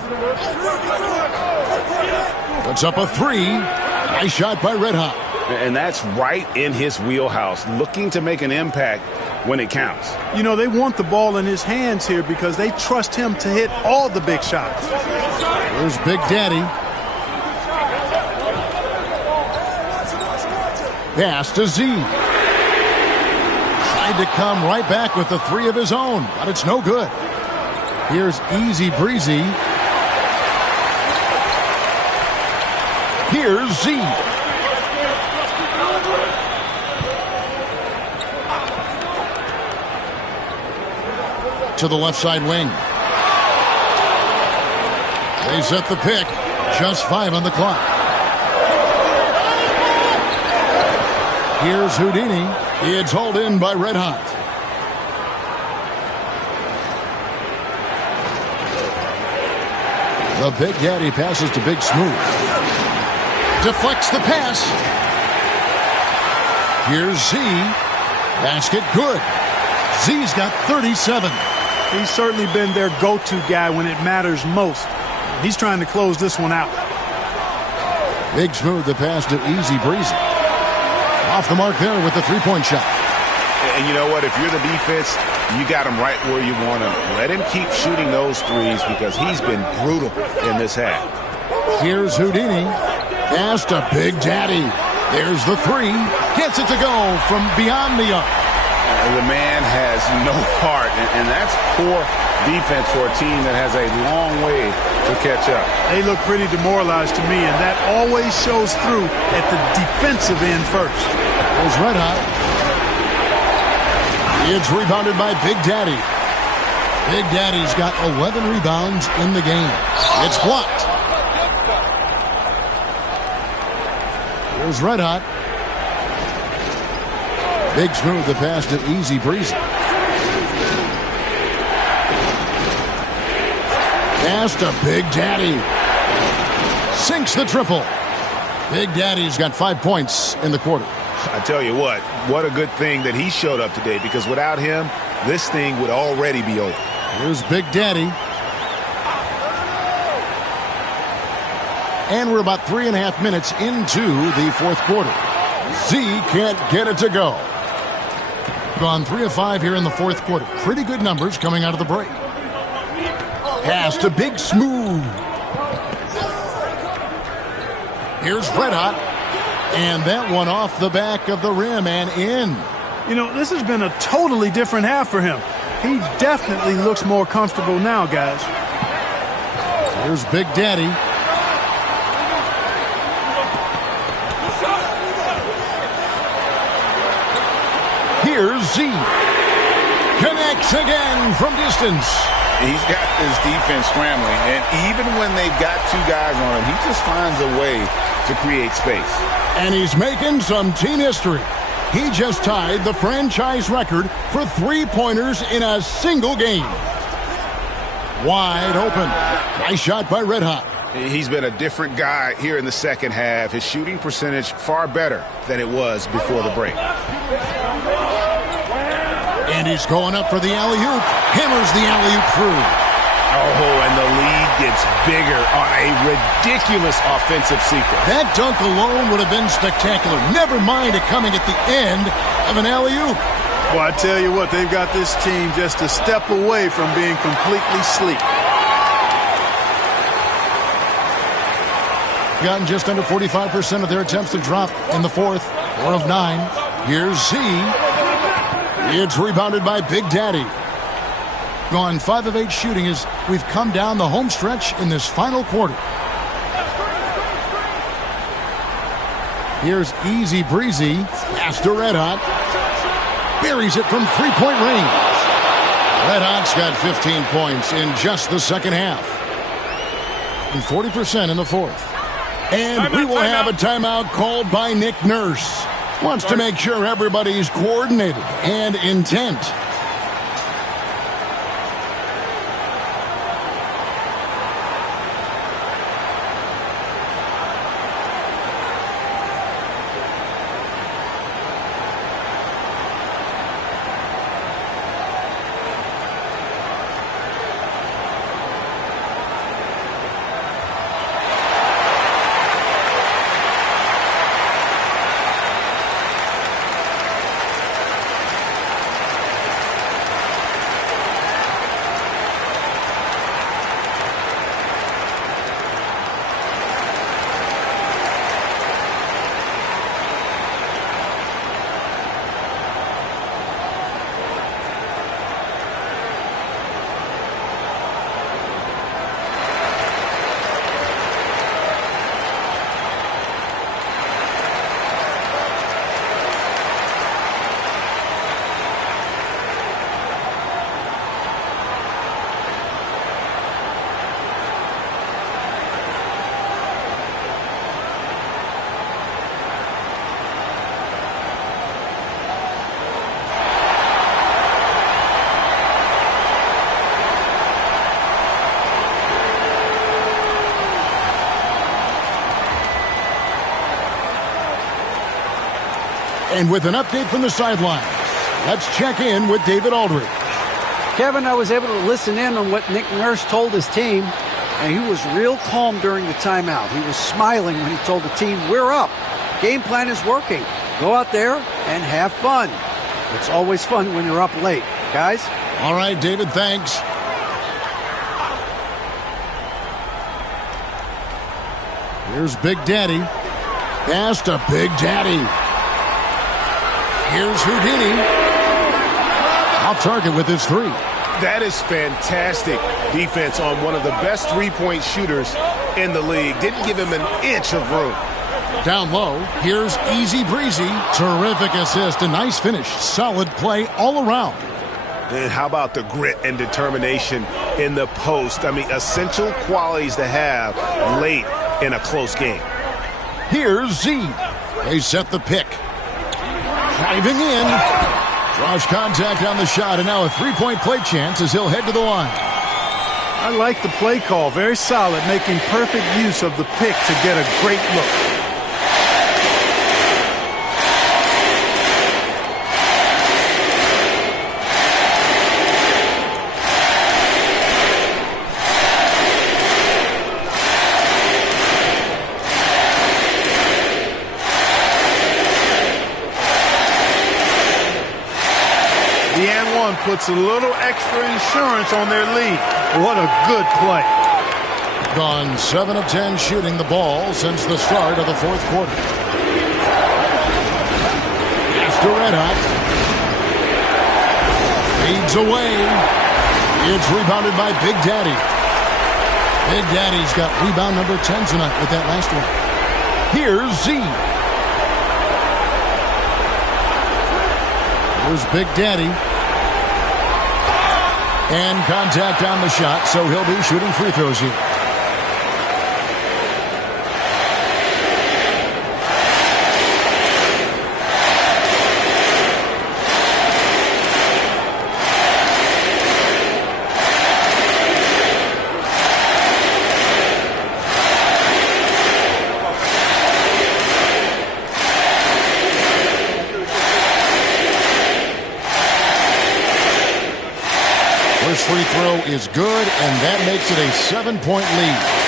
Puts up a 3. Nice shot by Red Hot. And that's right in his wheelhouse, looking to make an impact when it counts. You know, they want the ball in his hands here because they trust him to hit all the big shots. Here's Big Daddy. Pass to Z. Tried to come right back with the 3 of his own, but it's no good. Here's Easy Breezy. Here's Z. To the left side wing. They set the pick. Just 5 on the clock. Here's Houdini. It's hauled in by Red Hot. The Big Daddy passes to Big Smooth. Deflects the pass. Here's Z. Basket good. Z's got 37. He's certainly been their go-to guy when it matters most. He's trying to close this one out. Big Smooth the pass to Easy Breezy. Off the mark there with the three-point shot. And you know what? If you're the defense, you got him right where you want him. Let him keep shooting those threes because he's been brutal in this half. Here's Houdini. Pass to Big Daddy. There's the 3. Gets it to go from beyond the arc. The man has no heart, and that's poor defense for a team that has a long way to catch up. They look pretty demoralized to me, and that always shows through at the defensive end first. There's Red Hot. It's rebounded by Big Daddy. Big Daddy's got 11 rebounds in the game. It's blocked. Here's Red Hot. Big Smooth the pass to Easy Breezy. Pass to Big Daddy. Sinks the triple. Big Daddy's got 5 points in the quarter. I tell you what a good thing that he showed up today, because without him, this thing would already be over. Here's Big Daddy. And we're about 3.5 minutes into the fourth quarter. Z can't get it to go. Gone 3 of 5 here in the fourth quarter. Pretty good numbers coming out of the break. Pass to Big Smooth. Here's Red Hot. And that one off the back of the rim and in. You know, this has been a totally different half for him. He definitely looks more comfortable now, guys. Here's Big Daddy. Here's Z. Connects again from distance. He's got this defense scrambling, and even when they've got 2 guys on him, he just finds a way to create space. And he's making some team history. He just tied the franchise record for 3-pointers in a single game. Wide open. Nice shot by Red Hot. He's been a different guy here in the second half. His shooting percentage far better than it was before the break. And he's going up for the alley-oop. Hammers the alley-oop through. Oh, and the lead gets bigger on a ridiculous offensive sequence. That dunk alone would have been spectacular. Never mind it coming at the end of an alley-oop. Well, I tell you what, they've got this team just a step away from being completely sleep. Gotten just under 45% of their attempts to drop in the fourth. 4 of 9. Here's Z. It's rebounded by Big Daddy. Gone 5 of 8 shooting as we've come down the home stretch in this final quarter. Here's Easy Breezy. Pass to Red Hot. Buries it from three-point range. Red Hot's got 15 points in just the second half. And 40% in the fourth. And we will have a timeout called by Nick Nurse. Wants to make sure everybody's coordinated and intent. And with an update from the sidelines, let's check in with David Aldridge. Kevin, I was able to listen in on what Nick Nurse told his team, and he was real calm during the timeout. He was smiling when he told the team, we're up. Game plan is working. Go out there and have fun. It's always fun when you're up late. Guys? All right, David, thanks. Here's Big Daddy. Pass to Big Daddy. Here's Houdini. Off target with his 3. That is fantastic defense on one of the best three-point shooters in the league. Didn't give him an inch of room. Down low, here's Easy Breezy. Terrific assist, a nice finish. Solid play all around. And how about the grit and determination in the post? I mean, essential qualities to have late in a close game. Here's Z. They set the pick. Driving in. Draws contact on the shot, and now a three-point play chance as he'll head to the line. I like the play call. Very solid, making perfect use of the pick to get a great look. Puts a little extra insurance on their lead. What a good play. Gone 7 of 10 shooting the ball since the start of the fourth quarter. After Red Hot. Fades away. It's rebounded by Big Daddy. Big Daddy's got rebound number 10 tonight with that last one. Here's Z. Here's Big Daddy. And contact on the shot, so he'll be shooting free throws here. First free throw is good, and that makes it a 7-point lead.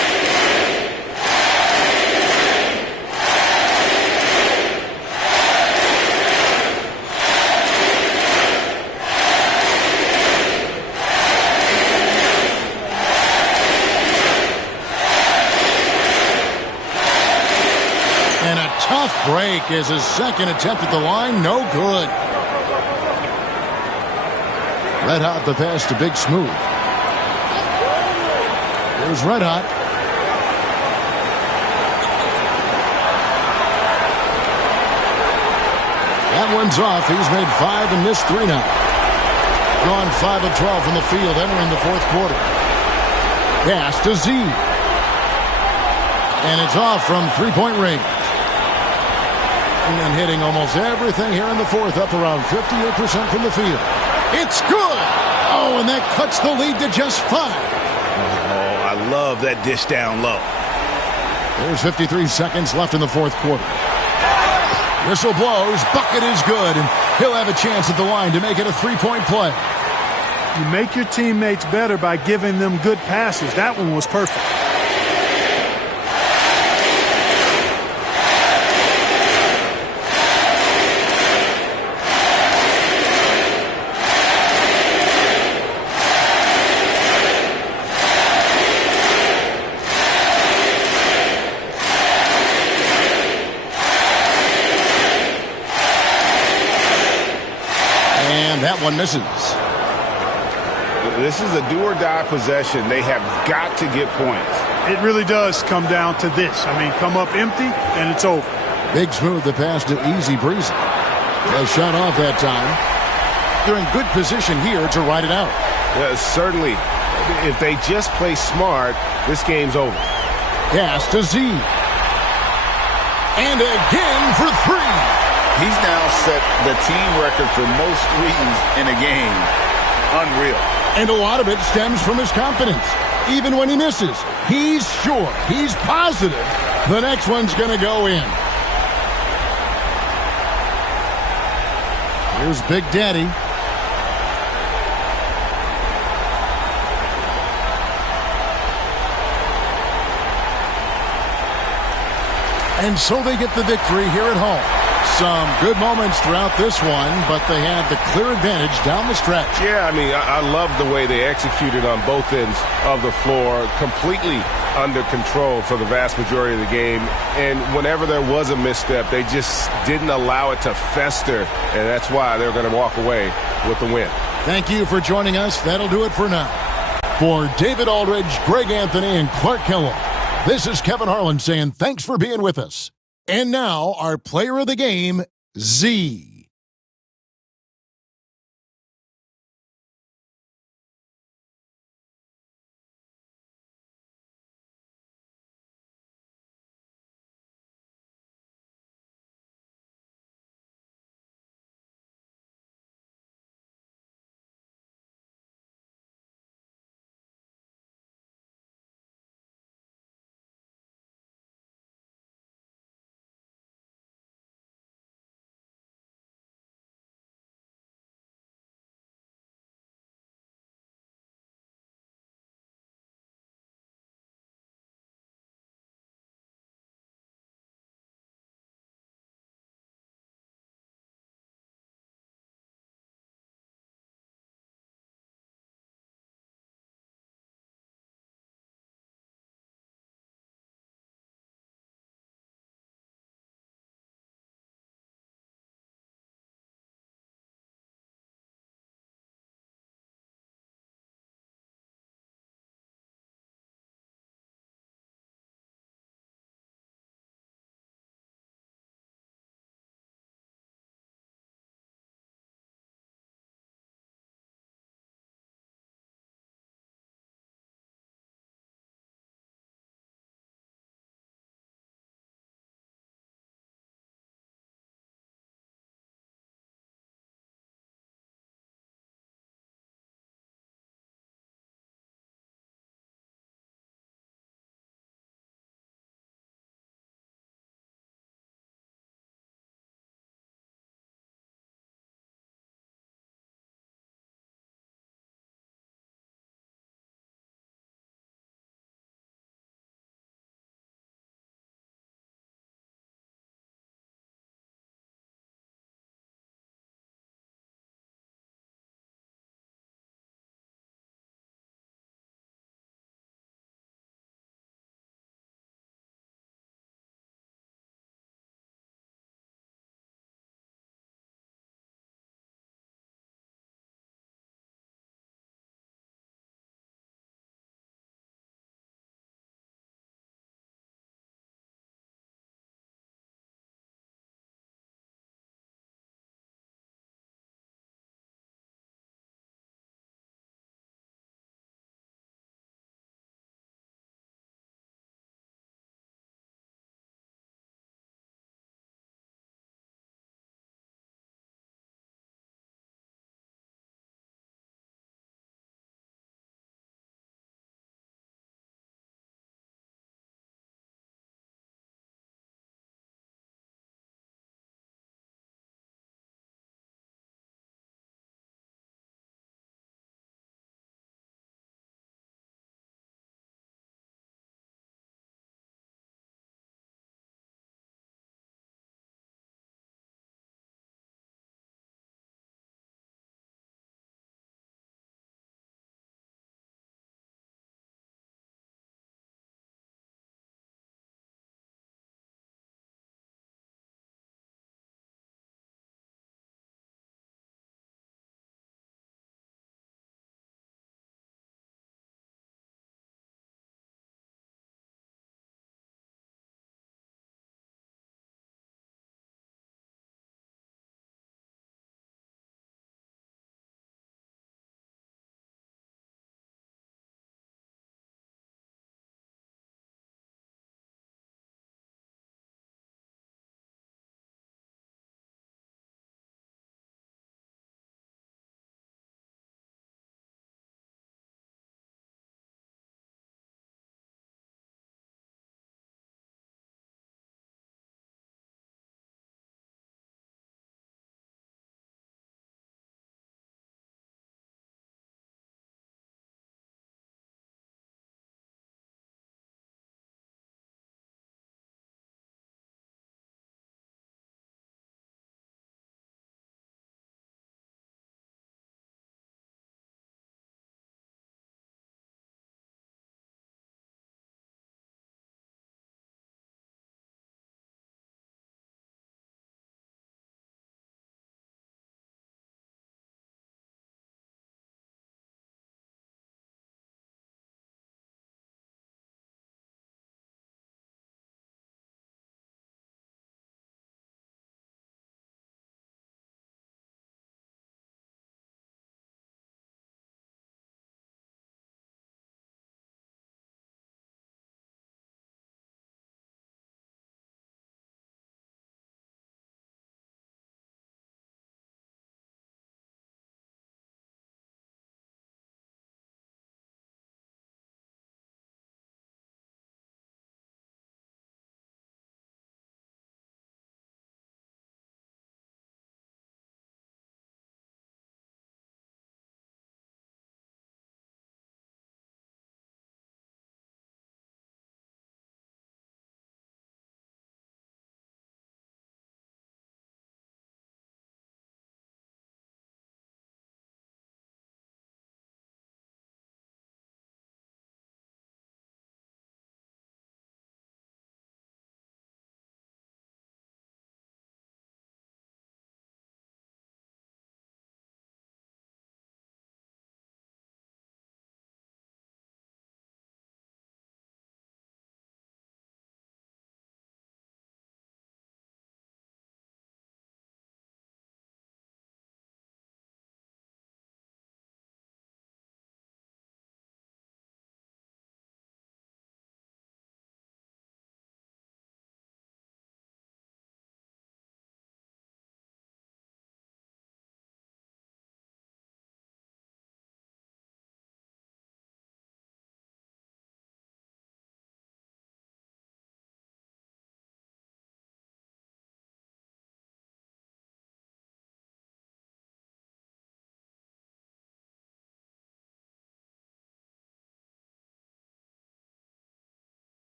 break as his second attempt at the line, no good. Red Hot the pass to Big Smooth. Here's Red Hot. That one's off. He's made 5 and missed 3 now. Gone 5 of 12 from the field entering the fourth quarter. Pass to Z. And it's off from three-point range. And hitting almost everything here in the fourth, up around 58% from the field. It's good! Oh, and that cuts the lead to just 5. Oh, I love that dish down low. There's 53 seconds left in the fourth quarter. Whistle blows, bucket is good, and he'll have a chance at the line to make it a 3-point play. You make your teammates better by giving them good passes. That one was perfect. That one misses. This is a do-or-die possession. They have got to get points. It really does come down to this. I mean, come up empty, and it's over. Big Smooth the pass to Easy Breezy. A shot off that time. They're in good position here to ride it out. Certainly, if they just play smart, this game's over. Pass to Z. And again for 3. He's now set the team record for most threes in a game. Unreal. And a lot of it stems from his confidence. Even when he misses, he's sure, he's positive the next one's going to go in. Here's Big Daddy. And so they get the victory here at home. Some good moments throughout this one, but they had the clear advantage down the stretch. Yeah, I mean, I love the way they executed on both ends of the floor, completely under control for the vast majority of the game. And whenever there was a misstep, they just didn't allow it to fester, and that's why they're going to walk away with the win. Thank you for joining us. That'll do it for now. For David Aldridge, Greg Anthony, and Clark Kellogg, this is Kevin Harlan saying thanks for being with us. And now, our player of the game, Z.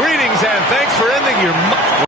Greetings and thanks for ending your...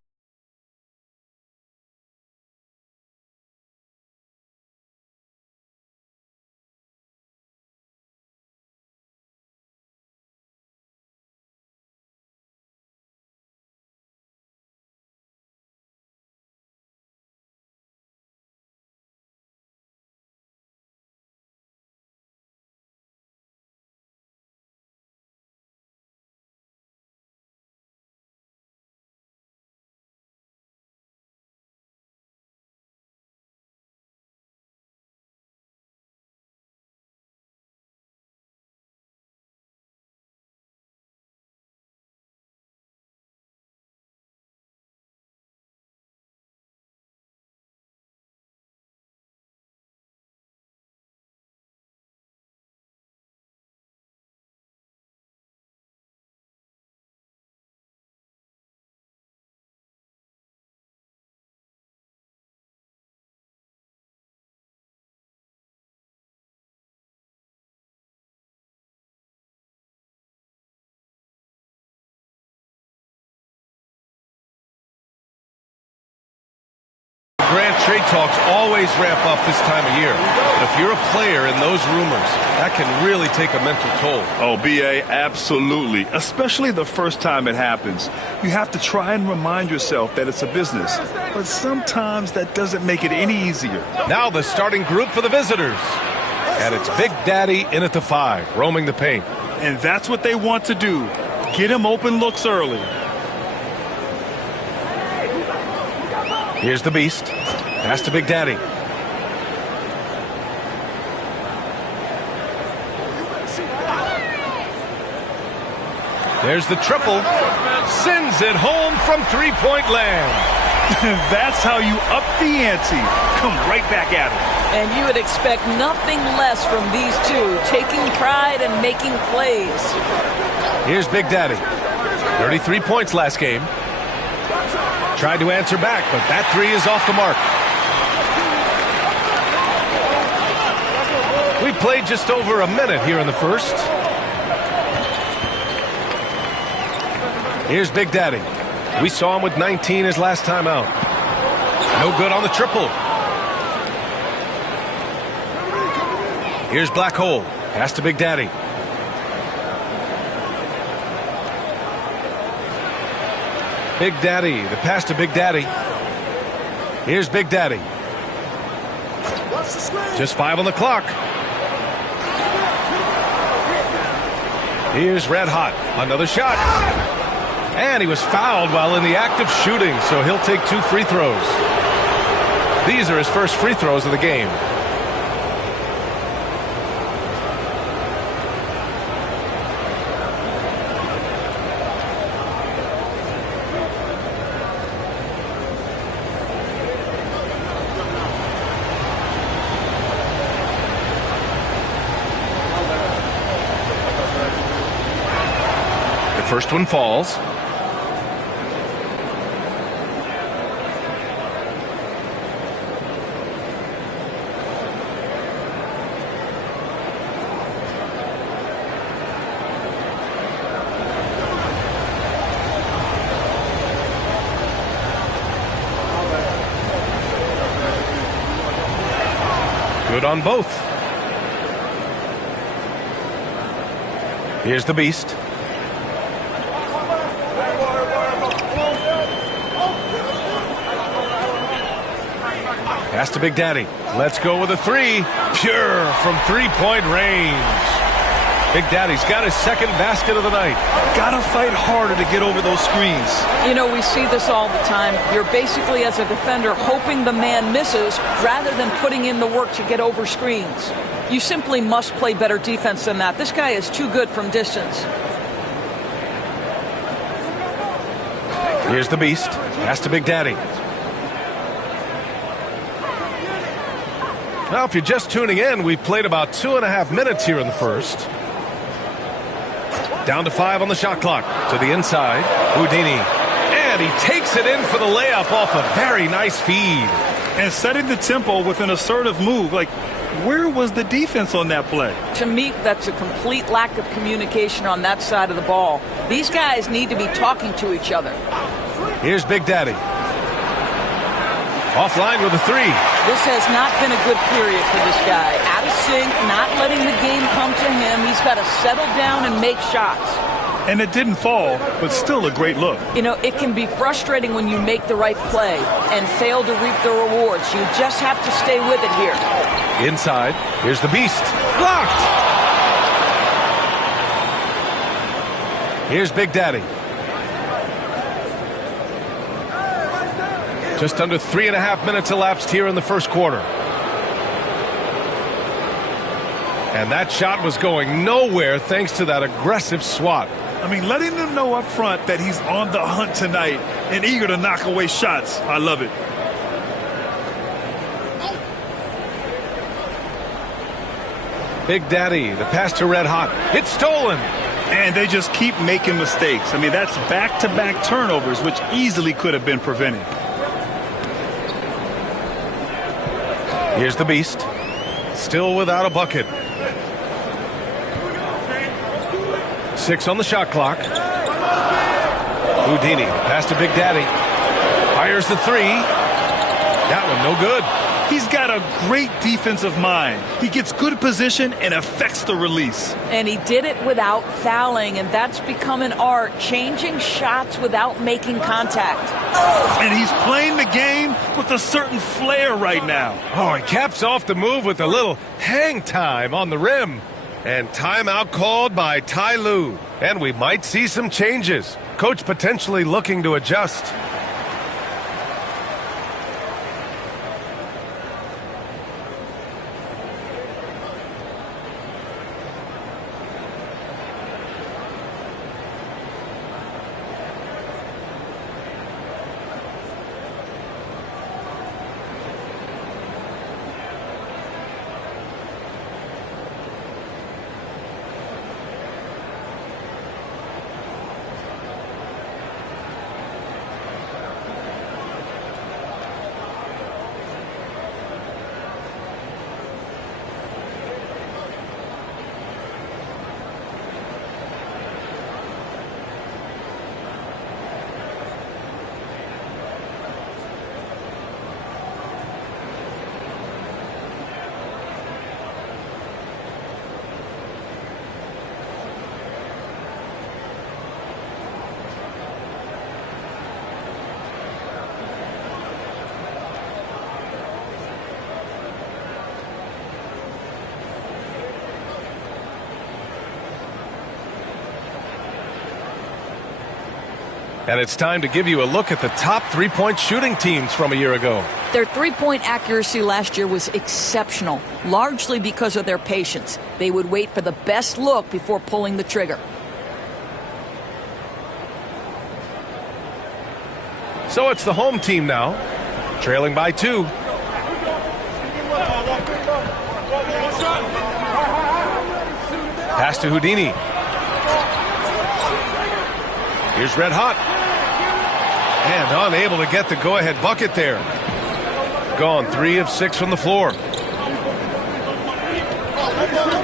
Grant, trade talks always ramp up this time of year. But if you're a player in those rumors, that can really take a mental toll. Oh, B.A., absolutely. Especially the first time it happens. You have to try and remind yourself that it's a business. But sometimes that doesn't make it any easier. Now the starting group for the visitors. And it's Big Daddy in at the 5, roaming the paint. And that's what they want to do. Get him open looks early. Here's the Beast. Pass to Big Daddy. There's the triple. Sends it home from three-point land. That's how you up the ante. Come right back at it. And you would expect nothing less from these two, taking pride and making plays. Here's Big Daddy. 33 points last game. Tried to answer back, but that three is off the mark. We played just over a minute here in the first. Here's Big Daddy. We saw him with 19 his last time out. No good on the triple. Here's Black Hole. Pass to Big Daddy. Big Daddy, the pass to Big Daddy. Here's Big Daddy. Just 5 on the clock. Here's Red Hot. Another shot. And he was fouled while in the act of shooting, so he'll take 2 free throws. These are his first free throws of the game. First one falls. Good on both. Here's the Beast. Pass to Big Daddy. Let's go with a 3. Pure from three-point range. Big Daddy's got his second basket of the night. Gotta fight harder to get over those screens. You know, we see this all the time. You're basically, as a defender, hoping the man misses rather than putting in the work to get over screens. You simply must play better defense than that. This guy is too good from distance. Here's the Beast. Pass to Big Daddy. Now, if you're just tuning in, we've played about 2.5 minutes here in the first. Down to 5 on the shot clock. To the inside. Houdini. And he takes it in for the layup off a very nice feed. And setting the tempo with an assertive move. Like, where was the defense on that play? To me, that's a complete lack of communication on that side of the ball. These guys need to be talking to each other. Here's Big Daddy. Offline with a three. This has not been a good period for this guy. Out of sync, not letting the game come to him. He's got to settle down and make shots. And it didn't fall, but still a great look. You know, it can be frustrating when you make the right play and fail to reap the rewards. You just have to stay with it here. Inside, here's the Beast. Blocked! Here's Big Daddy. Just under 3.5 minutes elapsed here in the first quarter. And that shot was going nowhere thanks to that aggressive swat. I mean, letting them know up front that he's on the hunt tonight and eager to knock away shots. I love it. Big Daddy, the pass to Red Hot. It's stolen. And they just keep making mistakes. I mean, that's back-to-back turnovers, which easily could have been prevented. Here's the Beast. Still without a bucket. 6 on the shot clock. Houdini, pass to Big Daddy. Fires the three. That one no good. He's got a great defensive mind. He gets good position and affects the release. And he did it without fouling, and that's become an art, changing shots without making contact. And he's playing the game with a certain flair right now. Oh, he caps off the move with a little hang time on the rim. And timeout called by Ty Lue. And we might see some changes. Coach potentially looking to adjust. And it's time to give you a look at the top three-point shooting teams from a year ago. Their three-point accuracy last year was exceptional, largely because of their patience. They would wait for the best look before pulling the trigger. So it's the home team now, trailing by 2. Pass to Houdini. Here's Red Hot. And unable to get the go-ahead bucket there. Gone 3 of 6 from the floor.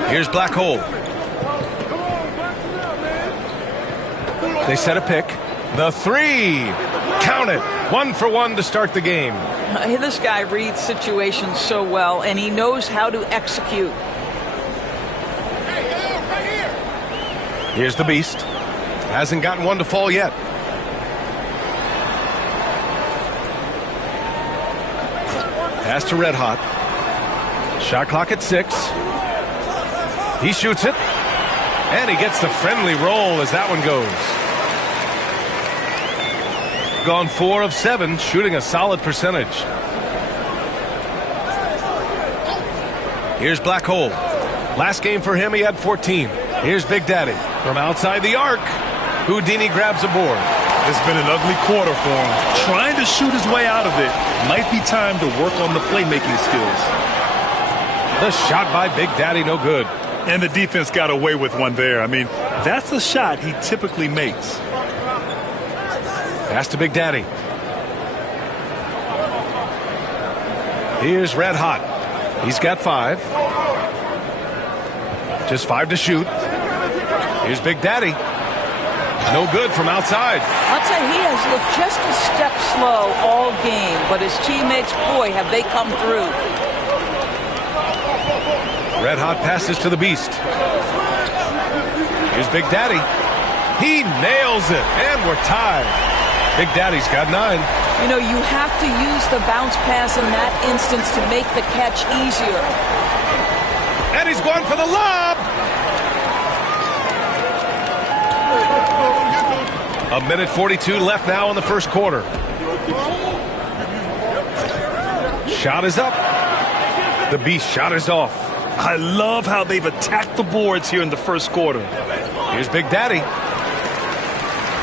Here's Black Hole. They set a pick. The three. Count it. 1 for 1 to start the game. This guy reads situations so well, and he knows how to execute. Here's the Beast. Hasn't gotten one to fall yet. Pass to Red Hot. Shot clock at 6. He shoots it. And he gets the friendly roll as that one goes. Gone 4 of 7, shooting a solid percentage. Here's Black Hole. Last game for him, he had 14. Here's Big Daddy from outside the arc. Houdini grabs a board. It's been an ugly quarter for him. Trying to shoot his way out of it. Might be time to work on the playmaking skills. The shot by Big Daddy, no good. And the defense got away with one there. I mean, that's the shot he typically makes. Pass to Big Daddy. Here's Red Hot. He's got 5. Just 5 to shoot. Here's Big Daddy. No good from outside. I'll tell you, he has looked just a step slow all game, but his teammates, boy, have they come through. Red hot passes to the Beast. Here's Big Daddy. He nails it, and we're tied. Big Daddy's got 9. You know, you have to use the bounce pass in that instance to make the catch easier. And he's going for the lob. A minute 42 left now in the first quarter. Shot is up. The Beast shot is off. I love how they've attacked the boards here in the first quarter. Here's Big Daddy.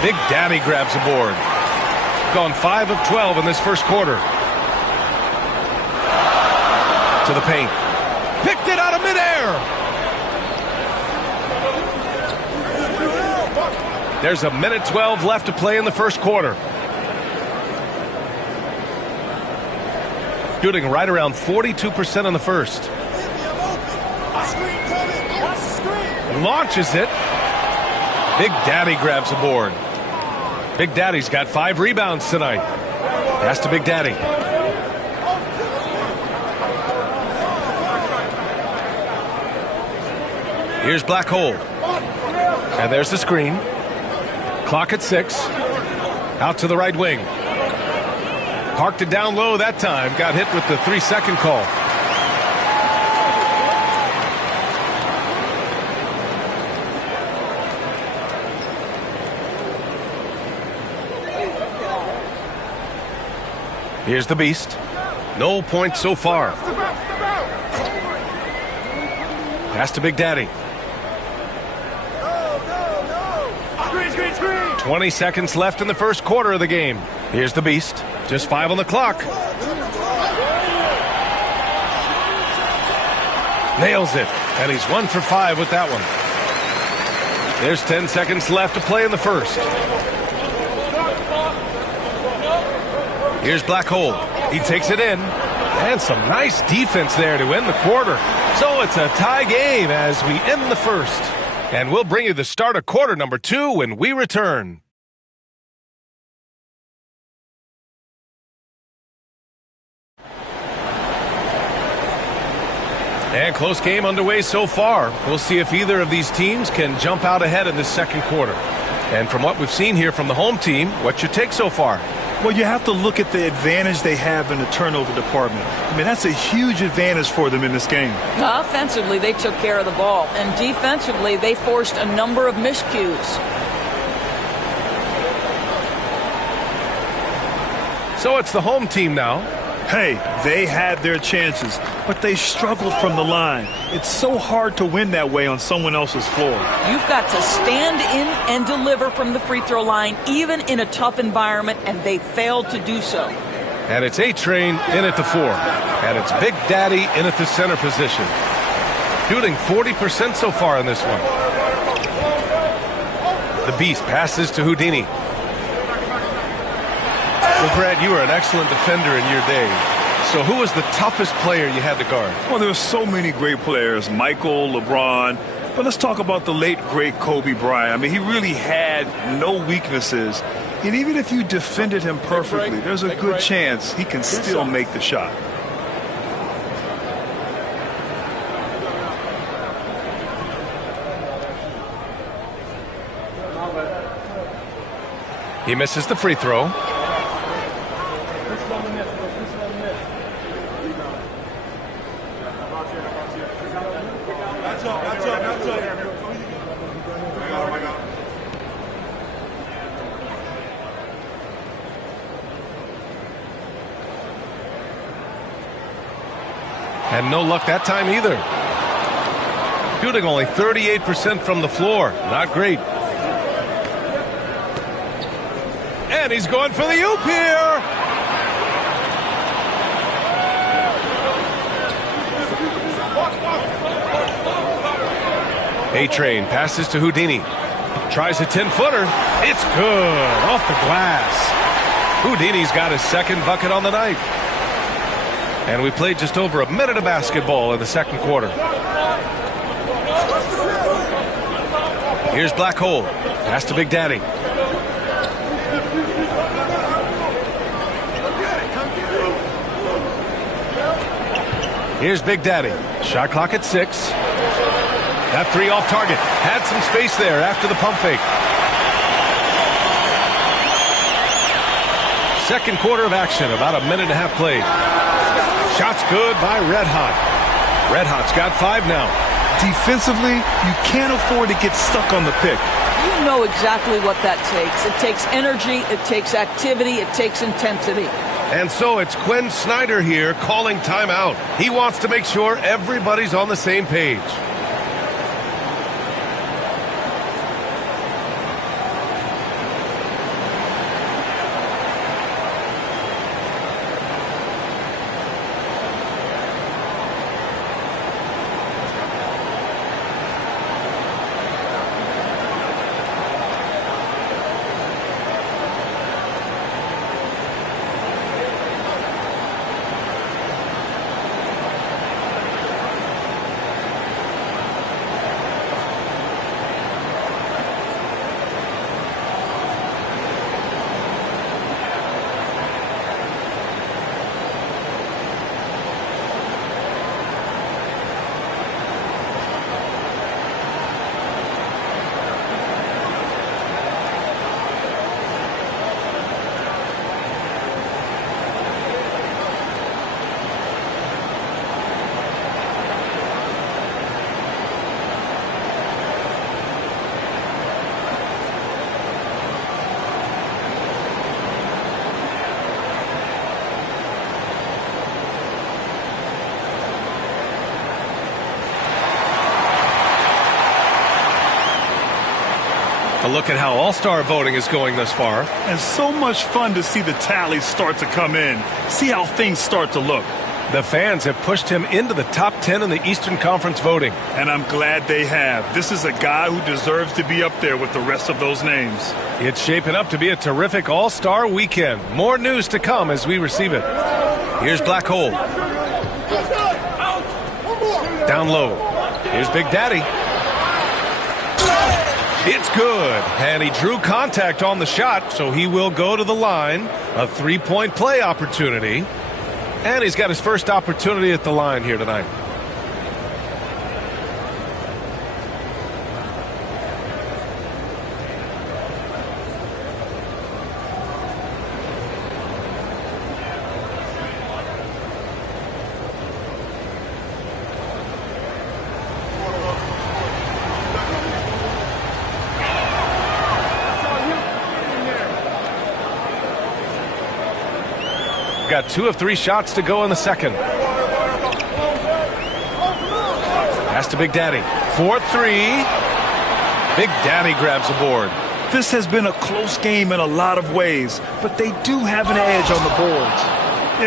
Big Daddy grabs a board. Gone 5 of 12 in this first quarter. To the paint. Picked it out of midair. There's a minute 12 left to play in the first quarter. Shooting right around 42% in the first. Launches it. Big Daddy grabs a board. Big Daddy's got 5 rebounds tonight. Pass to Big Daddy. Here's Black Hole. And there's the screen. Clock at 6. Out to the right wing. Parked it down low that time. Got hit with the 3-second call. Here's the Beast. No points so far. Pass to Big Daddy. 20 seconds left in the first quarter of the game. Here's the Beast. Just 5 on the clock. Nails it. And he's 1 for 5 with that one. There's 10 seconds left to play in the first. Here's Black Hole. He takes it in. And some nice defense there to end the quarter. So it's a tie game as we end the first. And we'll bring you the start of quarter number 2 when we return. And close game underway so far. We'll see if either of these teams can jump out ahead in this second quarter. And from what we've seen here from the home team, what's your take so far? Well, you have to look at the advantage they have in the turnover department. I mean, that's a huge advantage for them in this game. Offensively, they took care of the ball. And defensively, they forced a number of miscues. So it's the home team now. Hey, they had their chances, but they struggled from the line. It's so hard to win that way on someone else's floor. You've got to stand in and deliver from the free throw line, even in a tough environment, and they failed to do so. And it's A-Train in at the 4. And it's Big Daddy in at the center position. Shooting 40% so far in this one. The Beast passes to Houdini. Well, Brad, you were an excellent defender in your day. So who was the toughest player you had to guard? Well, there were so many great players, Michael, LeBron. But let's talk about the late, great Kobe Bryant. I mean, he really had no weaknesses. And even if you defended him perfectly, there's a good chance he can still make the shot. He misses the free throw. And no luck that time either. Shooting only 38% from the floor. Not great. And he's going for the oop here. A-Train passes to Houdini. Tries a 10-footer. It's good. Off the glass. Houdini's got his second bucket on the night. And we played just over a minute of basketball in the second quarter. Here's Black Hole. Pass to Big Daddy. Here's Big Daddy. Shot clock at 6. That three off target. Had some space there after the pump fake. Second quarter of action, about a minute and a half played. Shot's good by Red Hot. Red Hot's got 5 now. Defensively, you can't afford to get stuck on the pick. You know exactly what that takes. It takes energy, it takes activity, it takes intensity. And so it's Quinn Snyder here calling timeout. He wants to make sure everybody's on the same page. A look at how All-Star voting is going thus far. And so much fun to see the tallies start to come in. See how things start to look. The fans have pushed him into the top 10 in the Eastern Conference voting. And I'm glad they have. This is a guy who deserves to be up there with the rest of those names. It's shaping up to be a terrific All-Star weekend. More news to come as we receive it. Here's Black Hole. Down low. Here's Big Daddy. It's good, and he drew contact on the shot, so he will go to the line. A three-point play opportunity, and he's got his first opportunity at the line here tonight. Got 2 of 3 shots to go in the second. Pass to Big Daddy. 4-3. Big Daddy grabs the board. This has been a close game in a lot of ways, but they do have an edge on the boards.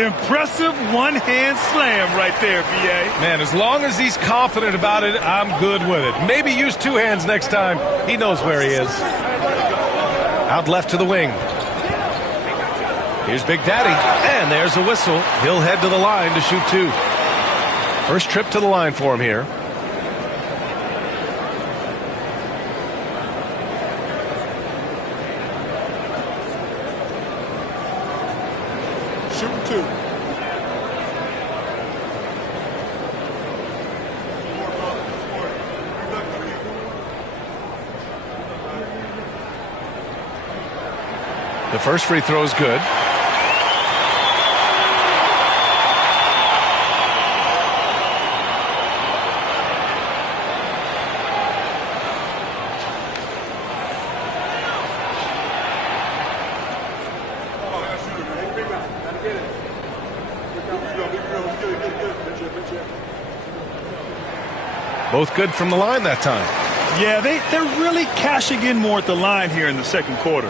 Impressive one-hand slam right there, B.A. Man, as long as he's confident about it, I'm good with it. Maybe use 2 hands next time. He knows where he is. Out left to the wing. Here's Big Daddy, and there's a whistle. He'll head to the line to shoot 2. First trip to the line for him here. Shooting 2. The first free throw is good. Both good from the line that time. Yeah, they're really cashing in more at the line here in the second quarter.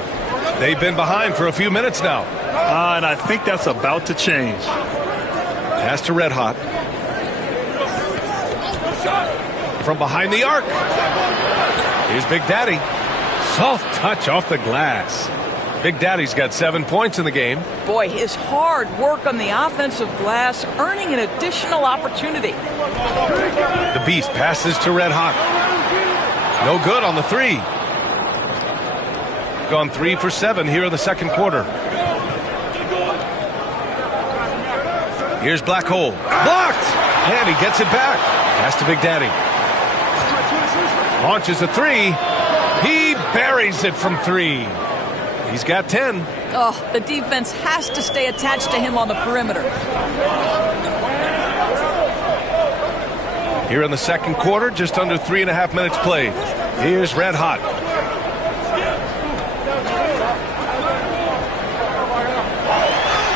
They've been behind for a few minutes now. And I think that's about to change. Pass to Red Hot. From behind the arc. Here's Big Daddy. Soft touch off the glass. Big Daddy's got 7 points in the game. Boy, his hard work on the offensive glass, earning an additional opportunity. The Beast passes to Red Hot. No good on the 3. gone 3 for 7 here in the second quarter. Here's Black Hole. Blocked! And he gets it back. Pass to Big Daddy. Launches a 3. He buries it from 3. He's got 10. Oh, the defense has to stay attached to him on the perimeter. Here in the second quarter, just under 3.5 minutes played. Here's Red Hot.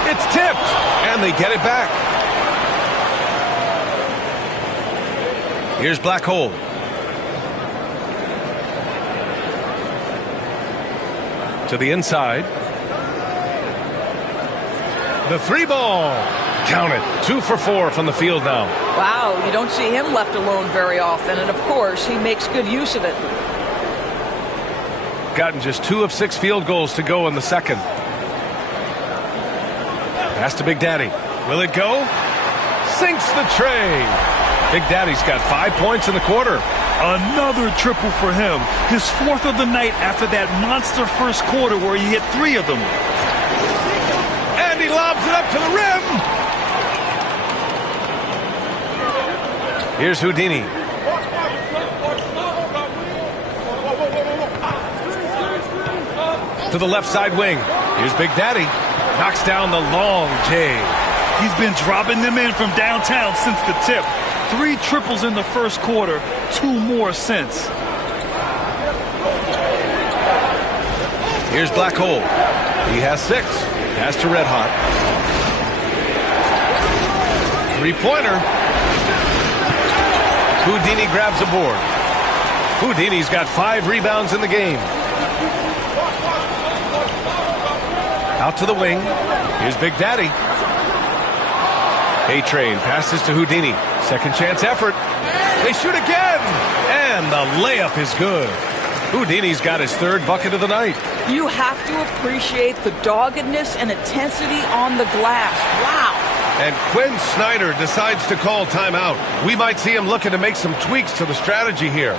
It's tipped, and they get it back. Here's Black Hole. To the inside. The 3 ball. Count it. 2 for 4 from the field now. Wow, you don't see him left alone very often, and of course, he makes good use of it. Gotten just 2 of 6 field goals to go in the second. Pass to Big Daddy. Will it go? Sinks the tray. Big Daddy's got 5 points in the quarter. Another triple for him. His 4th of the night after that monster first quarter where he hit 3 of them. And he lobs it up to the rim. Here's Houdini. To the left side wing. Here's Big Daddy. Knocks down the long J. He's been dropping them in from downtown since the tip. 3 triples in the first quarter, 2 more since. Here's Black Hole. He has 6. Pass to Red Hot. 3-pointer. Houdini grabs a board. Houdini's got 5 rebounds in the game. Out to the wing. Here's Big Daddy. A-Train passes to Houdini. Second chance effort. They shoot again. And the layup is good. Houdini's got his 3rd bucket of the night. You have to appreciate the doggedness and intensity on the glass. Wow. And Quinn Snyder decides to call timeout. We might see him looking to make some tweaks to the strategy here.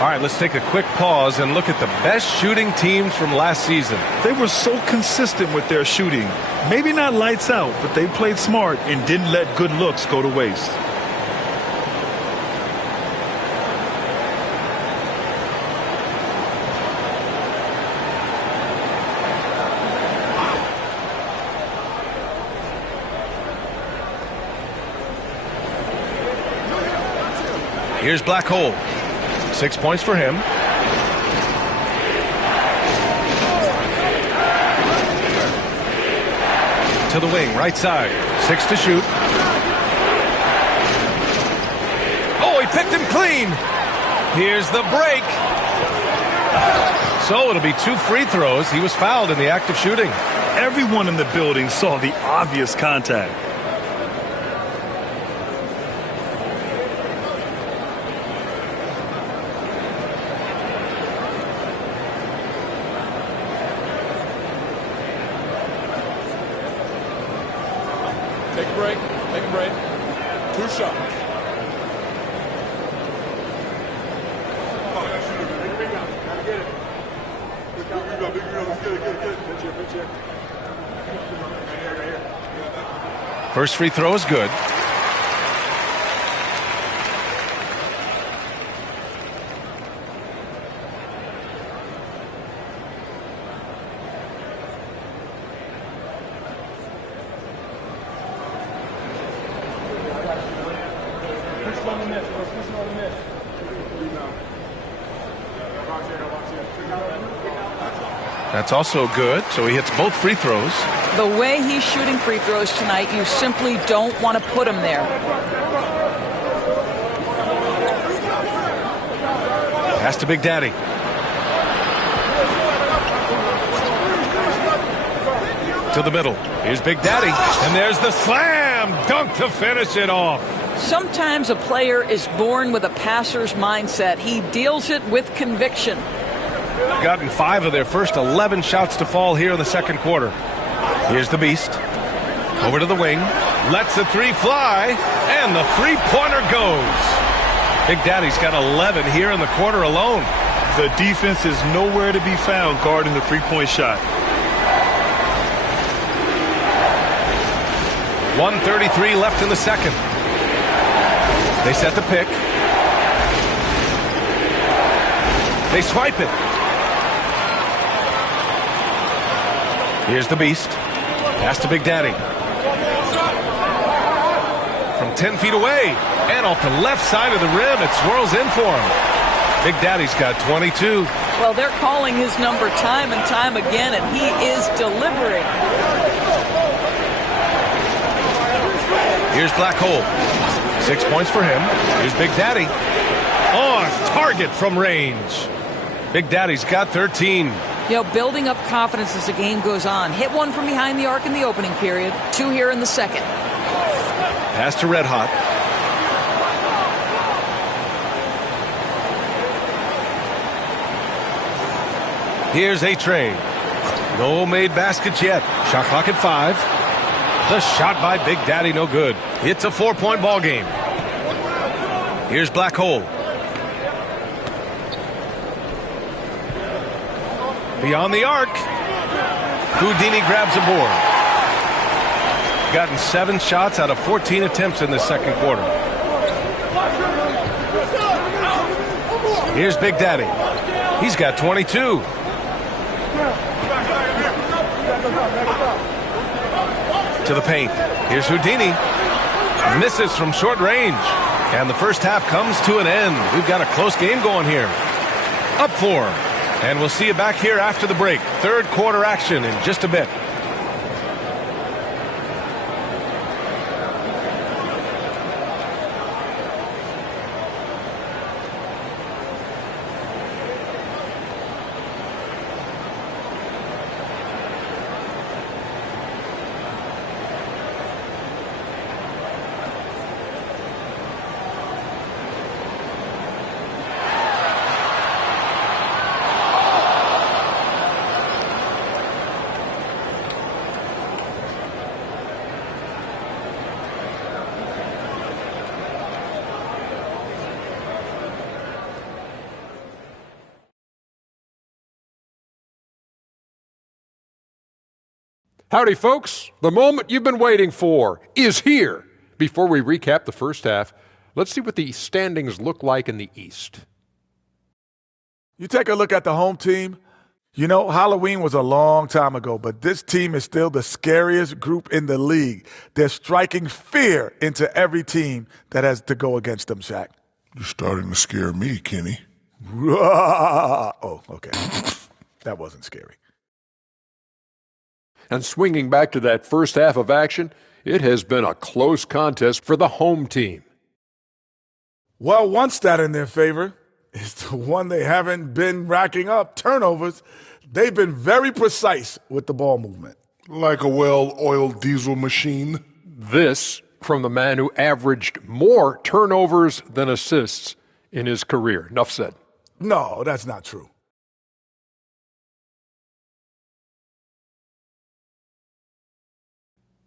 All right, let's take a quick pause and look at the best shooting teams from last season. They were so consistent with their shooting. Maybe not lights out, but they played smart and didn't let good looks go to waste. Here's Black Hole. 6 points for him. To the wing, right side. 6 to shoot. Oh, he picked him clean. Here's the break. So it'll be 2 free throws. He was fouled in the act of shooting. Everyone in the building saw the obvious contact. Take a break. Take a break. 2 shots. First free throw is good. That's also good, so he hits both free throws. The way he's shooting free throws tonight, you simply don't want to put him there. Pass to Big Daddy. To the middle. Here's Big Daddy. And there's the slam dunk to finish it off. Sometimes a player is born with a passer's mindset. He deals it with conviction. Gotten 5 of their first 11 shots to fall here in the second quarter. Here's the Beast. Over to the wing. Lets the three fly. And the three-pointer goes. Big Daddy's got 11 here in the quarter alone. The defense is nowhere to be found guarding the three-point shot. 1:33 left in the second. They set the pick. They swipe it. Here's the Beast. Pass to Big Daddy. From 10 feet away. And off the left side of the rim, it swirls in for him. Big Daddy's got 22. Well, they're calling his number time and time again, and he is delivering. Here's Black Hole. 6 points for him. Here's Big Daddy. On target from range. Big Daddy's got 13. You know, building up confidence as the game goes on. Hit one from behind the arc in the opening period. 2 here in the second. Pass to Red Hot. Here's A-Train. No made baskets yet. Shot clock at 5. The shot by Big Daddy, no good. It's a 4-point ball game. Here's Black Hole. Beyond the arc. Houdini grabs a board. Gotten 7 shots out of 14 attempts in the second quarter. Here's Big Daddy. He's got 22. To the paint. Here's Houdini. Misses from short range. And the first half comes to an end. We've got a close game going here. Up 4. And we'll see you back here after the break. Third quarter action in just a bit. Howdy, folks. The moment you've been waiting for is here. Before we recap the first half, let's see what the standings look like in the East. You take a look at the home team. You know, Halloween was a long time ago, but this team is still the scariest group in the league. They're striking fear into every team that has to go against them, Shaq. You're starting to scare me, Kenny. Oh, okay. That wasn't scary. And swinging back to that first half of action, it has been a close contest for the home team. Well, one stat in their favor is the one they haven't been racking up, turnovers. They've been very precise with the ball movement. Like a well-oiled diesel machine. This from the man who averaged more turnovers than assists in his career. Enough said. No, that's not true.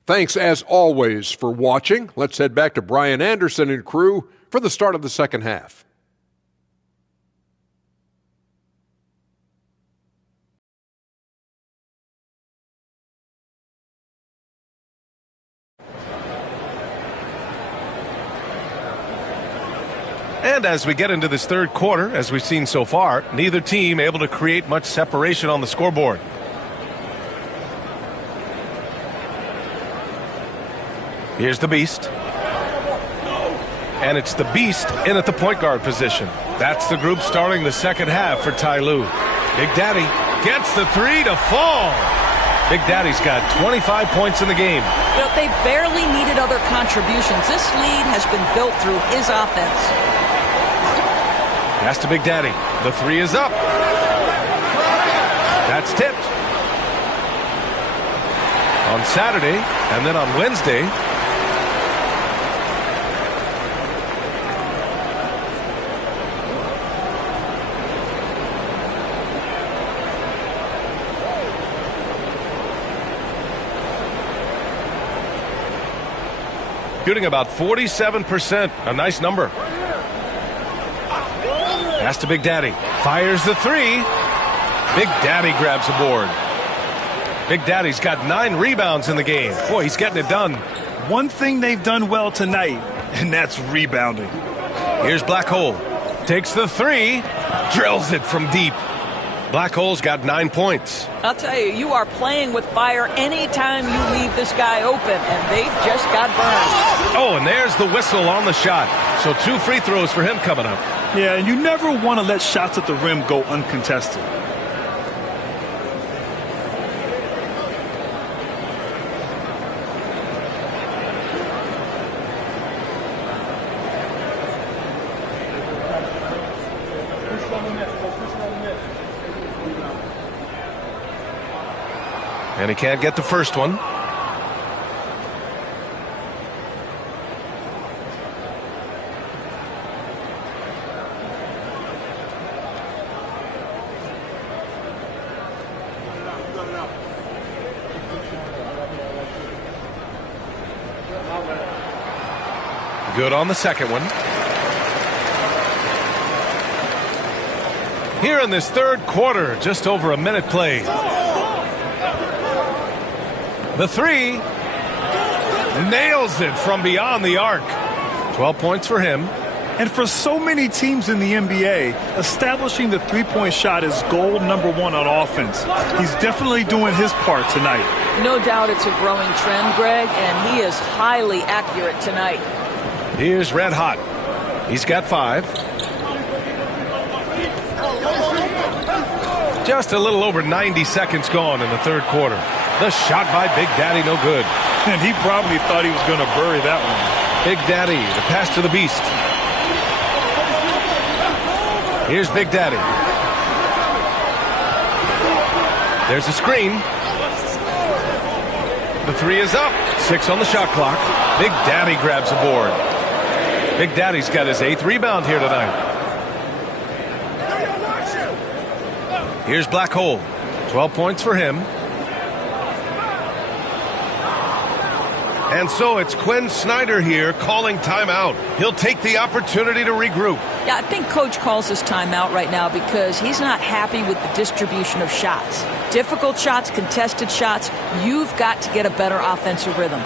Thanks, as always, for watching. Let's head back to Brian Anderson and crew for the start of the second half. And as we get into this third quarter, as we've seen so far, neither team able to create much separation on the scoreboard. Here's the Beast. And it's the Beast in at the point guard position. That's the group starting the second half for Ty Lue. Big Daddy gets the three to fall. Big Daddy's got 25 points in the game. You know, they barely needed other contributions. This lead has been built through his offense. Pass to Big Daddy. The three is up. That's tipped. On Saturday and then on Wednesday, shooting about 47%. A nice number. Pass to Big Daddy. Fires the three. Big Daddy grabs a board. Big Daddy's got 9 rebounds in the game. Boy, he's getting it done. One thing they've done well tonight, and that's rebounding. Here's Black Hole. Takes the three. Drills it from deep. Black Hole's got 9 points. I'll tell you, you are playing with fire anytime you leave this guy open, and they've just got burned. Oh, and there's the whistle on the shot. So 2 free throws for him coming up. Yeah, and you never want to let shots at the rim go uncontested. And he can't get the first one. Good on the second one. Here in this third quarter, just over a minute played. The three nails it from beyond the arc. 12 points for him. And for so many teams in the NBA, establishing the three-point shot is goal number 1 on offense. He's definitely doing his part tonight. No doubt it's a growing trend, Greg, and he is highly accurate tonight. Here's Red Hot. He's got 5. Just a little over 90 seconds gone in the third quarter. The shot by Big Daddy, no good. And he probably thought he was going to bury that one. Big Daddy, the pass to the Beast. Here's Big Daddy. There's a screen. The three is up. 6 on the shot clock. Big Daddy grabs a board. Big Daddy's got his 8th rebound here tonight. Here's Black Hole. 12 points for him. And so it's Quinn Snyder here calling timeout. He'll take the opportunity to regroup. Yeah, I think Coach calls this timeout right now because he's not happy with the distribution of shots. Difficult shots, contested shots. You've got to get a better offensive rhythm.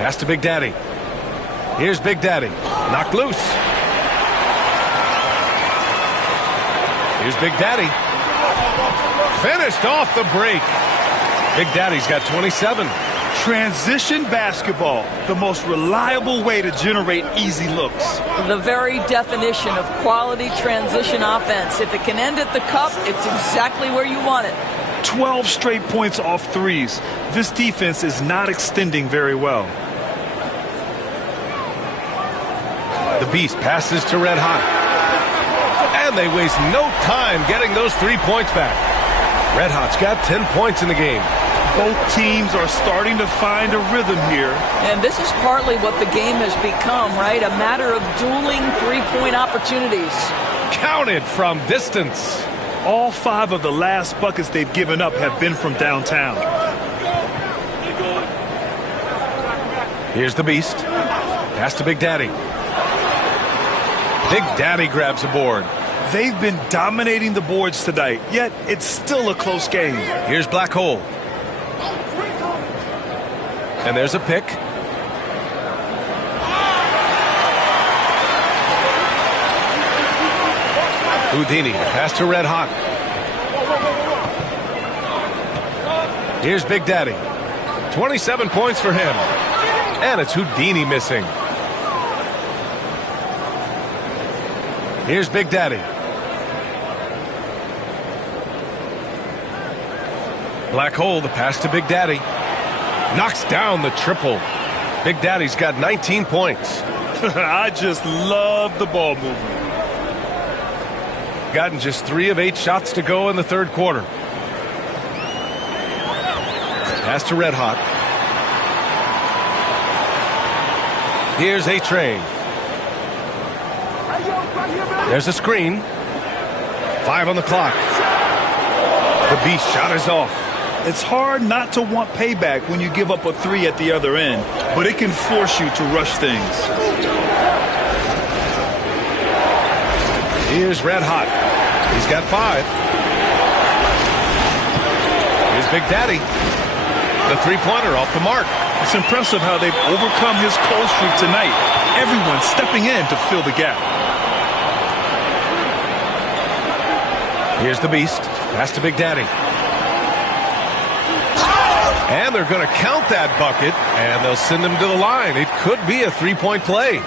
Pass to Big Daddy. Here's Big Daddy. Knocked loose. Here's Big Daddy. Finished off the break. Big Daddy's got 27. Transition basketball, the most reliable way to generate easy looks. The very definition of quality transition offense. If it can end at the cup, it's exactly where you want it. 12 straight points off threes. This defense is not extending very well. The Beast passes to Red Hot. And they waste no time getting those 3 points back. Red Hot's got 10 points in the game. Both teams are starting to find a rhythm here. And this is partly what the game has become, right? A matter of dueling three-point opportunities. Counted from distance. All 5 of the last buckets they've given up have been from downtown. Here's the Beast. Pass to Big Daddy. Big Daddy grabs a board. They've been dominating the boards tonight, yet it's still a close game. Here's Black Hole. And there's a pick. Houdini, pass to Red Hot. Here's Big Daddy. 27 points for him. And it's Houdini missing. Here's Big Daddy. Black Hole, the pass to Big Daddy. Knocks down the triple. Big Daddy's got 19 points. I just love the ball movement. Gotten just 3 of 8 shots to go in the third quarter. Pass to Red Hot. Here's A-Train. There's a screen. 5 on the clock. The Beast shot is off. It's hard not to want payback when you give up a 3 at the other end, but it can force you to rush things. Here's Red Hot. He's got 5. Here's Big Daddy. The three-pointer off the mark. It's impressive how they've overcome his cold streak tonight. Everyone stepping in to fill the gap. Here's the Beast. Pass to Big Daddy. And they're going to count that bucket, and they'll send him to the line. It could be a 3-point play.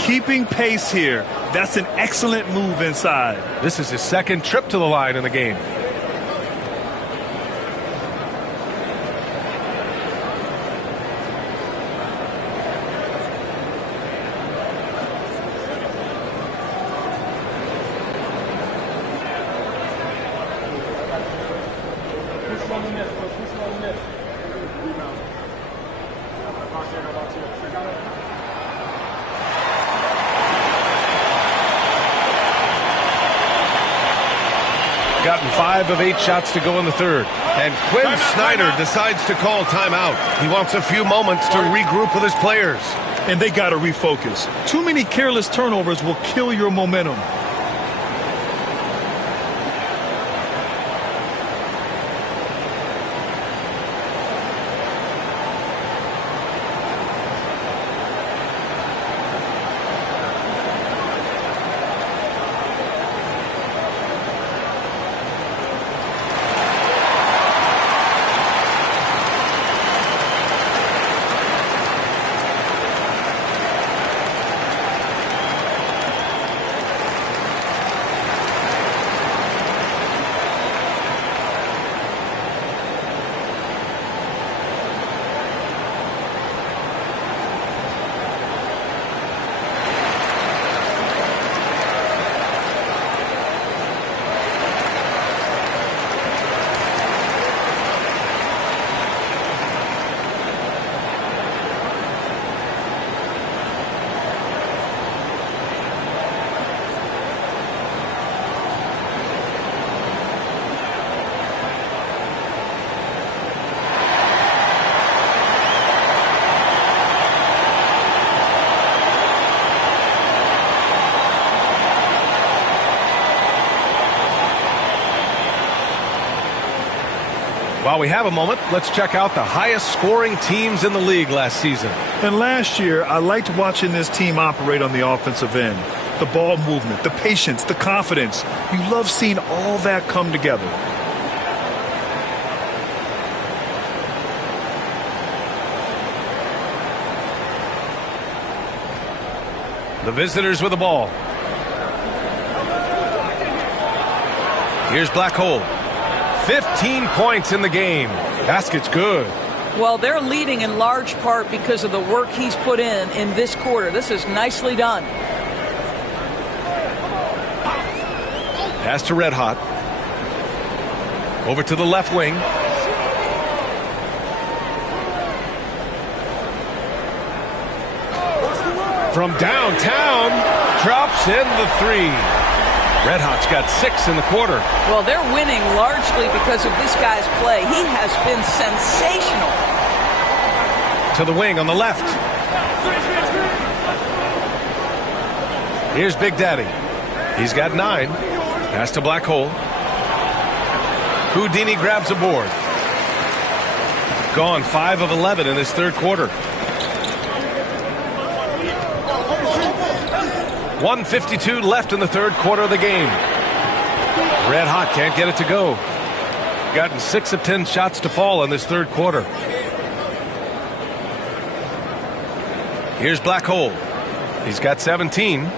Keeping pace here. That's an excellent move inside. This is his second trip to the line in the game. Gotten 5 of 8 shots to go in the third. And Quinn Snyder decides to call timeout. He wants a few moments to regroup with his players. And they got to refocus. Too many careless turnovers will kill your momentum. While we have a moment, let's check out the highest scoring teams in the league last season. And last year, I liked watching this team operate on the offensive end. The ball movement, the patience, the confidence. You love seeing all that come together. The visitors with the ball. Here's Black Hole. 15 points in the game. Basket's good. Well, they're leading in large part because of the work he's put in this quarter. This is nicely done. Pass to Red Hot. Over to the left wing. From downtown, drops in the three. Red Hot's got 6 in the quarter. Well, they're winning largely because of this guy's play. He has been sensational. To the wing on the left. Here's Big Daddy. He's got 9. Pass to Black Hole. Houdini grabs a board. Gone 5 of 11 in this third quarter. 1:52 left in the third quarter of the game. Red Hot can't get it to go. Gotten 6 of 10 shots to fall in this third quarter. Here's Black Hole. He's got 17.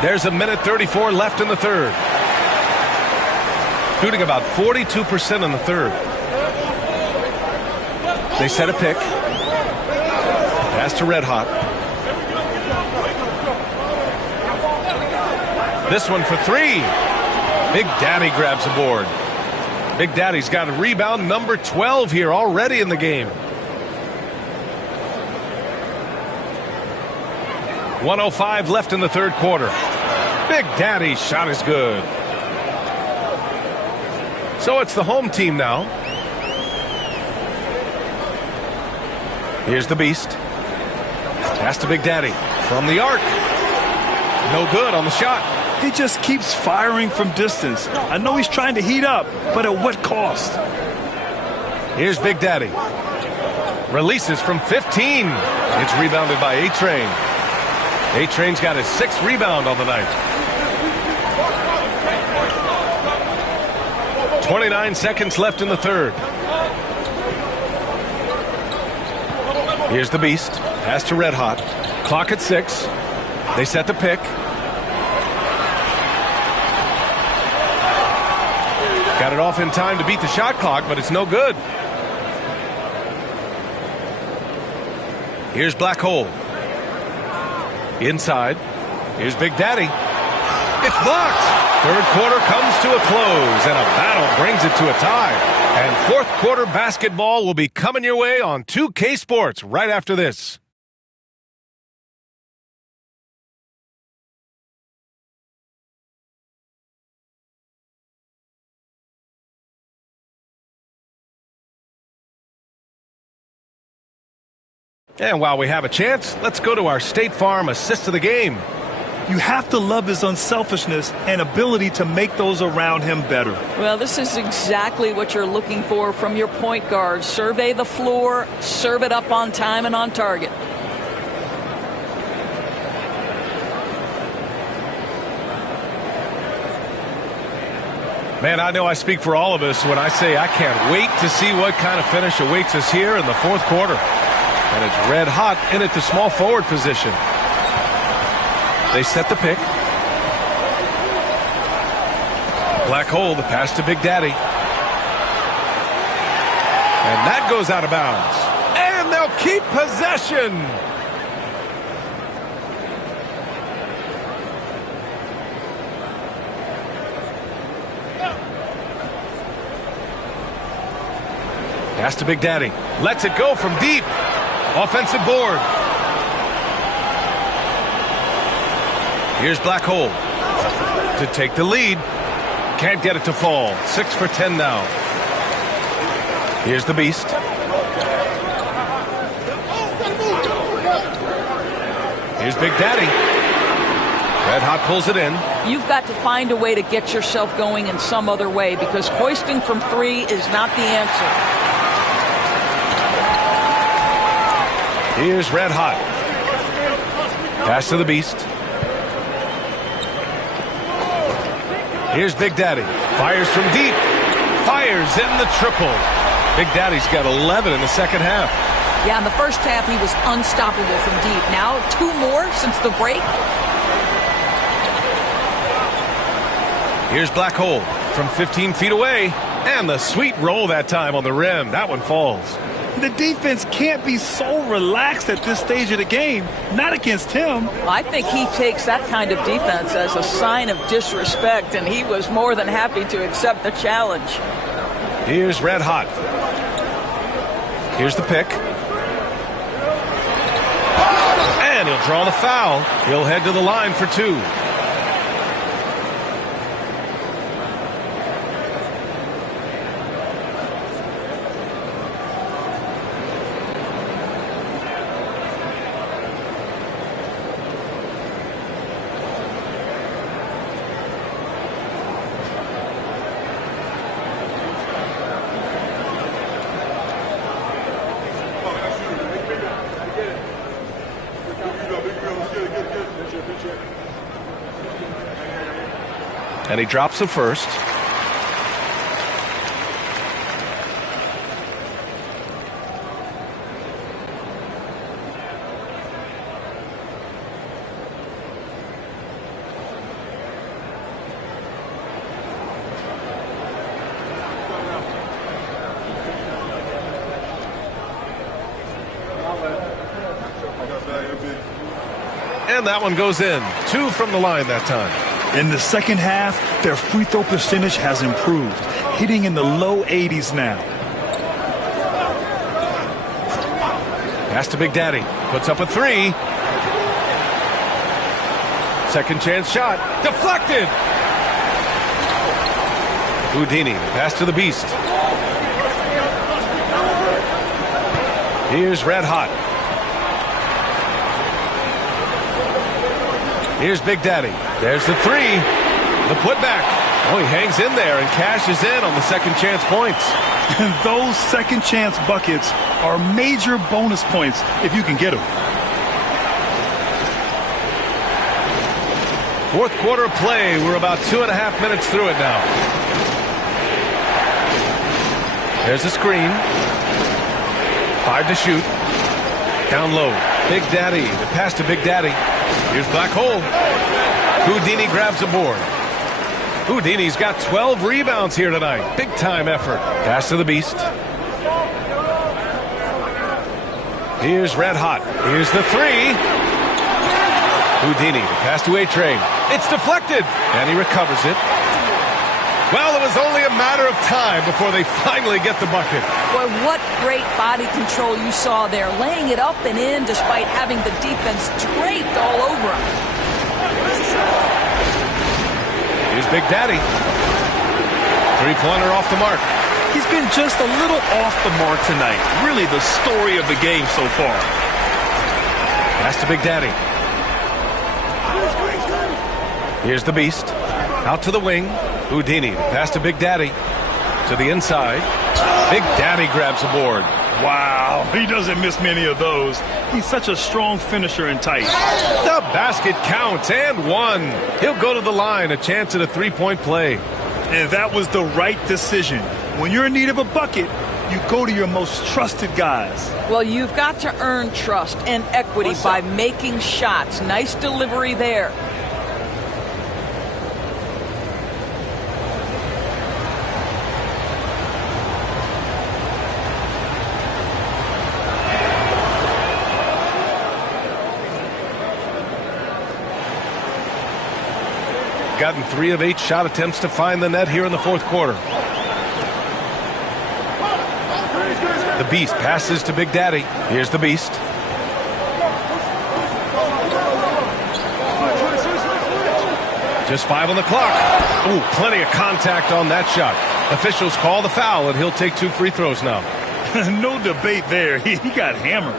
There's a minute 34 left in the third. Shooting about 42% in the third. They set a pick. Pass to Red Hot. This one for 3. Big Daddy grabs a board. Big Daddy's got a rebound number 12 here already in the game. 1:05 left in the third quarter. Big Daddy's shot is good. So it's the home team now. Here's the Beast. Pass to Big Daddy from the arc. No good on the shot. He just keeps firing from distance. I know he's trying to heat up, but at what cost? Here's Big Daddy. Releases from 15. It's rebounded by A-Train. A-Train's got his 6th rebound on the night. 29 seconds left in the third. Here's the Beast. Pass to Red Hot. Clock at 6. They set the pick. Got it off in time to beat the shot clock, but it's no good. Here's Black Hole. Inside. Here's Big Daddy. It's blocked. Third quarter comes to a close, and a battle brings it to a tie. And fourth quarter basketball will be coming your way on 2K Sports right after this. And while we have a chance, let's go to our State Farm assist of the game. You have to love his unselfishness and ability to make those around him better. Well, this is exactly what you're looking for from your point guard. Survey the floor, serve it up on time and on target. Man, I know I speak for all of us when I say I can't wait to see what kind of finish awaits us here in the fourth quarter. And it's Red Hot in at the small forward position. They set the pick. Black Hole, the pass to Big Daddy. And that goes out of bounds. And they'll keep possession. Pass to Big Daddy. Lets it go from deep. Offensive board. Here's Black Hole to take the lead. Can't get it to fall. 6 for 10 now. Here's the Beast. Here's Big Daddy. Red Hot pulls it in. You've got to find a way to get yourself going in some other way, because hoisting from 3 is not the answer. Here's Red Hot. Pass to the Beast. Here's Big Daddy. Fires from deep. Fires in the triple. Big Daddy's got 11 in the second half. Yeah, in the first half, he was unstoppable from deep. Now, 2 more since the break. Here's Black Hole from 15 feet away. And the sweet roll that time on the rim. That one falls. The defense can't be so relaxed at this stage of the game. Not against him. I think he takes that kind of defense as a sign of disrespect, and he was more than happy to accept the challenge. Here's Red Hot. Here's the pick. And he'll draw the foul. He'll head to the line for 2. And he drops the first. And that one goes in. 2 from the line that time. In the second half, their free throw percentage has improved, hitting in the low 80s now. Pass to Big Daddy. Puts up a 3. Second chance shot. Deflected. Houdini. Pass to the Beast. Here's Red Hot. Here's Big Daddy. There's the 3. The putback. Oh, he hangs in there and cashes in on the second chance points. And those second chance buckets are major bonus points if you can get them. Fourth quarter of play. We're about 2.5 minutes through it now. There's a screen. 5 to shoot. Down low. Big Daddy. The pass to Big Daddy. Here's Black Hole. Houdini grabs a board. Houdini's got 12 rebounds here tonight. Big time effort. Pass to the Beast. Here's Red Hot. Here's the 3. Houdini. The pass to A-Train. It's deflected. And he recovers it. Well, it was only a matter of time before they finally get the bucket. Boy, what great body control you saw there, laying it up and in despite having the defense draped all over him. Here's Big Daddy. 3-pointer off the mark. He's been just a little off the mark tonight. Really the story of the game so far. Pass to Big Daddy. Here's the Beast. Out to the wing. Houdini. Pass to Big Daddy. To the inside. Big Daddy grabs the board. Wow, he doesn't miss many of those. He's such a strong finisher and tight. The basket counts and 1. He'll go to the line. A chance at a 3-point play. And that was the right decision. When you're in need of a bucket, you go to your most trusted guys. Well, you've got to earn trust and equity by making shots. Nice delivery there. Gotten 3 of 8 shot attempts to find the net here in the fourth quarter. The Beast passes to Big Daddy. Here's the Beast. Just 5 on the clock. Ooh, plenty of contact on that shot. Officials call the foul, and he'll take 2 free throws now. No debate there. He got hammered.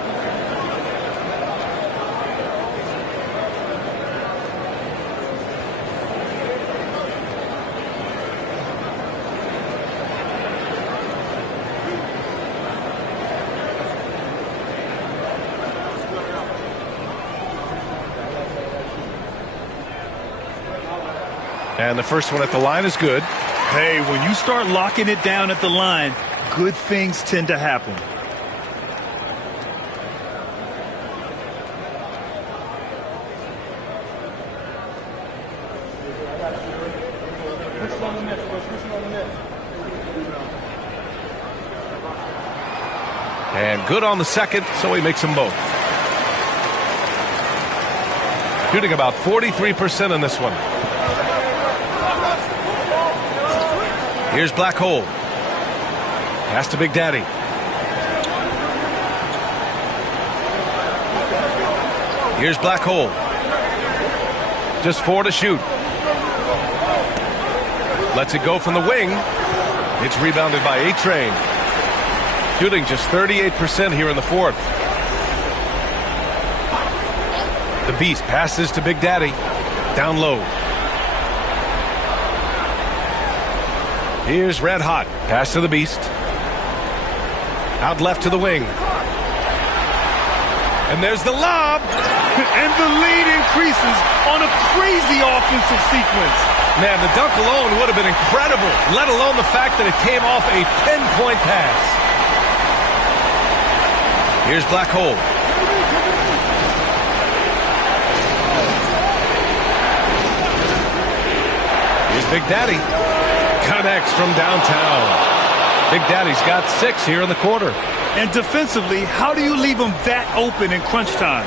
And the first one at the line is good. Hey, when you start locking it down at the line, good things tend to happen. And good on the second, so he makes them both. Shooting about 43% in this one. Here's Black Hole. Pass to Big Daddy. Here's Black Hole. Just 4 to shoot. Lets it go from the wing. It's rebounded by A-Train. Shooting just 38% here in the fourth. The Beast passes to Big Daddy. Down low. Here's Red Hot. Pass to the Beast. Out left to the wing. And there's the lob. And the lead increases on a crazy offensive sequence. Man, the dunk alone would have been incredible, let alone the fact that it came off a pinpoint pass. Here's Black Hole. Here's Big Daddy. Connects from downtown. Big Daddy's got 6 here in the quarter. And defensively, how do you leave him that open in crunch time?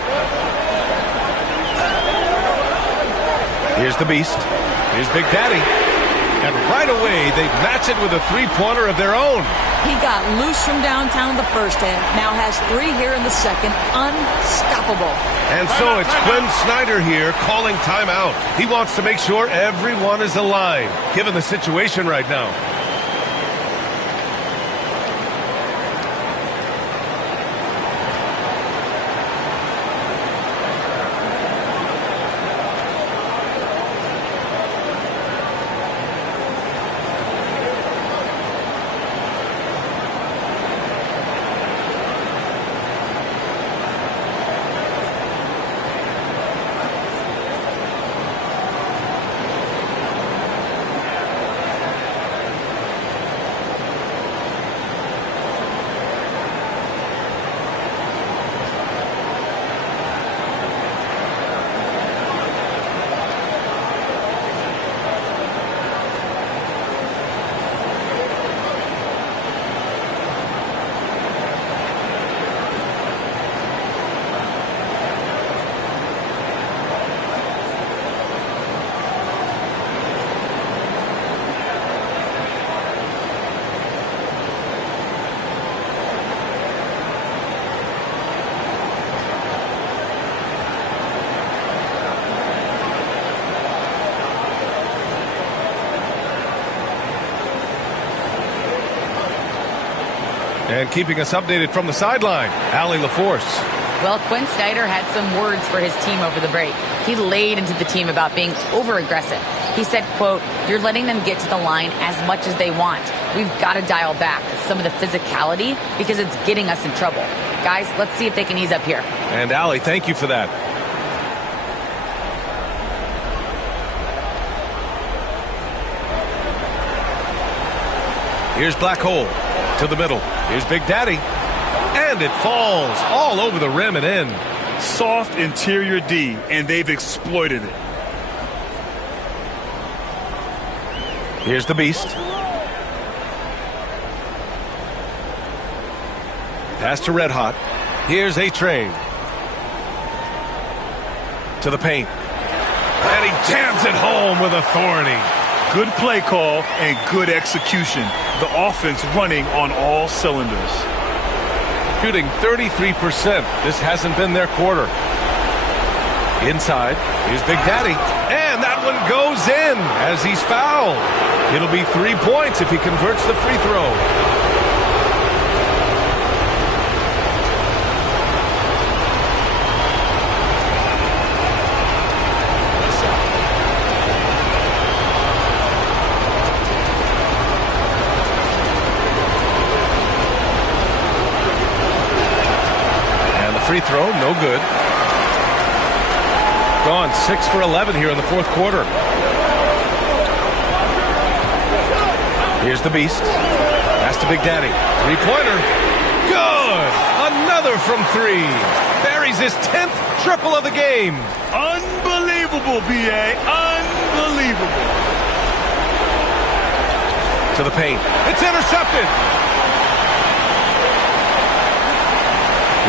Here's the Beast. Here's Big Daddy. And right away, they match it with a three-pointer of their own. He got loose from downtown the first half. Now has 3 here in the second. Unstoppable. And so it's Quinn Snyder here calling timeout. He wants to make sure everyone is aligned, given the situation right now. And keeping us updated from the sideline, Allie LaForce. Well, Quinn Snyder had some words for his team over the break. He laid into the team about being over-aggressive. He said, quote, "You're letting them get to the line as much as they want. We've got to dial back some of the physicality because it's getting us in trouble. Guys, let's see if they can ease up here." And Allie, thank you for that. Here's Black Hole to the middle. Here's Big Daddy. And it falls all over the rim and in. Soft interior D, and they've exploited it. Here's the Beast. Pass to Red Hot. Here's A-Train. To the paint. And he jams it home with authority. Good play call and good execution. The offense running on all cylinders. Shooting 33%. This hasn't been their quarter. Inside, here's Big Daddy. And that one goes in as he's fouled. It'll be 3 points if he converts the free throw. And the free throw, no good. Gone 6 for 11 here in the fourth quarter. Here's the Beast. Pass to Big Daddy. Three-pointer. Good! Another from three. Buries his 10th triple of the game. Unbelievable, B.A. Unbelievable. To the paint. It's intercepted.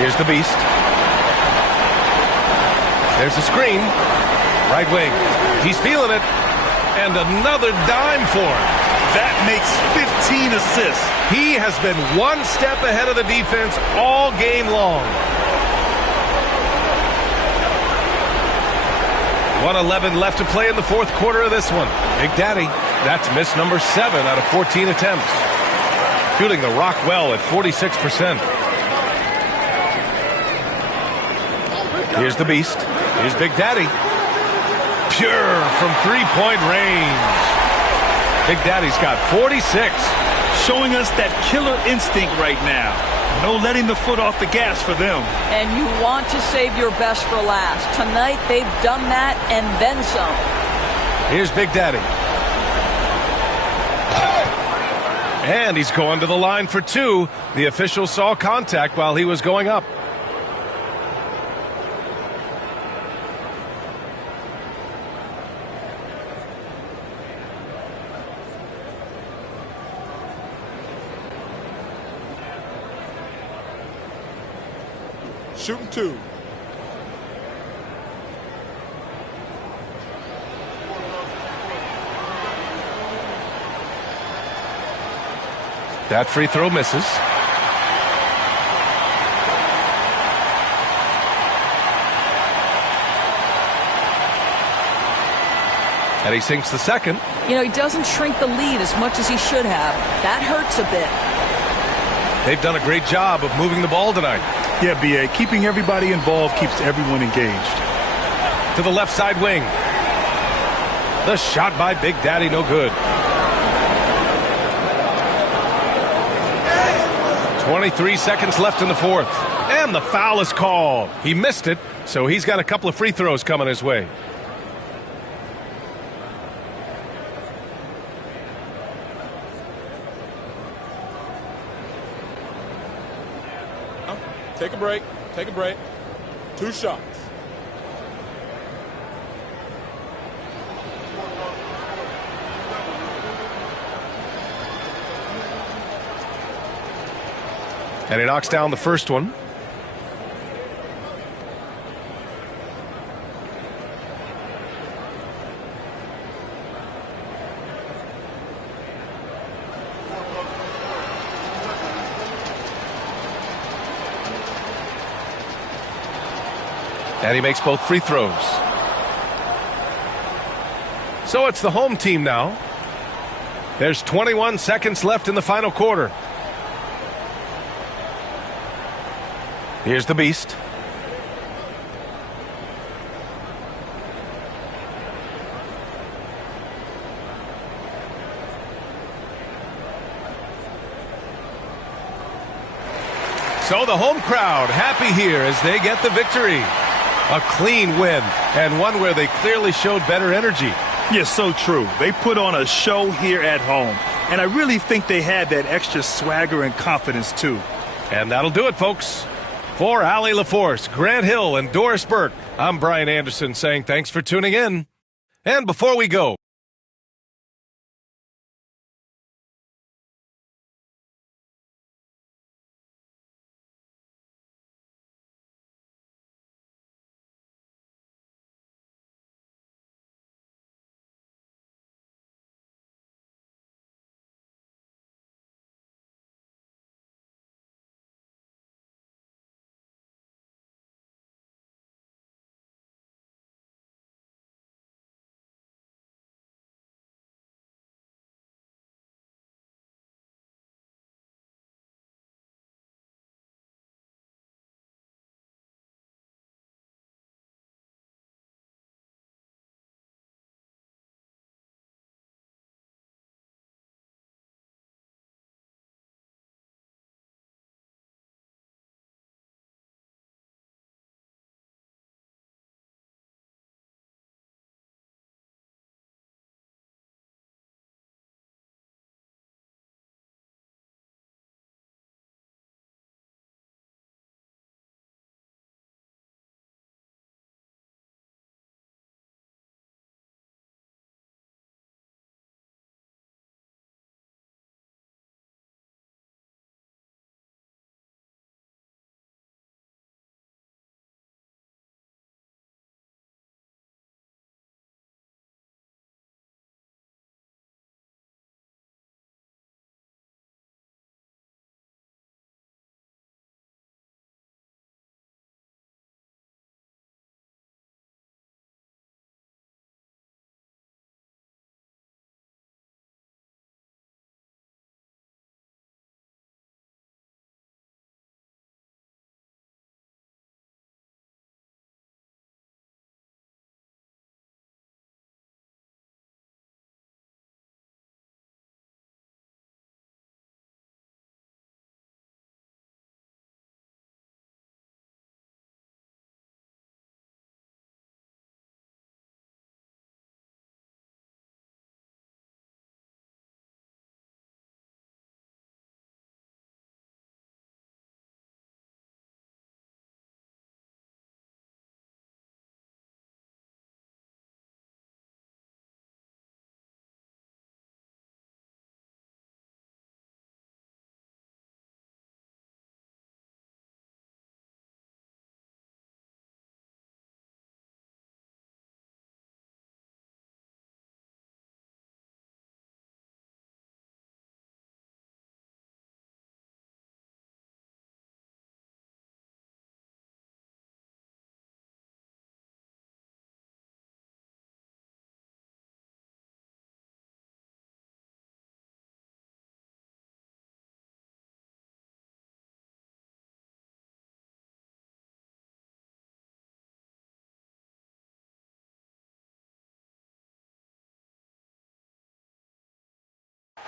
Here's the Beast. There's the screen. Right wing. He's feeling it. And another dime for him. That makes 15 assists. He has been one step ahead of the defense all game long. 1:11 left to play in the fourth quarter of this one. Big Daddy, that's miss number 7 out of 14 attempts. Shooting the rock well at 46%. Here's the Beast. Here's Big Daddy. Pure from three-point range. Big Daddy's got 46. Showing us that killer instinct right now. No letting the foot off the gas for them. And you want to save your best for last. Tonight, they've done that and then some. Here's Big Daddy. And he's going to the line for two. The official saw contact while he was going up. Shooting two. That free throw misses. And he sinks the second. You know, he doesn't shrink the lead as much as he should have. That hurts a bit. They've done a great job of moving the ball tonight. Yeah, B.A. Keeping everybody involved keeps everyone engaged. To the left side wing. The shot by Big Daddy, no good. 23 seconds left in the fourth. And the foul is called. He missed it, so he's got a couple of free throws coming his way. Take a break. Take a break. 2 shots. And he knocks down the first one. And he makes both free throws. So it's the home team now. There's 21 seconds left in the final quarter. Here's the Beast. So the home crowd happy here as they get the victory. A clean win, and one where they clearly showed better energy. Yeah, so true. They put on a show here at home, and I really think they had that extra swagger and confidence, too. And that'll do it, folks. For Allie LaForce, Grant Hill, and Doris Burke, I'm Brian Anderson saying thanks for tuning in. And before we go,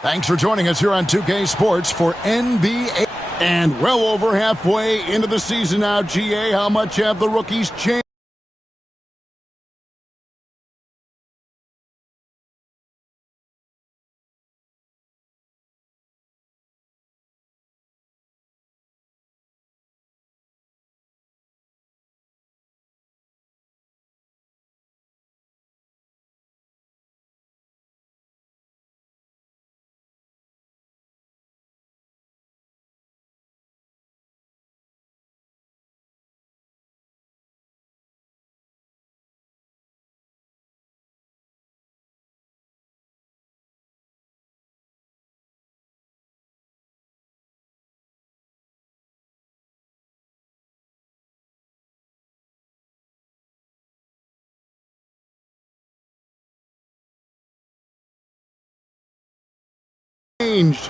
Thanks for joining us here on 2K Sports for NBA. And well over halfway into the season now, GA, how much have the rookies changed?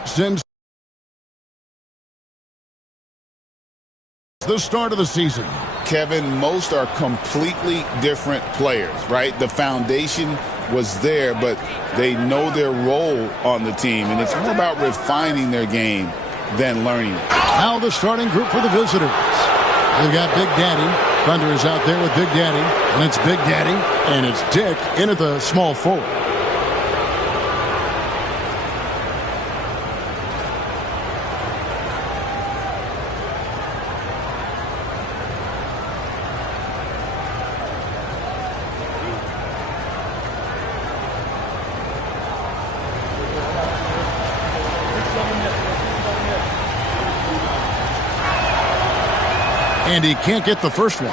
Since the start of the season. Kevin, most are completely different players, right? The foundation was there, but they know their role on the team, and it's more about refining their game than learning it. Now the starting group for the visitors. They've got Big Daddy. Thunder is out there with Big Daddy, and it's Big Daddy, and it's Dick in at the small forward. And he can't get the first one.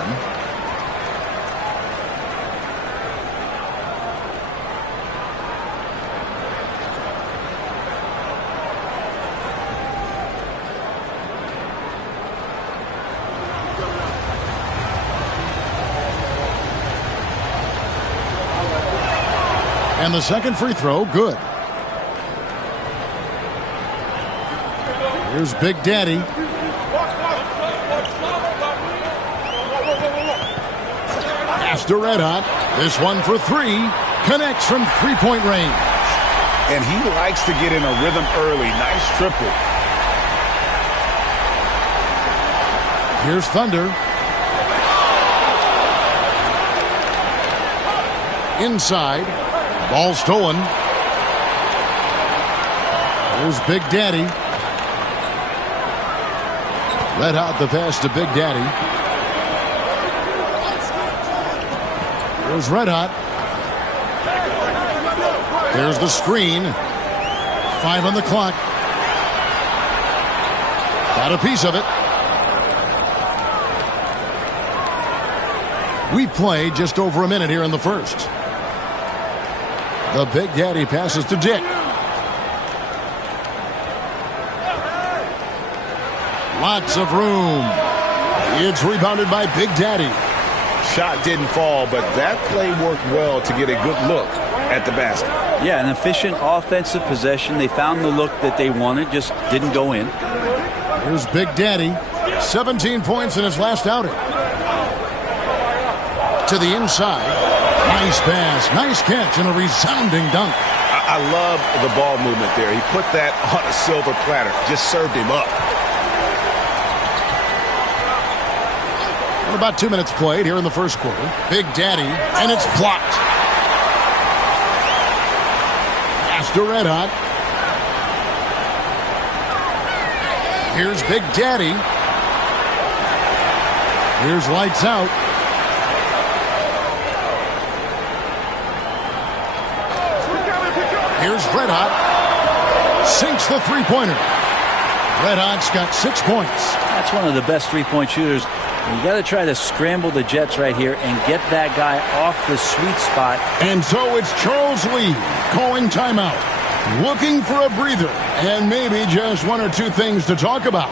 And the second free throw, good. Here's Big Daddy. To Red Hot. This one for three. Connects from three-point range. And he likes to get in a rhythm early. Nice triple. Here's Thunder. Inside. Ball stolen. Here's Big Daddy. Red Hot the pass to Big Daddy. There's Red Hot. There's the screen. 5 on the clock. Got a piece of it. We played just over a minute here in the first. The Big Daddy passes to Dick. Lots of room. It's rebounded by Big Daddy. Shot didn't fall, but that play worked well to get a good look at the basket. Yeah, an efficient offensive possession. They found the look that they wanted, just didn't go in. Here's Big Daddy. 17 points in his last outing. To the inside. Nice pass, nice catch, and a resounding dunk. I love the ball movement there. He put that on a silver platter. Just served him up. About 2 minutes played here in the first quarter. Big Daddy, and it's blocked. Pass to Red Hot. Here's Big Daddy. Here's lights out. Here's Red Hot. Sinks the three-pointer. Red Hot's got 6 points. That's one of the best three-point shooters. You got to try to scramble the Jets right here and get that guy off the sweet spot. And so it's Charles Lee calling timeout, looking for a breather, and maybe just one or two things to talk about.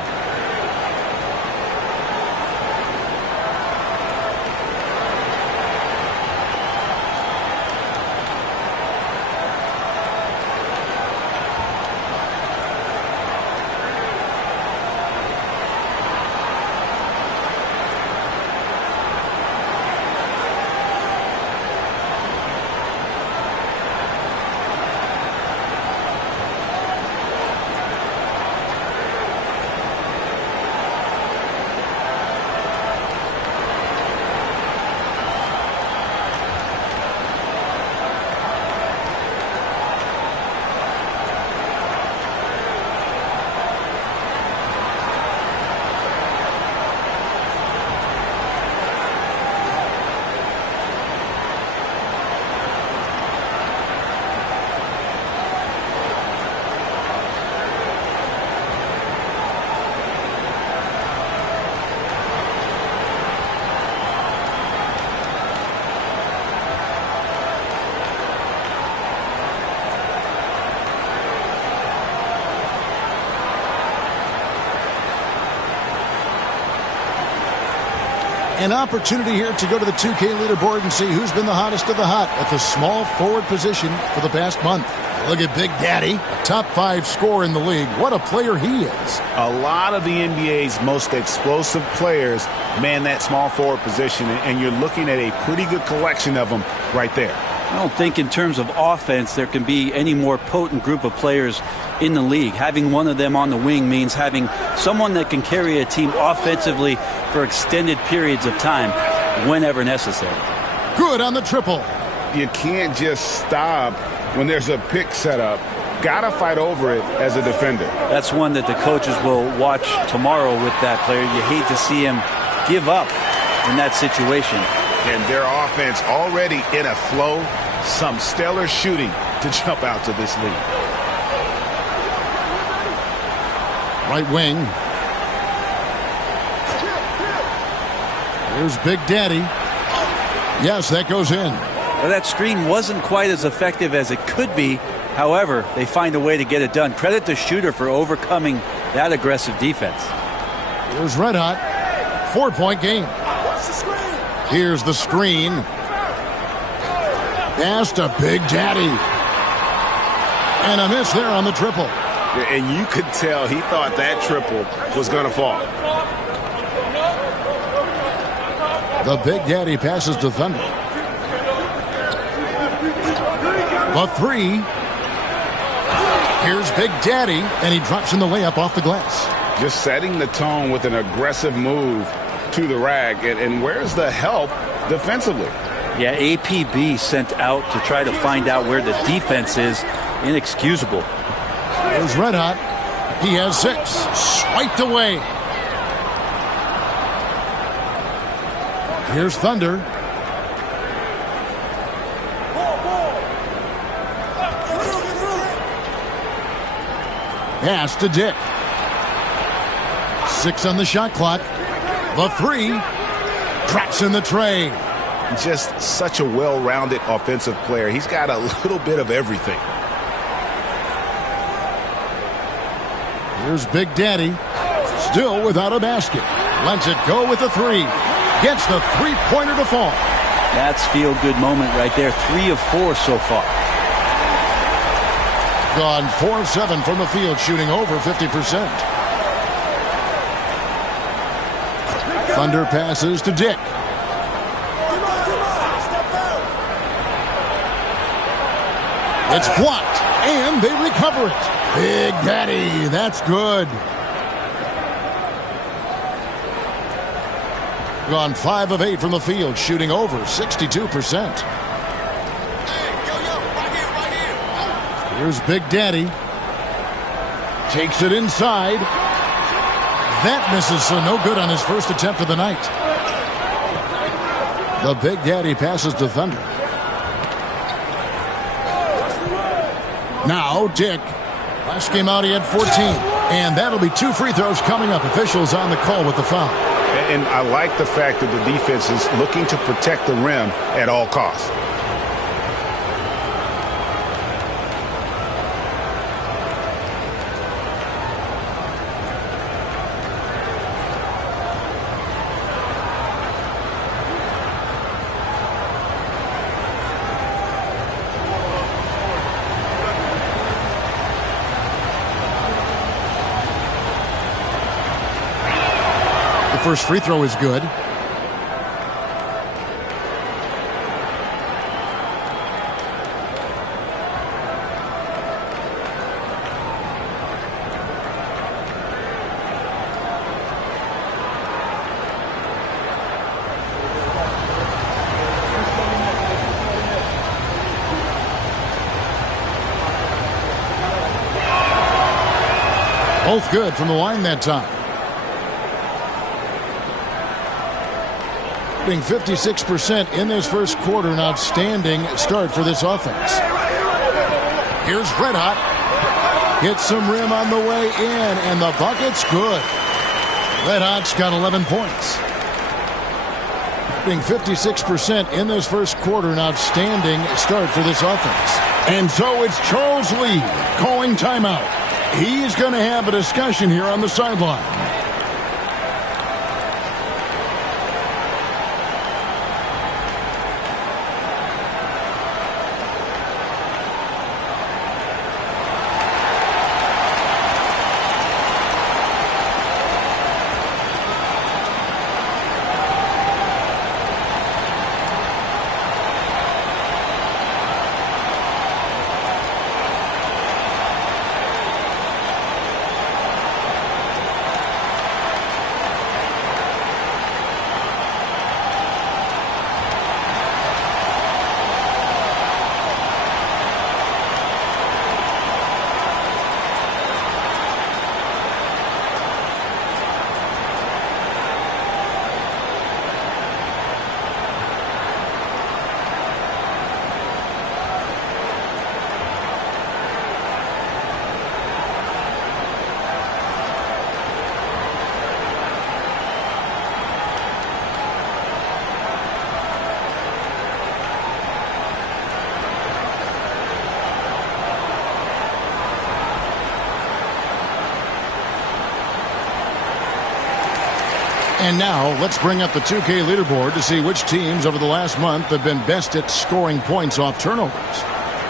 An opportunity here to go to the 2K leaderboard and see who's been the hottest of the hot at the small forward position for the past month. Look at Big Daddy, a top 5 scorer in the league. What a player he is. A lot of the NBA's most explosive players man that small forward position, and you're looking at a pretty good collection of them right there. I don't think in terms of offense there can be any more potent group of players in the league. Having one of them on the wing means having someone that can carry a team offensively for extended periods of time whenever necessary. Good on the triple. You can't just stop when there's a pick set up. Gotta fight over it as a defender. That's one that the coaches will watch tomorrow with that player. You hate to see him give up in that situation. And their offense already in a flow. Some stellar shooting to jump out to this lead. Right wing. Here's Big Daddy. Yes, that goes in. Well, that screen wasn't quite as effective as it could be. However, they find a way to get it done. Credit the shooter for overcoming that aggressive defense. Here's Red Hot. 4-point game. Here's the screen. Pass to Big Daddy. And a miss there on the triple. And you could tell he thought that triple was going to fall. The Big Daddy passes to Thunder. The 3. Here's Big Daddy, and he drops in the layup off the glass. Just setting the tone with an aggressive move to the rack. And where's the help defensively? Yeah, APB sent out to try to find out where the defense is. Inexcusable. Here's Red Hot. He has 6. Swiped away. Here's Thunder. Pass to Dick. 6 on the shot clock. The 3. Drops in the tray. Just such a well-rounded offensive player. He's got a little bit of everything. Here's Big Daddy. Still without a basket. Lets it go with the 3. Gets the three-pointer to fall. That's feel-good moment right there. 3 of 4 so far. Gone 4 of 7 from the field, shooting over 50%. Thunder passes to Dick. It's blocked, and they recover it. Big Daddy, that's good. Gone 5 of 8 from the field, shooting over 62%. Here's Big Daddy. Takes it inside. That misses, so no good on his first attempt of the night. The Big Daddy passes to Thunder. Now Dick. Last game out he had 14. And that'll be 2 free throws coming up. Officials on the call with the foul. And I like the fact that the defense is looking to protect the rim at all costs. First free throw is good. Both good from the line that time. 56% in this first quarter. An outstanding start for this offense. Here's Red Hot. Hits some rim on the way in, and the bucket's good. Red Hot's got 11 points. 56% in this first quarter. An outstanding start for this offense. And so it's Charles Lee calling timeout. He's going to have a discussion here on the sideline. And now let's bring up the 2K leaderboard to see which teams over the last month have been best at scoring points off turnovers.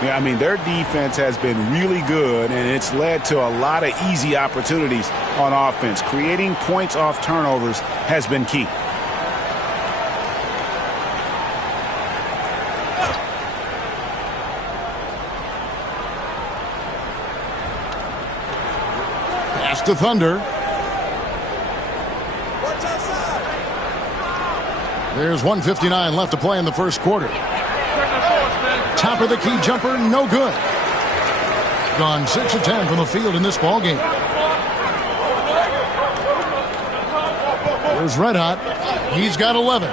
Yeah, I mean, their defense has been really good, and it's led to a lot of easy opportunities on offense. Creating points off turnovers has been key. Pass to Thunder. There's 1:59 left to play in the first quarter. Top of the key jumper, no good. Gone 6 of 10 from the field in this ball game. There's Red Hot. He's got 11.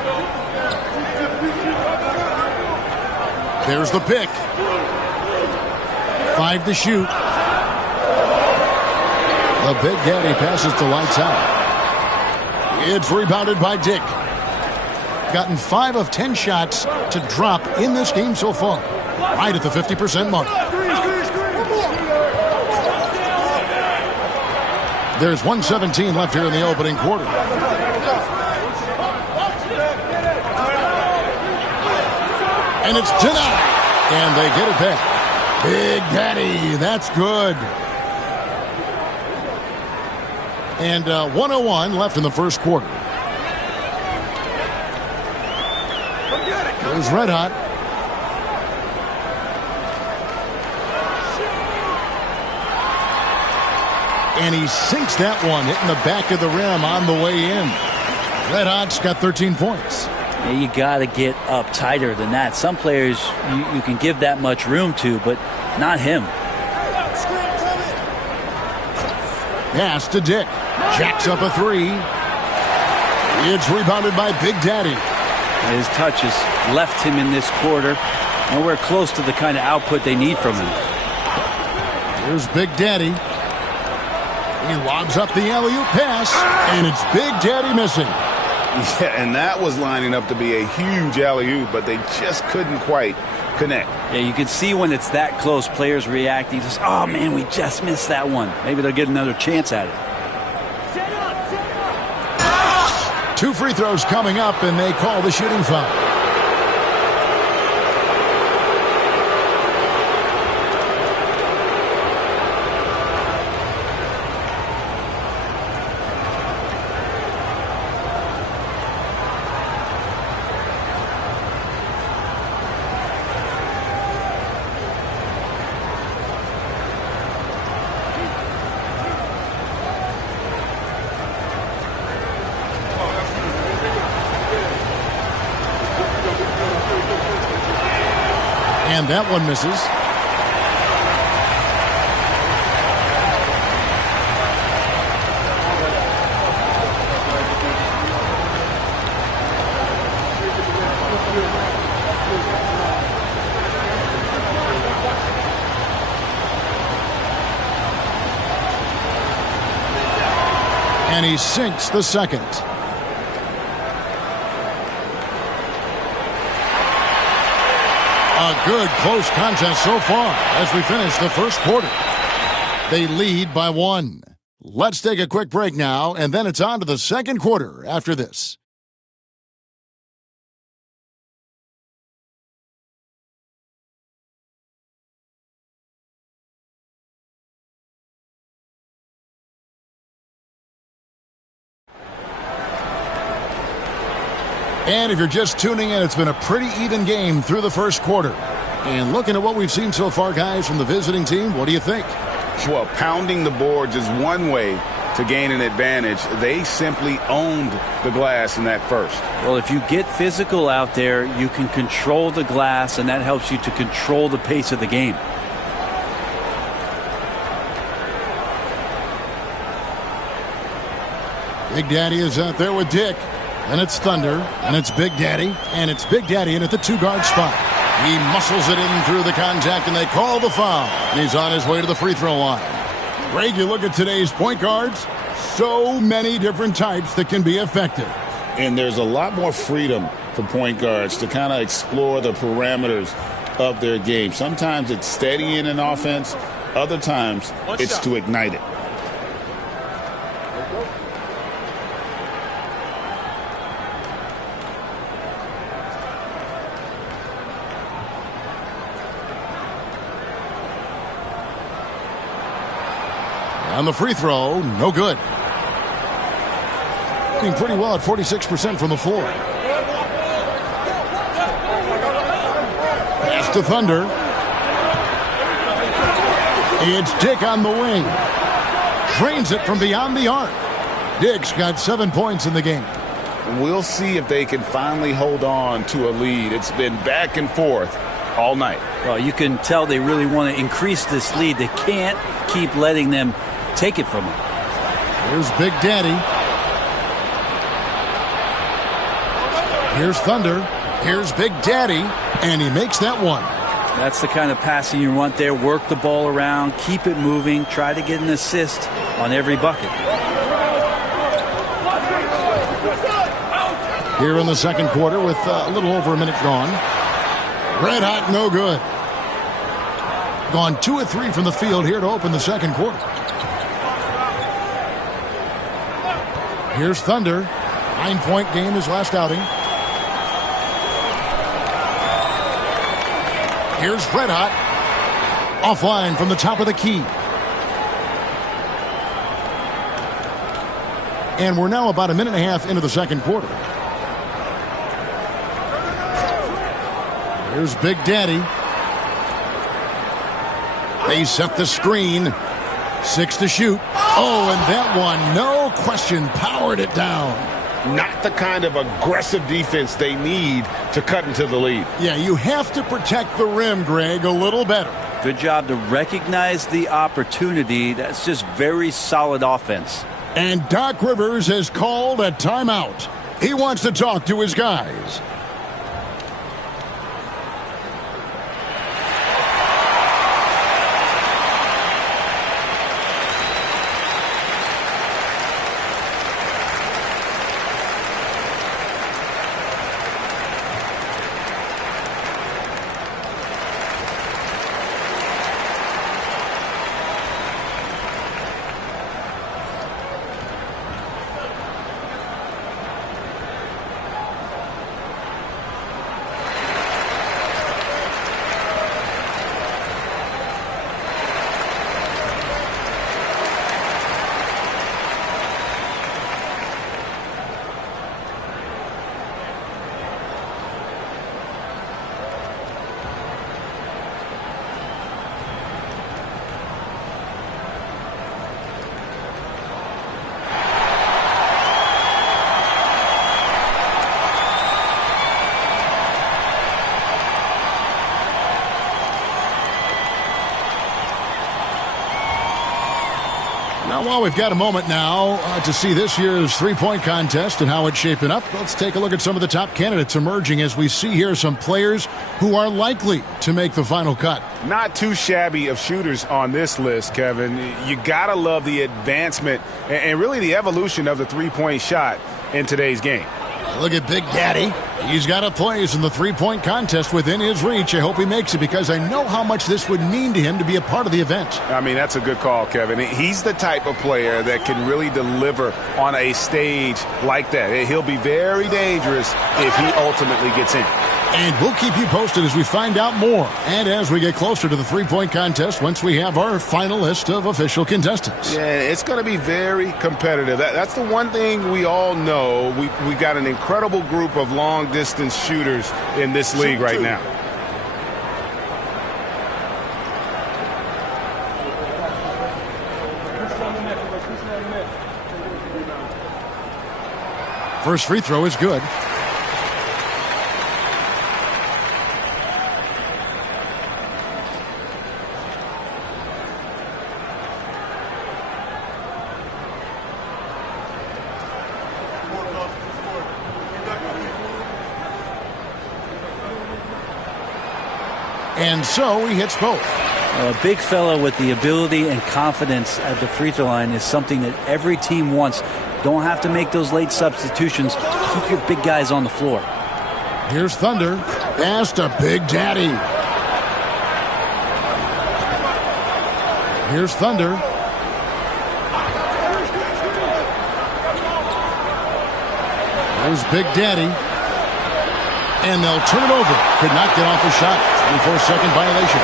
There's the pick. 5 to shoot. The Big Daddy passes to lights out. It's rebounded by Dick. Gotten 5 of 10 shots to drop in this game so far. Right at the 50% mark. There's 1:17 left here in the opening quarter. And it's denied. And they get it back. Big Daddy, that's good. And 1:01 left in the first quarter. There's Red Hot. And he sinks that one, hitting the back of the rim on the way in. Red Hot's got 13 points. Yeah, you got to get up tighter than that. Some players you can give that much room to, but not him. Pass to Dick. Jacks up a 3. It's rebounded by Big Daddy. His touch has left him in this quarter. Nowhere close to the kind of output they need from him. Here's Big Daddy. He lobs up the alley-oop pass, and it's Big Daddy missing. Yeah, and that was lining up to be a huge alley-oop, but they just couldn't quite connect. Yeah, you can see when it's that close, players reacting. Just, oh, man, we just missed that one. Maybe they'll get another chance at it. 2 free throws coming up, and they call the shooting foul. And that one misses. And he sinks the second. A good close contest so far as we finish the first quarter. They lead by 1. Let's take a quick break now, and then it's on to the second quarter after this. And if you're just tuning in, it's been a pretty even game through the first quarter. And looking at what we've seen so far, guys, from the visiting team, what do you think? Well, pounding the boards is one way to gain an advantage. They simply owned the glass in that first. Well, if you get physical out there, you can control the glass, and that helps you to control the pace of the game. Big Daddy is out there with Dick. And it's Thunder, and it's Big Daddy, and it's Big Daddy in at the 2-guard spot. He muscles it in through the contact, and they call the foul. And he's on his way to the free throw line. Greg, you look at today's point guards, so many different types that can be effective. And there's a lot more freedom for point guards to kind of explore the parameters of their game. Sometimes it's steadying an offense. Other times it's to ignite it. On the free throw, no good. Doing pretty well at 46% from the floor. Pass to Thunder. It's Dick on the wing. Drains it from beyond the arc. Dick's got 7 points in the game. We'll see if they can finally hold on to a lead. It's been back and forth all night. Well, you can tell they really want to increase this lead. They can't keep letting them take it from them. Here's Big Daddy. Here's Thunder. Here's Big Daddy. And he makes that one. That's the kind of passing you want there. Work the ball around, keep it moving, try to get an assist on every bucket. Here in the second quarter with a little over a minute gone. Red hot, no good. Gone 2 of 3 from the field here to open the second quarter. Here's Thunder. 9-point game his last outing. Here's Red Hot. Offline from the top of the key. And we're now about a minute and a half into the second quarter. Here's Big Daddy. They set the screen. 6 to shoot. Oh, and that one, no question, powered it down. Not the kind of aggressive defense they need to cut into the lead. Yeah, you have to protect the rim, Greg, a little better. Good job to recognize the opportunity. That's just very solid offense. And Doc Rivers has called a timeout. He wants to talk to his guys. Well, we've got a moment now to see this year's three-point contest and how it's shaping up. Let's take a look at some of the top candidates emerging as we see here some players who are likely to make the final cut. Not too shabby of shooters on this list, Kevin. You got to love the advancement and really the evolution of the three-point shot in today's game. Look at Big Daddy. He's got a place in the three-point contest within his reach. I hope he makes it because I know how much this would mean to him to be a part of the event. I mean, that's a good call, Kevin. He's the type of player that can really deliver on a stage like that. He'll be very dangerous if he ultimately gets in. And we'll keep you posted as we find out more and as we get closer to the three-point contest once we have our final list of official contestants. Yeah, it's going to be very competitive. That's the one thing we all know. We got an incredible group of long-distance shooters in this league right now. First free throw is good. And so he hits both. A big fella with the ability and confidence at the free throw line is something that every team wants. Don't have to make those late substitutions. Keep your big guys on the floor. Here's Thunder. Pass to Big Daddy. Here's Thunder. There's Big Daddy. And they'll turn it over. Could not get off the shot. 24-second violation.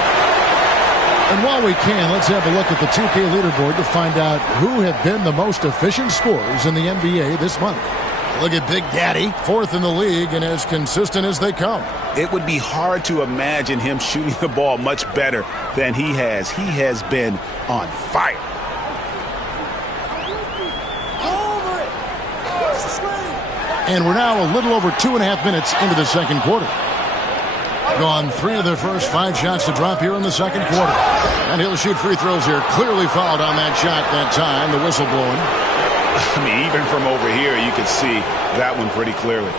And while we can, let's have a look at the 2K leaderboard to find out who have been the most efficient scorers in the NBA this month. Look at Big Daddy, 4th in the league and as consistent as they come. It would be hard to imagine him shooting the ball much better than he has. He has been on fire. And we're now a little over 2.5 minutes into the second quarter. Gone 3 of their first 5 shots to drop here in the second quarter. And he'll shoot free throws here. Clearly fouled on that shot that time. The whistle blowing. I mean, even from over here, you could see that one pretty clearly.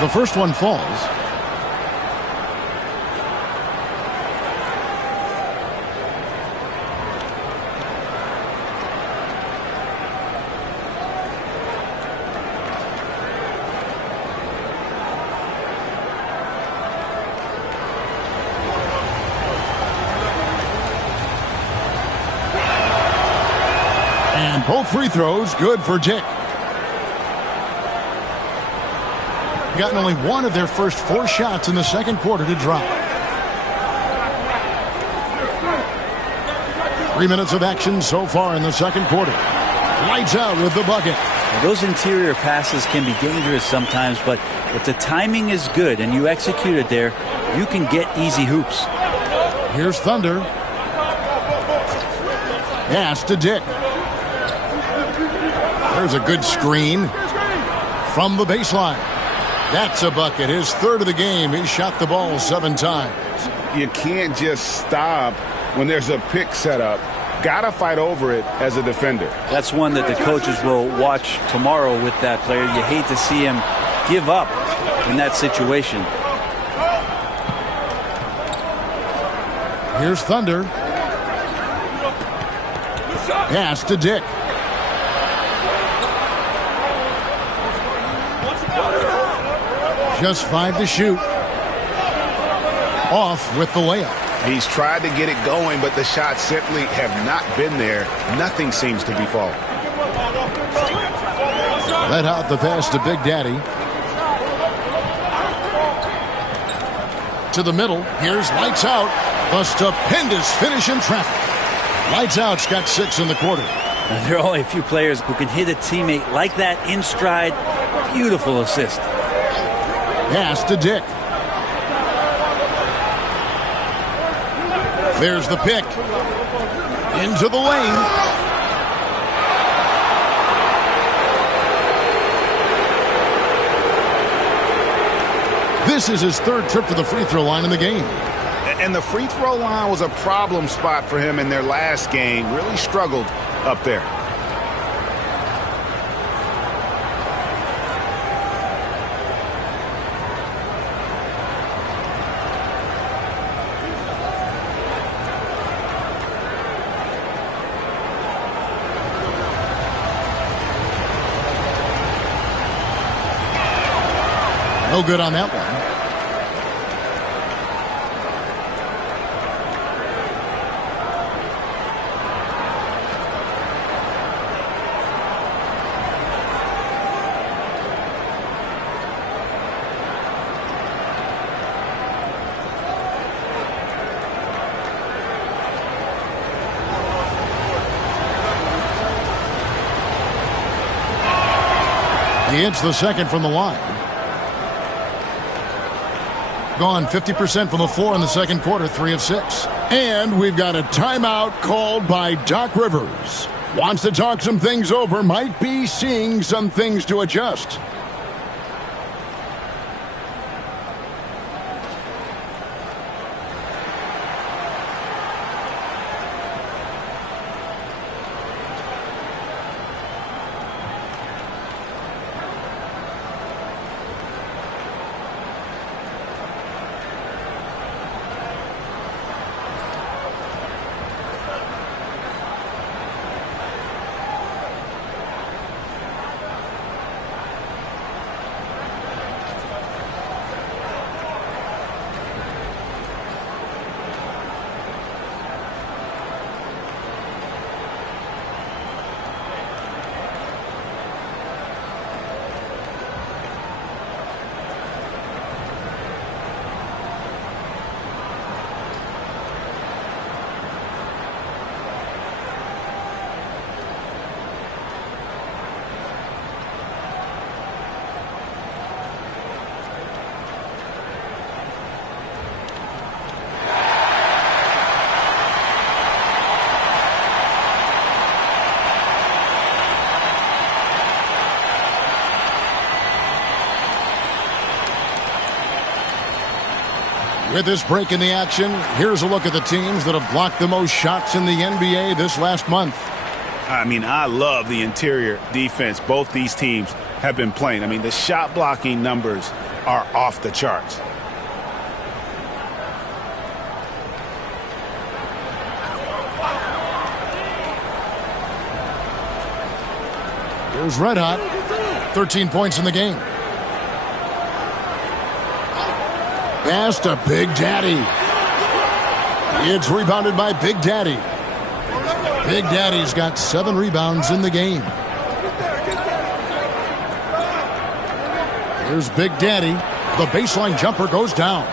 The first one falls. And both free throws good for Dick. Gotten only 1 of their first 4 shots in the second quarter to drop. 3 minutes of action so far in the second quarter. Lights out with the bucket. Now, those interior passes can be dangerous sometimes, but if the timing is good and you execute it there, you can get easy hoops. Here's Thunder. Pass to Dick. There's a good screen from the baseline. That's a bucket. His 3rd of the game. He shot the ball 7 times. You can't just stop when there's a pick set up. Gotta fight over it as a defender. That's one that the coaches will watch tomorrow with that player. You hate to see him give up in that situation. Here's Thunder. Pass to Dick. Just 5 to shoot. Off with the layup. He's tried to get it going, but the shots simply have not been there. Nothing seems to be falling. Let out the pass to Big Daddy. To the middle. Here's Lights Out. A stupendous finish in traffic. Lights Out's got 6 in the quarter. Now, there are only a few players who can hit a teammate like that in stride. Beautiful assist. Pass to Dick. There's the pick. Into the lane. This is his 3rd trip to the free throw line in the game. And the free throw line was a problem spot for him in their last game. Really struggled up there. No good on that one. He hits the second from the line. Gone 50% from the floor in the second quarter, 3 of 6. And we've got a timeout called by Doc Rivers. Wants to talk some things over, might be seeing some things to adjust. With this break in the action, here's a look at the teams that have blocked the most shots in the NBA this last month. I mean, I love the interior defense both these teams have been playing. I mean, the shot blocking numbers are off the charts. Here's Red Hot. 13 points in the game. Pass to Big Daddy. It's rebounded by Big Daddy. Big Daddy's got 7 rebounds in the game. Here's Big Daddy. The baseline jumper goes down.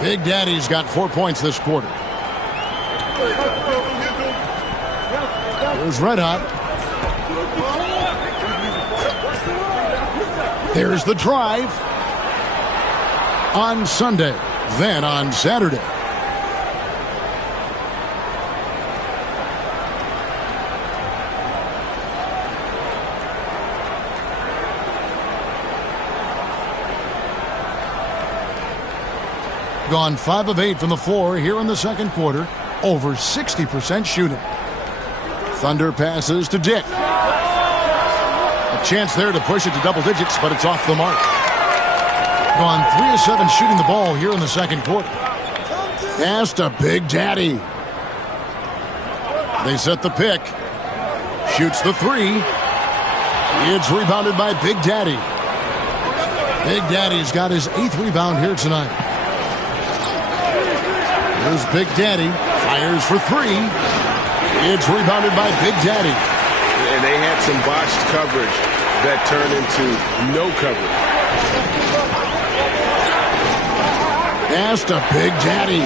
Big Daddy's got 4 points this quarter. Here's Red Hot. There's the drive. On Sunday, then on Saturday. Gone 5 of 8 from the floor here in the second quarter. Over 60% shooting. Thunder passes to Dick. A chance there to push it to double digits, but it's off the mark. Gone 3 of 7 shooting the ball here in the second quarter. Pass to Big Daddy. They set the pick. Shoots the 3. It's rebounded by Big Daddy. Big Daddy's got his 8th rebound here tonight. Here's Big Daddy. Fires for 3. It's rebounded by Big Daddy. And they had some botched coverage that turned into no coverage. Pass to Big Daddy.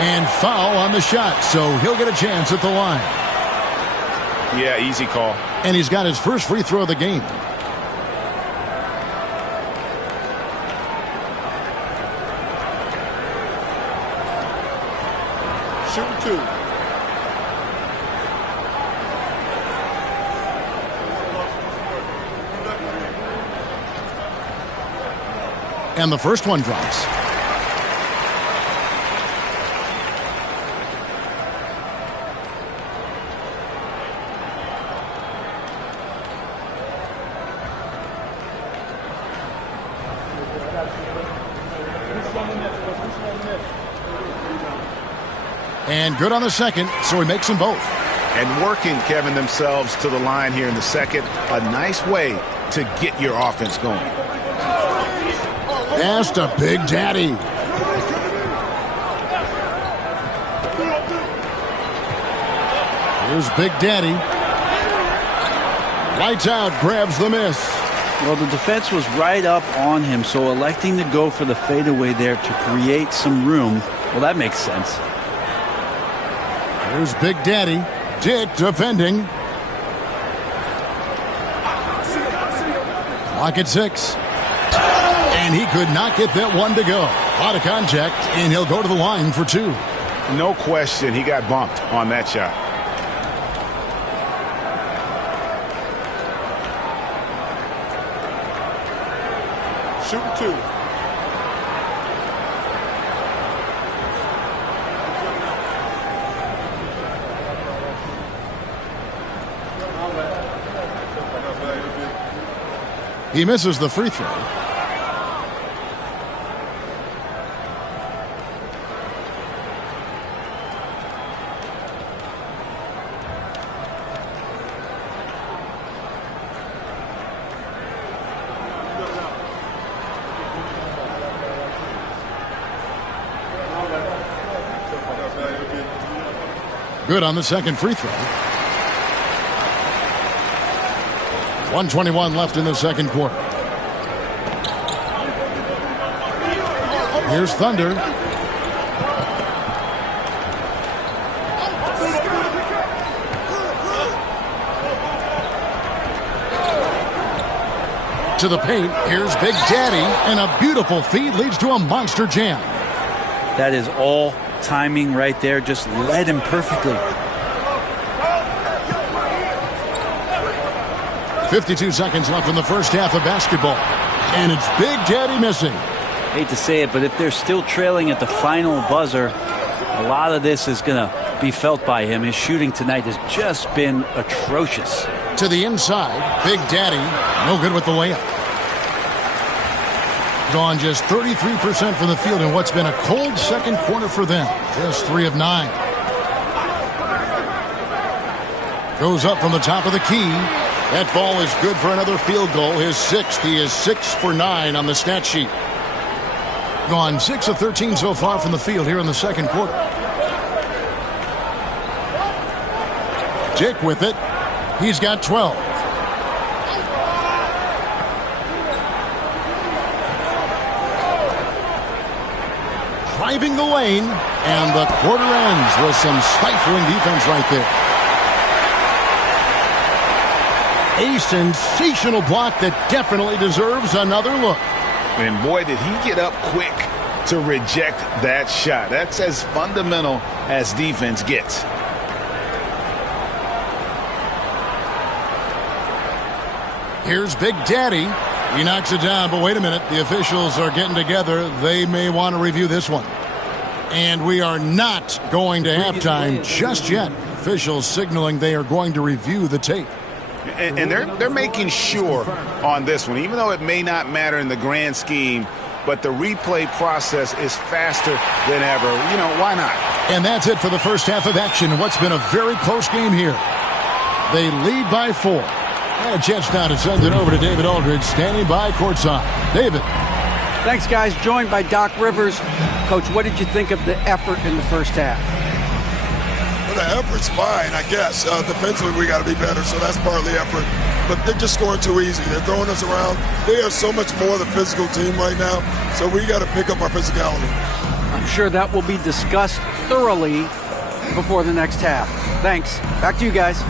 And foul on the shot, so he'll get a chance at the line. Yeah, easy call. And he's got his first free throw of the game. Shooting 2. And the first one drops. And good on the second, so he makes them both. And working, Kevin, themselves to the line here in the second. A nice way to get your offense going. Pass to Big Daddy. Here's Big Daddy. Lights out, grabs the miss. Well, the defense was right up on him, so electing to go for the fadeaway there to create some room, well, that makes sense. Here's Big Daddy. Dick defending. Clock at 6. And he could not get that one to go. Out of contact, and he'll go to the line for 2. No question, he got bumped on that shot. Shooting 2. He misses the free throw. Good on the second free throw. 1:21 left in the second quarter. Here's Thunder. To the paint. Here's Big Daddy. And a beautiful feed leads to a monster jam. That is all timing right there. Just led him perfectly. 52 seconds left in the first half of basketball. And it's Big Daddy missing. Hate to say it, but if they're still trailing at the final buzzer, a lot of this is going to be felt by him. His shooting tonight has just been atrocious. To the inside, Big Daddy, no good with the layup. Gone just 33% from the field in what's been a cold second quarter for them. Just 3 of 9. Goes up from the top of the key. That ball is good for another field goal. His 6th. He is 6 for 9 on the stat sheet. Gone 6 of 13 so far from the field here in the second quarter. Dick with it. He's got 12. Driving the lane, and the quarter ends with some stifling defense right there. A sensational block that definitely deserves another look. And boy, did he get up quick to reject that shot. That's as fundamental as defense gets. Here's Big Daddy. He knocks it down, but wait a minute. The officials are getting together. They may want to review this one. And we are not going to halftime just yet. Officials signaling they are going to review the tape. And they're making sure on this one, even though it may not matter in the grand scheme, but the replay process is faster than ever. You know, why not? And that's it for the first half of action. What's been a very close game here. They lead by 4. And a chance now to send it over to David Aldridge, standing by courtside. David. Thanks, guys. Joined by Doc Rivers. Coach, what did you think of the effort in the first half? Well, the effort's fine, I guess. Defensively, we got to be better, so that's partly effort. But they're just scoring too easy. They're throwing us around. They are so much more the physical team right now, so we got to pick up our physicality. I'm sure that will be discussed thoroughly before the next half. Thanks. Back to you guys.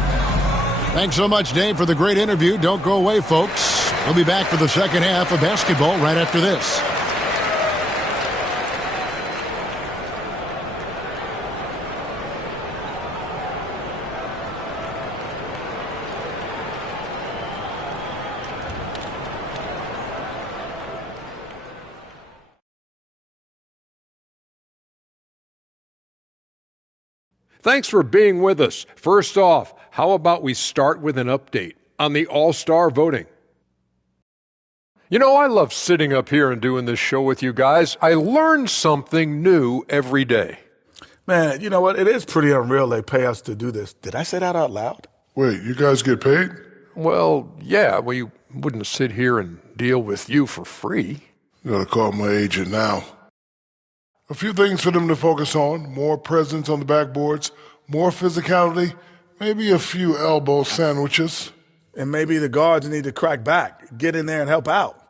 Thanks so much, Dave, for the great interview. Don't go away, folks. We'll be back for the second half of basketball right after this. Thanks for being with us. First off, how about we start with an update on the All-Star voting? You know, I love sitting up here and doing this show with you guys. I learn something new every day. Man, you know what? It is pretty unreal they pay us to do this. Did I say that out loud? Wait, you guys get paid? Well, yeah, we wouldn't sit here and deal with you for free. You gotta call my agent now. A few things for them to focus on. More presence on the backboards, more physicality, maybe a few elbow sandwiches. And maybe the guards need to crack back, get in there and help out.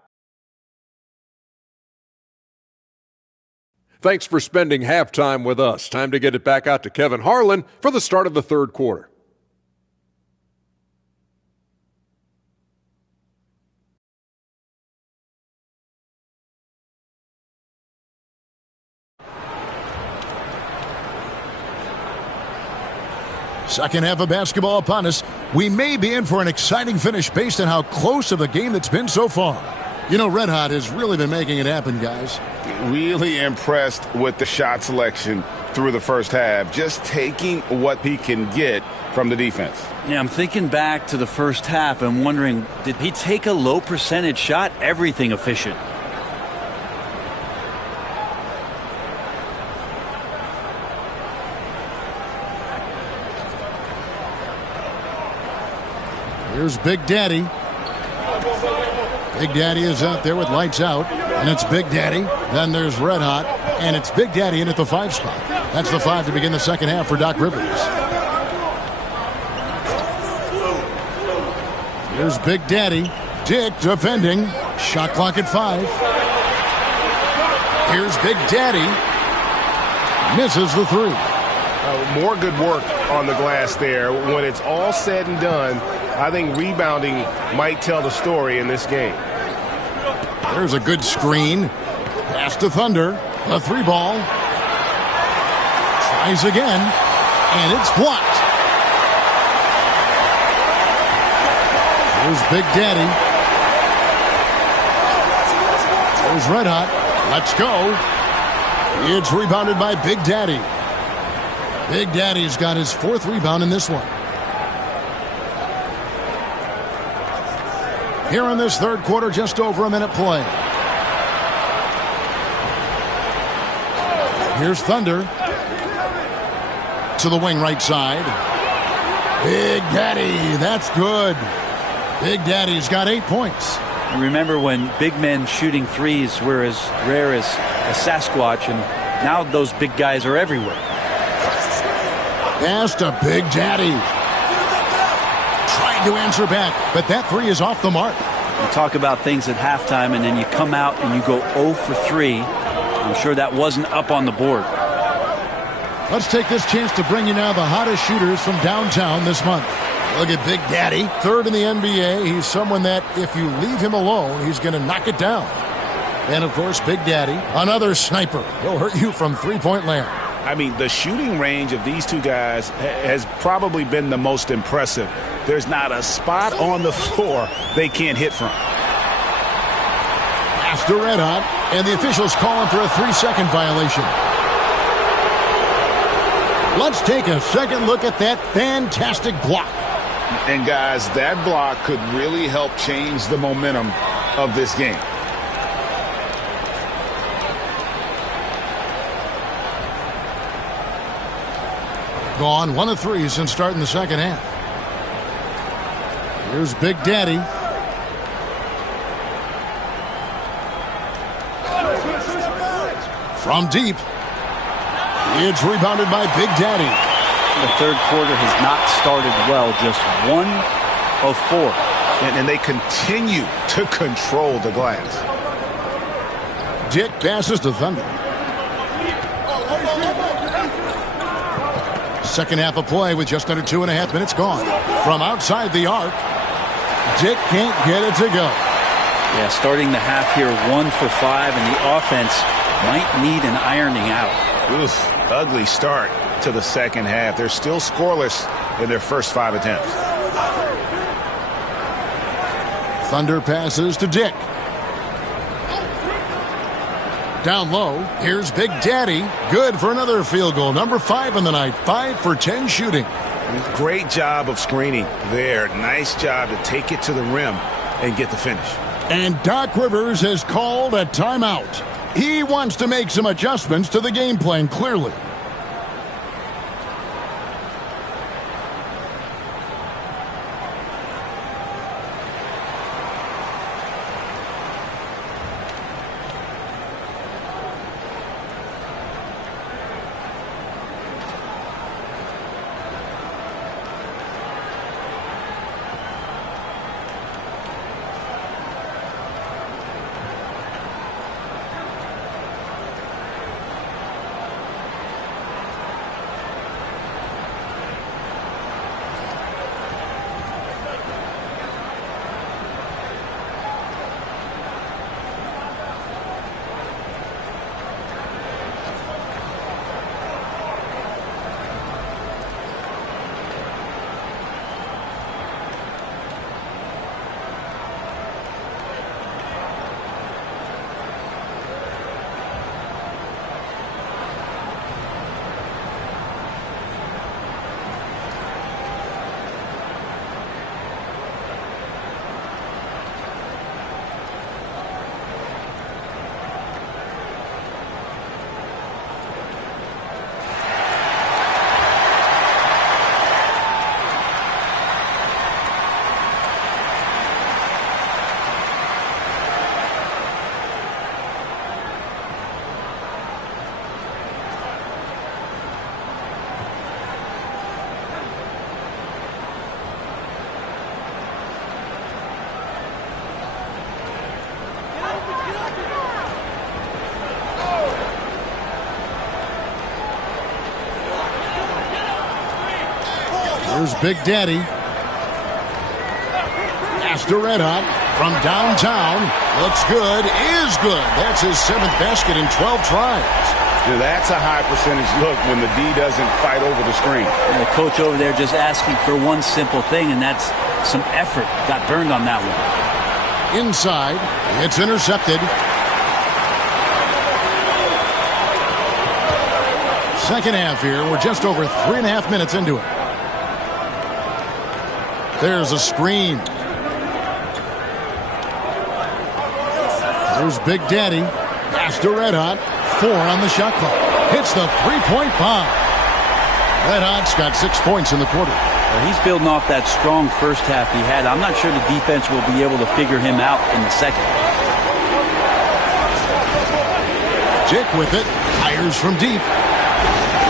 Thanks for spending halftime with us. Time to get it back out to Kevin Harlan for the start of the third quarter. Second half of basketball upon us. We may be in for an exciting finish based on how close of a game that's been so far. You know, Red Hot has really been making it happen, guys. Really impressed with the shot selection through the first half. Just taking what he can get from the defense. Yeah, I'm thinking back to the first half and wondering, did he take a low percentage shot? Everything efficient. Here's Big Daddy. Big Daddy is out there with lights out, and it's Big Daddy. Then there's Red Hot, and it's Big Daddy in at the 5 spot. That's the 5 to begin the second half for Doc Rivers. Here's Big Daddy. Dick defending. Shot clock at 5. Here's Big Daddy. Misses the 3. More good work on the glass there. When it's all said and done, I think rebounding might tell the story in this game. There's a good screen. Pass to Thunder. A 3 ball. Tries again. And it's blocked. Here's Big Daddy. There's Red Hot. Let's go. It's rebounded by Big Daddy. Big Daddy's got his 4th rebound in this one. Here in this 3rd quarter, just over a minute play. Here's Thunder. To the wing right side. Big Daddy, that's good. Big Daddy's got 8 points. Remember when big men shooting threes were as rare as a Sasquatch, and now those big guys are everywhere. Pass to Big Daddy. Tried to answer back, but that 3 is off the mark. You talk about things at halftime, and then you come out and you go 0 for 3. I'm sure that wasn't up on the board. Let's take this chance to bring you now the hottest shooters from downtown this month. Look at Big Daddy, 3rd in the NBA. He's someone that if you leave him alone, he's going to knock it down. And, of course, Big Daddy, another sniper. He'll hurt you from three-point land. I mean, the shooting range of these two guys has probably been the most impressive. There's not a spot on the floor they can't hit from. After Red Hot, and the officials calling for a 3-second violation. Let's take a second look at that fantastic block. And, guys, that block could really help change the momentum of this game. Gone 1 of 3 since starting the second half. Here's Big Daddy. From deep. It's rebounded by Big Daddy. The 3rd quarter has not started well, just 1 of 4. And they continue to control the glass. Dick passes to Thunder. Second half of play with just under 2.5 minutes gone. From outside the arc, Dick can't get it to go. Yeah, starting the half here 1 for 5, and the offense might need an ironing out. Oof, ugly start to the second half. They're still scoreless in their first 5 attempts. Thunder passes to Dick. Down low, here's Big Daddy. Good for another field goal. Number 5 in the night. 5 for 10 shooting. Great job of screening there. Nice job to take it to the rim and get the finish. And Doc Rivers has called a timeout. He wants to make some adjustments to the game plan, clearly. Here's Big Daddy. Pass to Red Hot from downtown. Looks good. Is good. That's his 7th basket in 12 tries. That's a high percentage look when the D doesn't fight over the screen. And the coach over there just asking for one simple thing, and that's some effort. Got burned on that one. Inside, it's intercepted. Second half here. We're just over 3.5 minutes into it. There's a screen. There's Big Daddy. Pass to Red Hot. 4 on the shot clock. Hits the three-point bomb. Red Hot's got 6 points in the quarter. Well, he's building off that strong first half he had. I'm not sure the defense will be able to figure him out in the second. Dick with it. Fires from deep.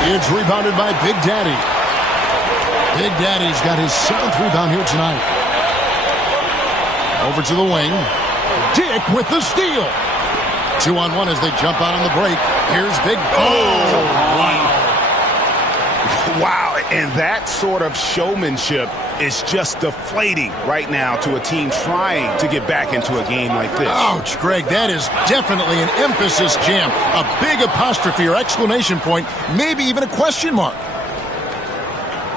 It's rebounded by Big Daddy. Big Daddy's got his 7th rebound here tonight. Over to the wing. Dick with the steal. 2-on-1 as they jump out on the break. Here's Big. Wow, and that sort of showmanship is just deflating right now to a team trying to get back into a game like this. Ouch, Greg, that is definitely an emphasis jam. A big apostrophe or exclamation point, maybe even a question mark.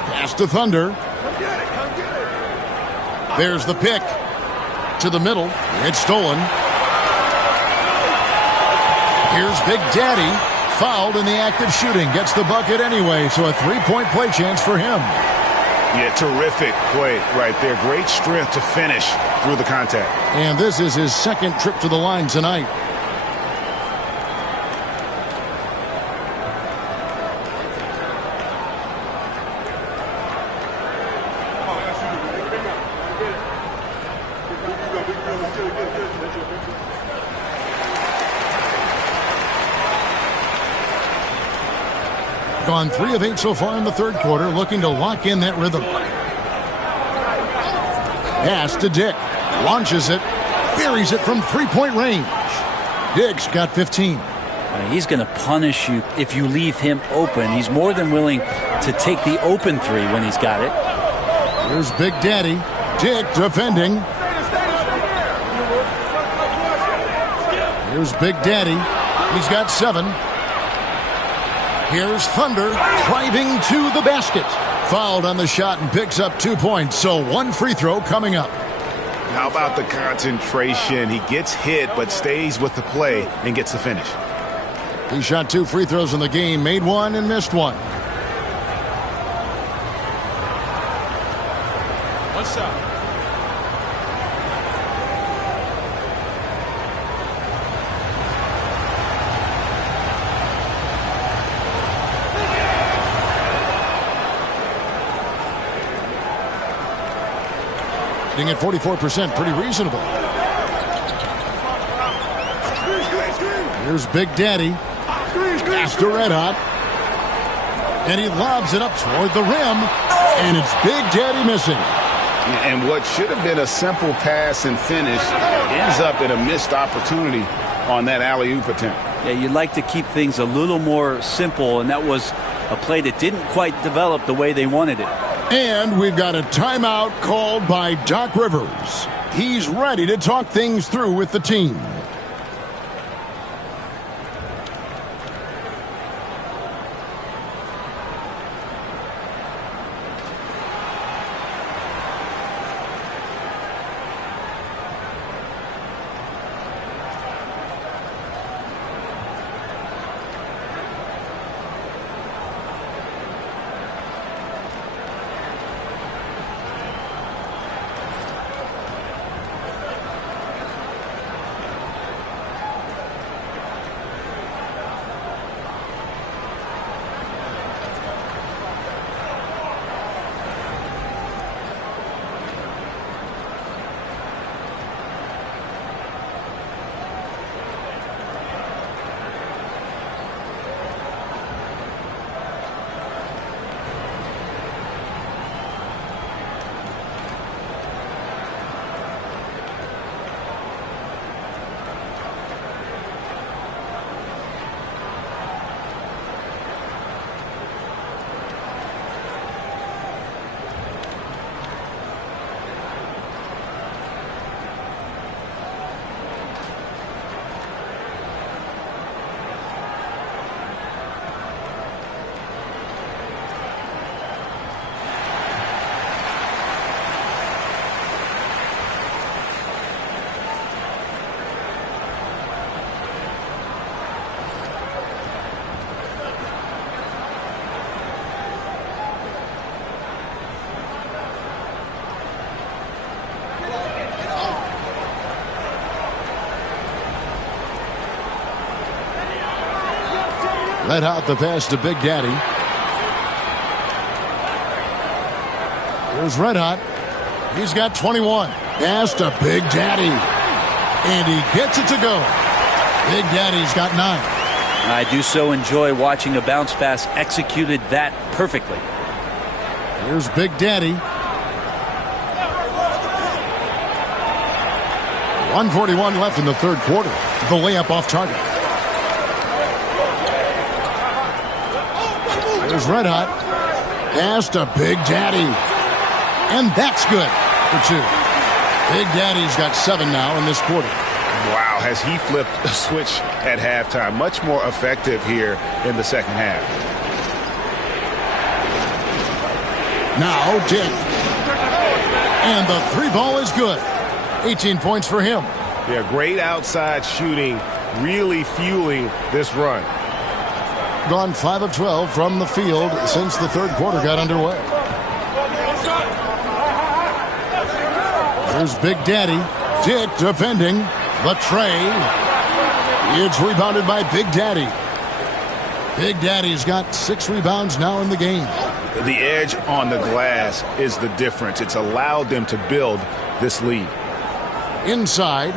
Pass to Thunder. There's the pick. To the middle. It's stolen. Here's Big Daddy. Fouled in the act of shooting. Gets the bucket anyway, so a 3-point play chance for him. Yeah, terrific play right there. Great strength to finish through the contact. And this is his 2nd trip to the line tonight. Gone 3 of 8 so far in the third quarter, looking to lock in that rhythm. Pass to Dick. Launches it. Buries it from 3-point range. Dick's got 15. He's going to punish you if you leave him open. He's more than willing to take the open 3 when he's got it. Here's Big Daddy. Dick defending. Here's Big Daddy. He's got 7. Here's Thunder driving to the basket. Fouled on the shot and picks up 2 points. So 1 free throw coming up. How about the concentration? He gets hit but stays with the play and gets the finish. He shot 2 free throws in the game, made 1 and missed 1. What's up? At 44%, pretty reasonable. Here's Big Daddy. Pass to Red Hot. And he lobs it up toward the rim. And it's Big Daddy missing. And what should have been a simple pass and finish ends up in a missed opportunity on that alley-oop attempt. Yeah, you'd like to keep things a little more simple, and that was a play that didn't quite develop the way they wanted it. And we've got a timeout called by Doc Rivers. He's ready to talk things through with the team. Red Hot the pass to Big Daddy. Here's Red Hot. He's got 21. Pass to Big Daddy. And he gets it to go. Big Daddy's got 9. I do so enjoy watching a bounce pass executed that perfectly. Here's Big Daddy. 1:41 left in the third quarter. The layup off target. Here's Red Hot. Pass to Big Daddy. And that's good for 2. Big Daddy's got 7 now in this quarter. Wow, has he flipped the switch at halftime. Much more effective here in the second half. Now Dick. And the 3 ball is good. 18 points for him. Yeah, great outside shooting, really fueling this run. Gone 5 of 12 from the field since the third quarter got underway. Here's Big Daddy. Dick defending. The tray. It's rebounded by Big Daddy. Big Daddy's got 6 rebounds now in the game. The edge on the glass is the difference. It's allowed them to build this lead. Inside.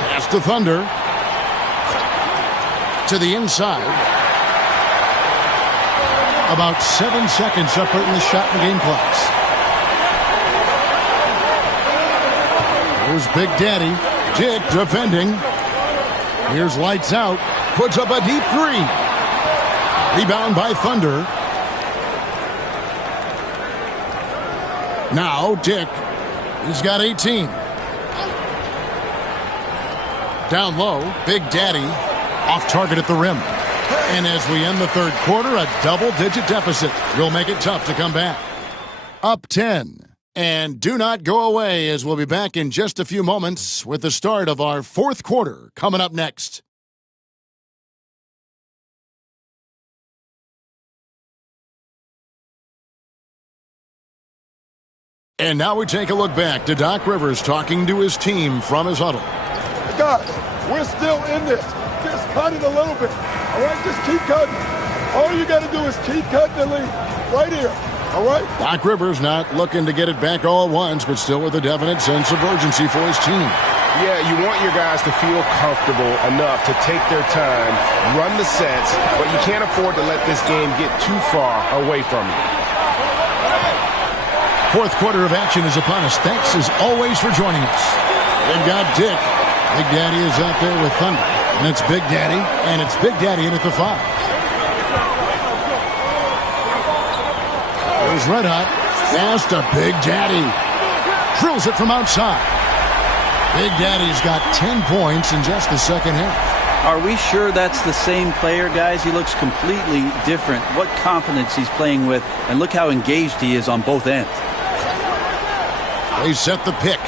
Pass to Thunder. To the inside. About 7 seconds separating the shot and game clocks. Here's Big Daddy. Dick defending. Here's lights out. Puts up a deep 3. Rebound by Thunder. Now Dick. He's got 18. Down low, Big Daddy off target at the rim. And as we end the third quarter, a double-digit deficit will make it tough to come back. Up 10. And do not go away, as we'll be back in just a few moments with the start of our fourth quarter coming up next. And now we take a look back to Doc Rivers talking to his team from his huddle. Guys, we're still in this. Just cut it a little bit. All right, just keep cutting. All you got to do is keep cutting the lead right here. All right? Doc Rivers not looking to get it back all at once, but still with a definite sense of urgency for his team. Yeah, you want your guys to feel comfortable enough to take their time, run the sets, but you can't afford to let this game get too far away from you. Fourth quarter of action is upon us. Thanks as always for joining us. They've got Dick. Big Daddy is out there with Thunder. And it's Big Daddy. And it's Big Daddy in at the 5. There's Red Hot. Pass to Big Daddy. Drills it from outside. Big Daddy's got 10 points in just the second half. Are we sure that's the same player, guys? He looks completely different. What confidence he's playing with, and look how engaged he is on both ends. They set the pick.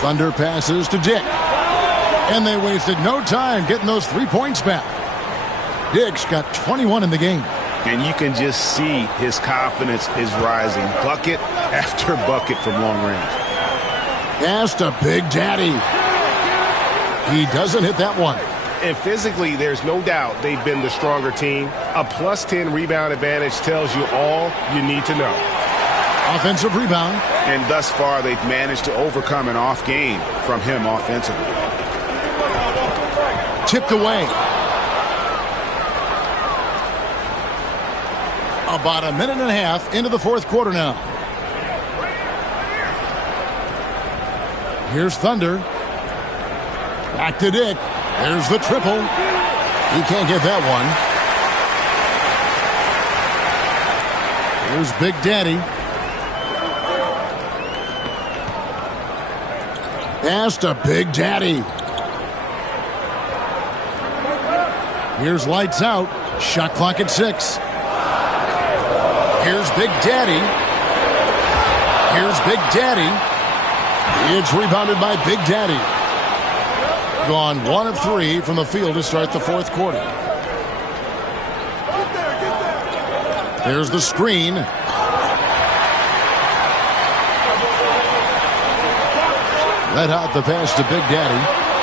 Thunder passes to Dick. And they wasted no time getting those 3 points back. Dick's got 21 in the game. And you can just see his confidence is rising. Bucket after bucket from long range. Pass to Big Daddy. He doesn't hit that one. And physically, there's no doubt they've been the stronger team. A plus 10 rebound advantage tells you all you need to know. Offensive rebound. And thus far, they've managed to overcome an off game from him offensively. Tipped away. About a minute and a half into the fourth quarter now. Here's Thunder. Back to Dick. There's the triple. He can't get that one. Here's Big Daddy. Pass to Big Daddy. Here's lights out. Shot clock at 6. Here's Big Daddy. Here's Big Daddy. It's rebounded by Big Daddy. Gone 1 of 3 from the field to start the fourth quarter. There's the screen. Red Hot the pass to Big Daddy.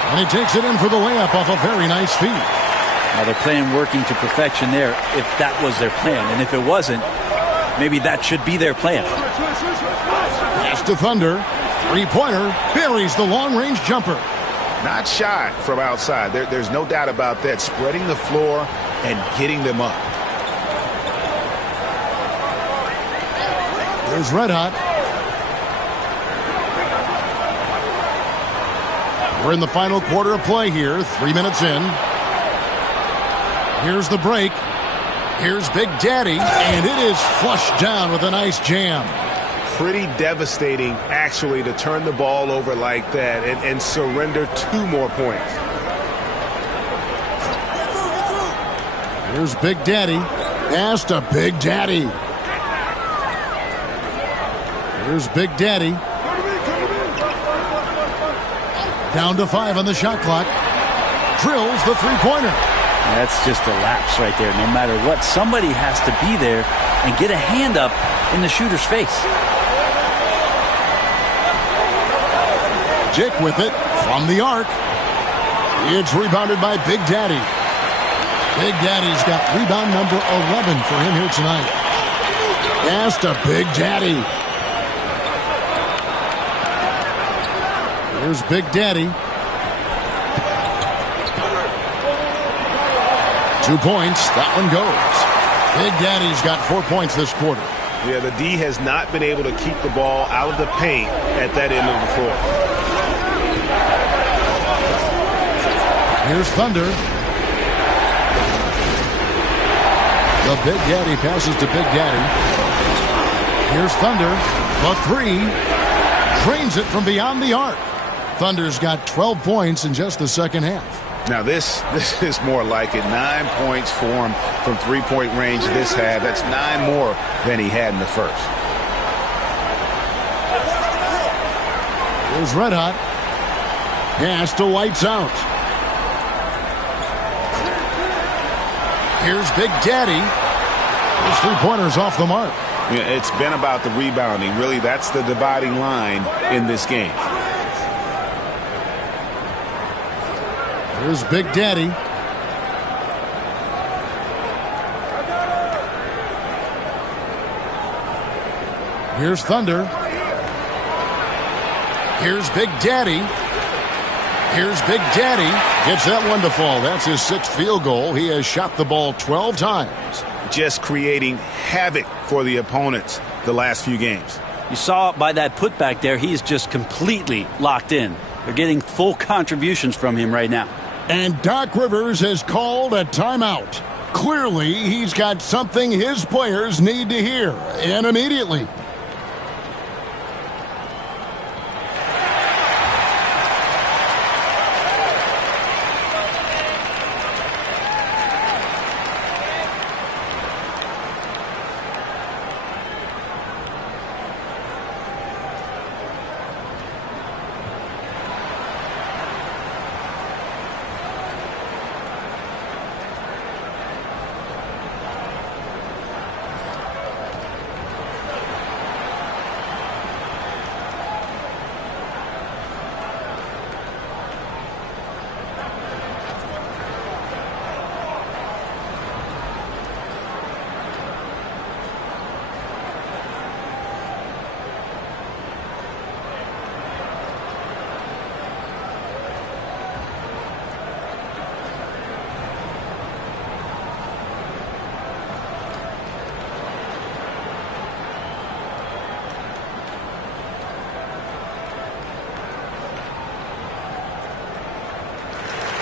And he takes it in for the layup off a very nice feed. Now they're playing working to perfection there if that was their plan. And if it wasn't, maybe that should be their plan. Pass to Thunder. Three-pointer. Buries the long-range jumper. Not shy from outside. There's no doubt about that. Spreading the floor and getting them up. There's Red Hot. We're in the final quarter of play here. 3 minutes in. Here's the break. Here's Big Daddy. And it is flushed down with a nice jam. Pretty devastating, actually, to turn the ball over like that and surrender 2 more points. Here's Big Daddy. Pass to Big Daddy. Here's Big Daddy. Down to 5 on the shot clock. Drills the three-pointer. That's just a lapse right there. No matter what, somebody has to be there and get a hand up in the shooter's face. Dick with it from the arc. It's rebounded by Big Daddy. Big Daddy's got rebound number 11 for him here tonight. Pass to Big Daddy. Here's Big Daddy. 2 points. That one goes. Big Daddy's got 4 points this quarter. Yeah, the D has not been able to keep the ball out of the paint at that end of the floor. Here's Thunder. The Big Daddy passes to Big Daddy. Here's Thunder. The three. Drains it from beyond the arc. Thunder's got 12 points in just the second half. Now this is more like it. 9 points for him from three-point range this half. That's 9 more than he had in the first. Here's Red Hot. Pass to Lights Out. Here's Big Daddy. His three-pointer's off the mark. Yeah, it's been about the rebounding. Really, that's the dividing line in this game. Here's Big Daddy. Here's Thunder. Here's Big Daddy. Here's Big Daddy. Gets that one to fall. That's his 6th field goal. He has shot the ball 12 times. Just creating havoc for the opponents the last few games. You saw by that putback there, he's just completely locked in. They're getting full contributions from him right now. And Doc Rivers has called a timeout. Clearly, he's got something his players need to hear, and immediately.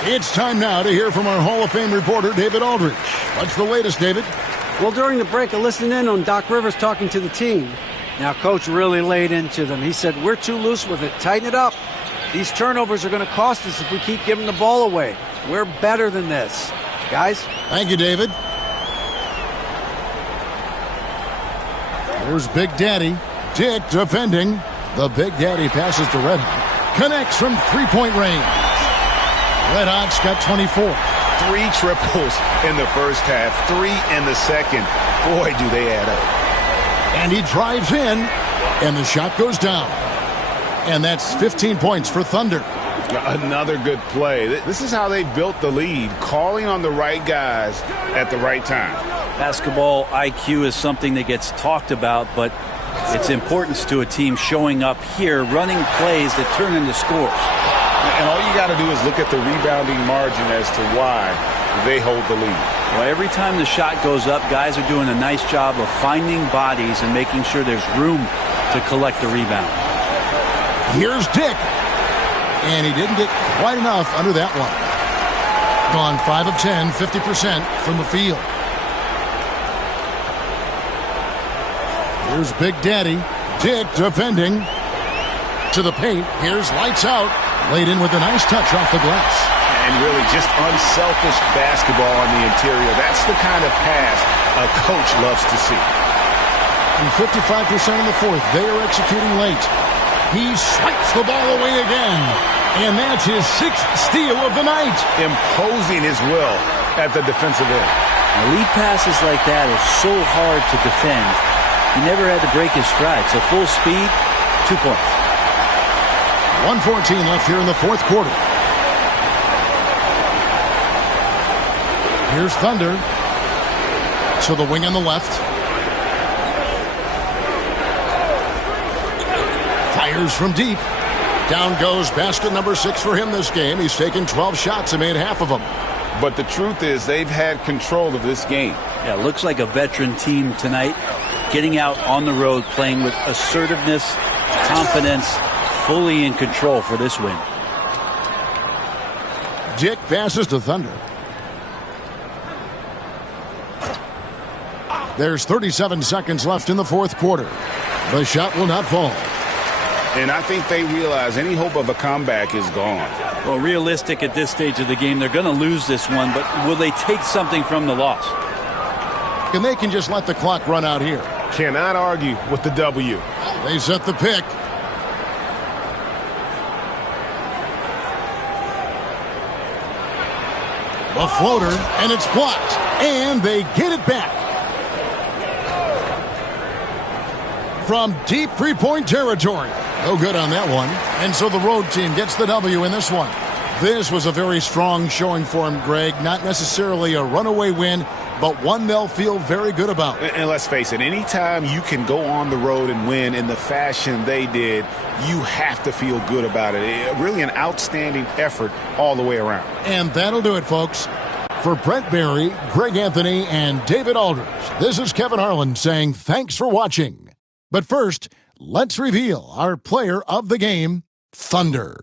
It's time now to hear from our Hall of Fame reporter, David Aldridge. What's the latest, David? Well, during the break, I listened in on Doc Rivers talking to the team. Now, Coach really laid into them. He said, we're too loose with it. Tighten it up. These turnovers are going to cost us if we keep giving the ball away. We're better than this. Guys? Thank you, David. Here's Big Daddy. Dick defending. The Big Daddy passes to Red Hot. Connects from three-point range. Red Hot's got 24. 3 triples in the first half, 3 in the second. Boy, do they add up. And he drives in, and the shot goes down. And that's 15 points for Thunder. Another good play. This is how they built the lead, calling on the right guys at the right time. Basketball IQ is something that gets talked about, but its importance to a team showing up here, running plays that turn into scores. And all you got to do is look at the rebounding margin as to why they hold the lead. Well, every time the shot goes up, guys are doing a nice job of finding bodies and making sure there's room to collect the rebound. Here's Dick. And he didn't get quite enough under that one. Gone 5 of 10, 50% from the field. Here's Big Daddy. Dick defending. To the paint. Here's lights out. Laid in with a nice touch off the glass. And really just unselfish basketball on the interior. That's the kind of pass a coach loves to see. And 55% in the fourth. They are executing late. He swipes the ball away again. And that's his 6th steal of the night. Imposing his will at the defensive end. Now, lead passes like that are so hard to defend. He never had to break his stride. So full speed, 2 points. 1:14 left here in the fourth quarter. Here's Thunder. To the wing on the left. Fires from deep. Down goes basket number 6 for him this game. He's taken 12 shots and made half of them. But the truth is they've had control of this game. Yeah, looks like a veteran team tonight. Getting out on the road, playing with assertiveness, confidence, fully in control for this win. Dick passes to Thunder. There's 37 seconds left in the fourth quarter. The shot will not fall. And I think they realize any hope of a comeback is gone. Well, realistic at this stage of the game, they're going to lose this one, but will they take something from the loss? And they can just let the clock run out here. Cannot argue with the W. They set the pick. The floater, and it's blocked. And they get it back. From deep three-point territory. No good on that one. And so the road team gets the W in this one. This was a very strong showing for him, Greg. Not necessarily a runaway win, but one they'll feel very good about. And let's face it, anytime you can go on the road and win in the fashion they did, you have to feel good about it. Really an outstanding effort all the way around. And that'll do it, folks. For Brent Barry, Greg Anthony, and David Aldridge, this is Kevin Harlan saying thanks for watching. But first, let's reveal our player of the game, Thunder.